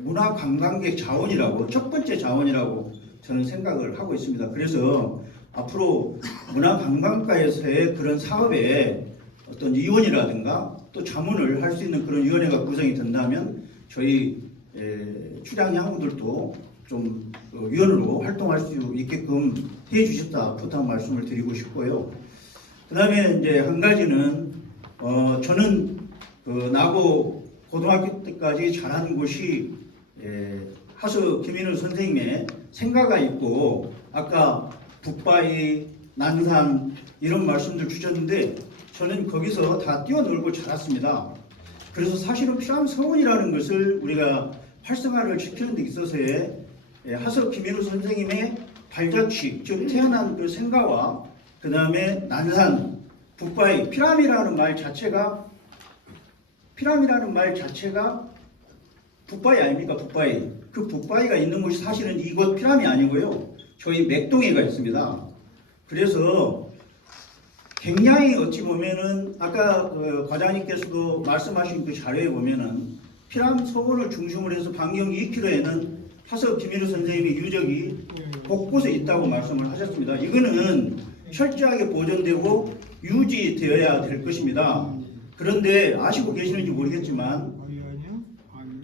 문화관광객 자원이라고 첫 번째 자원이라고 저는 생각을 하고 있습니다. 그래서 앞으로 문화관광가에서의 그런 사업에 어떤 위원이라든가 또 자문을 할 수 있는 그런 위원회가 구성이 된다면 저희 출향 향후들도 좀 위원으로 활동할 수 있게끔 해 주셨다 부탁 말씀을 드리고 싶고요. 그 다음에 이제 한 가지는 저는 그 나고 고등학교 때까지 자란 곳이 하서 김인우 선생님의 생가가 있고 아까 북바위, 난산 이런 말씀들 주셨는데 저는 거기서 다 뛰어놀고 자랐습니다. 그래서 사실은 피암서원이라는 것을 우리가 활성화를 시키는 데 있어서의 하서 김인우 선생님의 발자취, 즉 태어난 그 생가와 그 다음에 난산, 북바위, 피람이라는 말 자체가 북바위 아닙니까? 북바위. 그 북바위가 있는 곳이 사실은 이곳 피람이 아니고요. 저희 맥동에가 있습니다. 그래서 굉장히 어찌 보면은 아까 그 과장님께서도 말씀하신 그 자료에 보면은 피람 서원을 중심으로 해서 반경 2km에는 하서 김일우 선생님의 유적이 곳곳에 있다고 말씀을 하셨습니다. 이거는 철저하게 보존되고 유지되어야 될 것입니다. 그런데 아시고 계시는지 모르겠지만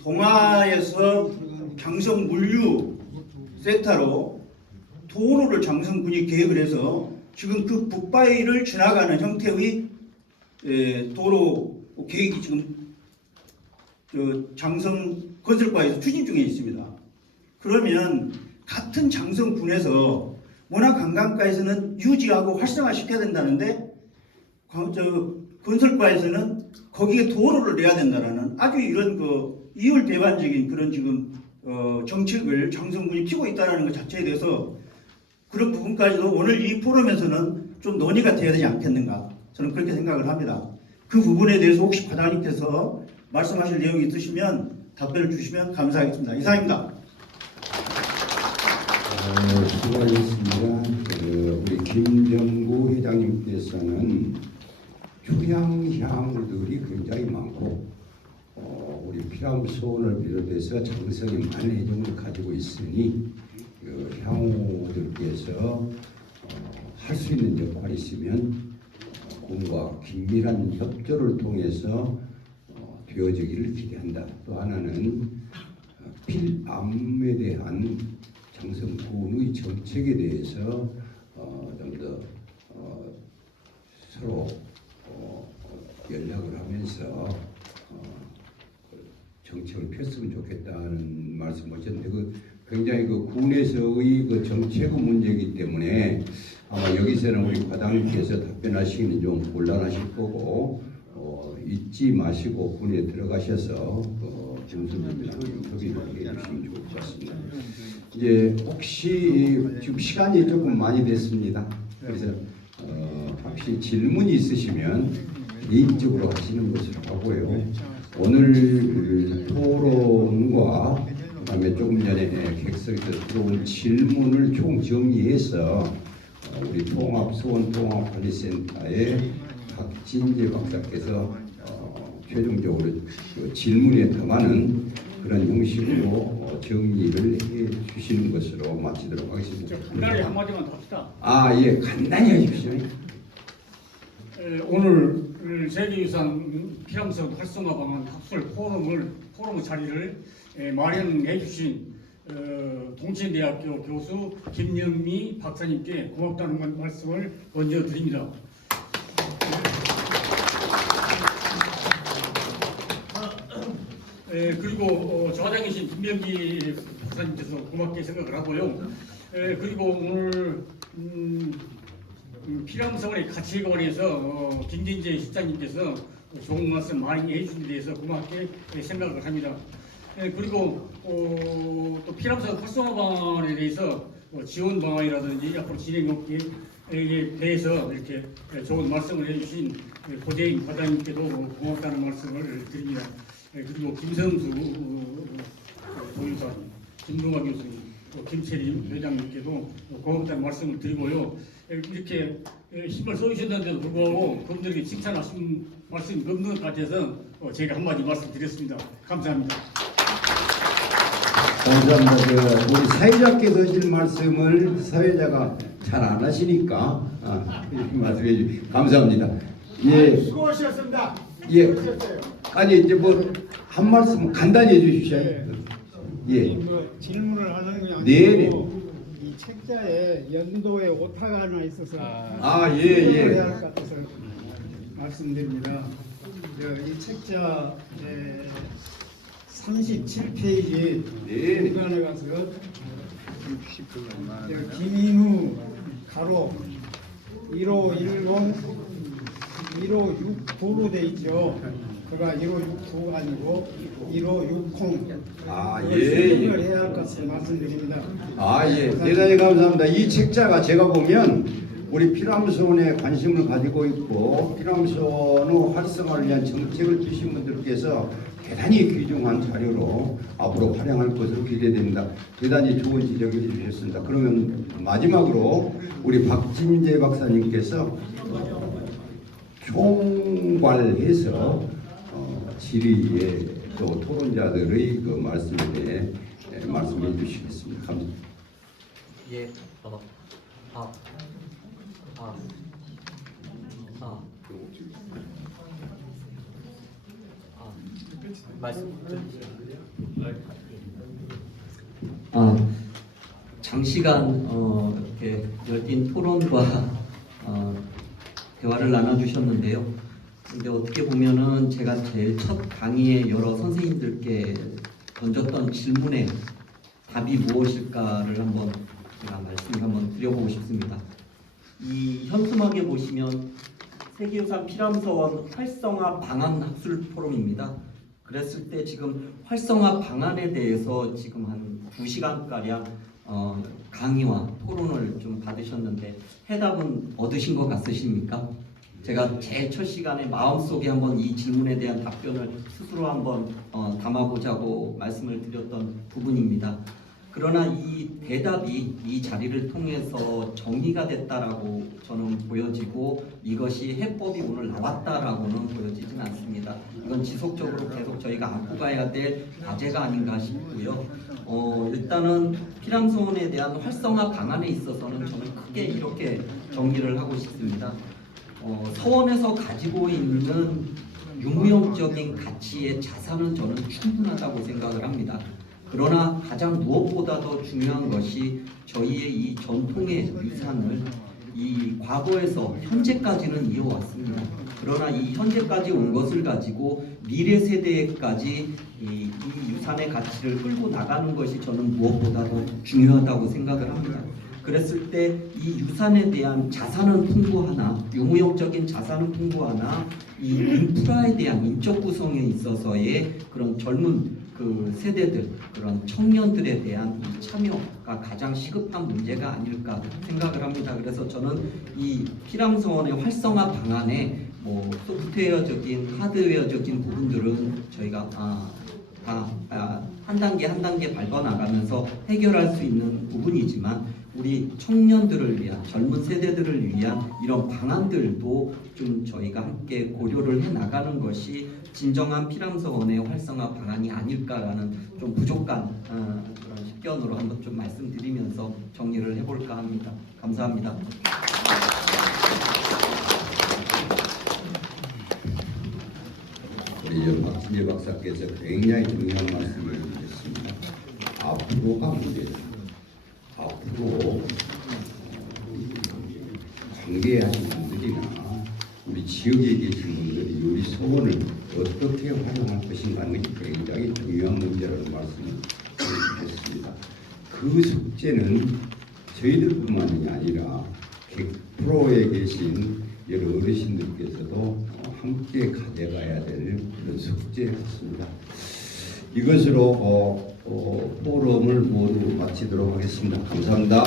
동아에서 장성 물류 센터로 도로를 장성군이 계획을 해서 지금 그 북바위를 지나가는 형태의 도로 계획이 지금 장성 건설과에서 추진 중에 있습니다. 그러면 같은 장성군에서 문화관광과에서는 유지하고 활성화시켜야 된다는데 건설과에서는 거기에 도로를 내야 된다는 아주 이런 그 이율배반적인 그런 지금 정책을 장성군이 피고 있다는 것 자체에 대해서 그런 부분까지도 오늘 이 포럼에서는 좀 논의가 되어야 되지 않겠는가 저는 그렇게 생각을 합니다. 그 부분에 대해서 혹시 과장님께서 말씀하실 내용이 있으시면 답변을 주시면 감사하겠습니다. 이상입니다. 수고하셨습니다. 우리 김정구 회장님께서는 출향향들이 굉장히 많고 우리 피암소원을 비롯해서 장성에 많은 애정을 가지고 있으니 향후들께서 할 수 있는 역할이 있으면 군과 긴밀한 협조를 통해서 되어지기를 기대한다. 또 하나는 필암에 대한 장성군의 정책에 대해서 좀 더 서로 연락을 하면서 정책을 폈으면 좋겠다는 말씀을 하셨는데 굉장히 그 군에서의 그 정책 문제이기 때문에 아마 여기서는 우리 과장님께서 답변하시기는 좀 곤란하실 거고 잊지 마시고 군에 들어가셔서 정선님이랑 협의를 해주시면 좋을 것 같습니다. 이제 혹시 지금 시간이 조금 많이 됐습니다. 그래서 혹시 질문이 있으시면 개인적으로 하시는 것으로 하고요. 오늘 토론과 그다음에 조금 전에 객석에서 들어온 질문을 총 정리해서 우리 서원통합관리센터의 박진재 박사께서 최종적으로 그 질문에 더많은 그런 형식으로 정리를 해 주시는 것으로 마치도록 하겠습니다. 간단히 한마디만 더 합시다. 예, 간단히 하십시오. 오늘 세계유산 피람성 활성화 방안 합술 포럼 자리를 마련해 주신 동천대학교 교수 김영미 박사님께 고맙다는 말씀을 먼저 드립니다. 그리고 저장이신 김명기 박사님께서 고맙게 생각을 하고요. 그리고 오늘 피람서원의 가치에 관해서 김진재 실장님께서 좋은 말씀 많이 해주신 데 대해서 고맙게 생각을 합니다. 그리고 또 피람서 활성화 방안에 대해서 지원 방안이라든지 앞으로 진행업계에 대해서 이렇게 좋은 말씀을 해주신 고재인 과장님께도 고맙다는 말씀을 드립니다. 그리고 김성수 도의사, 김동화 교수님, 김채림 회장님께도 고맙다는 말씀을 드리고요. 이렇게 힘을 써주셨는데도 불구하고 그분들에게 칭찬하신 말씀이 없는 것 같아서 제가 한마디 말씀드렸습니다. 감사합니다. 감사합니다. 우리 사회자께서 하실 말씀을 사회자가 잘 안 하시니까 이렇게 말씀해 주시 감사합니다. 예, 수고하셨습니다. 예. 아니 이제 뭐 한 말씀 간단히 해주시죠. 예. 질문을 하는 게 아니고 네. 이 책자에 연도에 오타가 하나 있어서 예. 해야 할 것 같아서 말씀드립니다. 이 책자 37페이지 중간에 가서 김인우 가로 1569로 돼 있죠. 그가 1569가 아니고 1560. 질문을 해야 할 것을 말씀드립니다. 예. 대단히 감사합니다. 이 책자가 제가 보면 우리 피람서원에 관심을 가지고 있고 피람서원 활성화를 위한 정책을 주신 분들께서 대단히 귀중한 자료로 앞으로 활용할 것으로 기대됩니다. 대단히 좋은 지적을 해주셨습니다. 그러면 마지막으로 우리 박진재 박사님께서 총괄해서 질의에 또 토론자들의 그 말씀에 말씀해 주시겠습니다. 감사합니다. 예, 말씀. 장시간 이렇게 열띤 토론과 대화를 나눠주셨는데요. 근데 어떻게 보면은 제가 제일 첫 강의에 여러 선생님들께 던졌던 질문에 답이 무엇일까를 한번 제가 말씀을 한번 드려보고 싶습니다. 이 현수막에 보시면 세계유산 피람서원 활성화 방안 학술 포럼입니다. 그랬을 때 지금 활성화 방안에 대해서 지금 한 2시간가량 강의와 토론을 좀 받으셨는데 해답은 얻으신 것 같으십니까? 제가 제일 첫 시간에 마음속에 한번 이 질문에 대한 답변을 스스로 한번 담아보자고 말씀을 드렸던 부분입니다. 그러나 이 대답이 이 자리를 통해서 정리가 됐다라고 저는 보여지고 이것이 해법이 오늘 나왔다라고는 보여지진 않습니다. 이건 지속적으로 계속 저희가 안고 가야 될 과제가 아닌가 싶고요. 일단은 피람서원에 대한 활성화 방안에 있어서는 저는 크게 이렇게 정리를 하고 싶습니다. 서원에서 가지고 있는 유무형적인 가치의 자산은 저는 충분하다고 생각을 합니다. 그러나 가장 무엇보다 더 중요한 것이 저희의 이 전통의 유산을 이 과거에서 현재까지는 이어왔습니다. 그러나 이 현재까지 온 것을 가지고 미래 세대까지 이 유산의 가치를 끌고 나가는 것이 저는 무엇보다 더 중요하다고 생각을 합니다. 그랬을 때 이 유산에 대한 자산은 풍부하나 유무형적인 자산은 풍부하나 이 인프라에 대한 인적 구성에 있어서의 그런 젊은 그 세대들 그런 청년들에 대한 이 참여가 가장 시급한 문제가 아닐까 생각을 합니다. 그래서 저는 이 피람서원의 활성화 방안에 뭐 소프트웨어적인 하드웨어적인 부분들은 저희가 한 단계 한 단계 밟아 나가면서 해결할 수 있는 부분이지만 우리 청년들을 위한 젊은 세대들을 위한 이런 방안들도 좀 저희가 함께 고려를 해 나가는 것이 진정한 피람서원의 활성화 방안이 아닐까라는 좀 부족한 그런 식견으로 한번 좀 말씀드리면서 정리를 해볼까 합니다. 감사합니다. 우리 박진재 박사께서 굉장히 중요한 말씀을 주셨습니다. 앞으로가 문제다. 앞으로 관계하신 분들이나 우리 지역에 계신 분들이 우리 서원을 어떻게 활용할 것인가 하는 것이 굉장히 중요한 문제라는 말씀을 드렸습니다. 그 숙제는 저희들뿐만이 아니라 프로에 계신 여러 어르신들께서도 함께 가져가야 될 그런 숙제 같습니다. 이것으로 포럼을 모두 마치도록 하겠습니다. 감사합니다.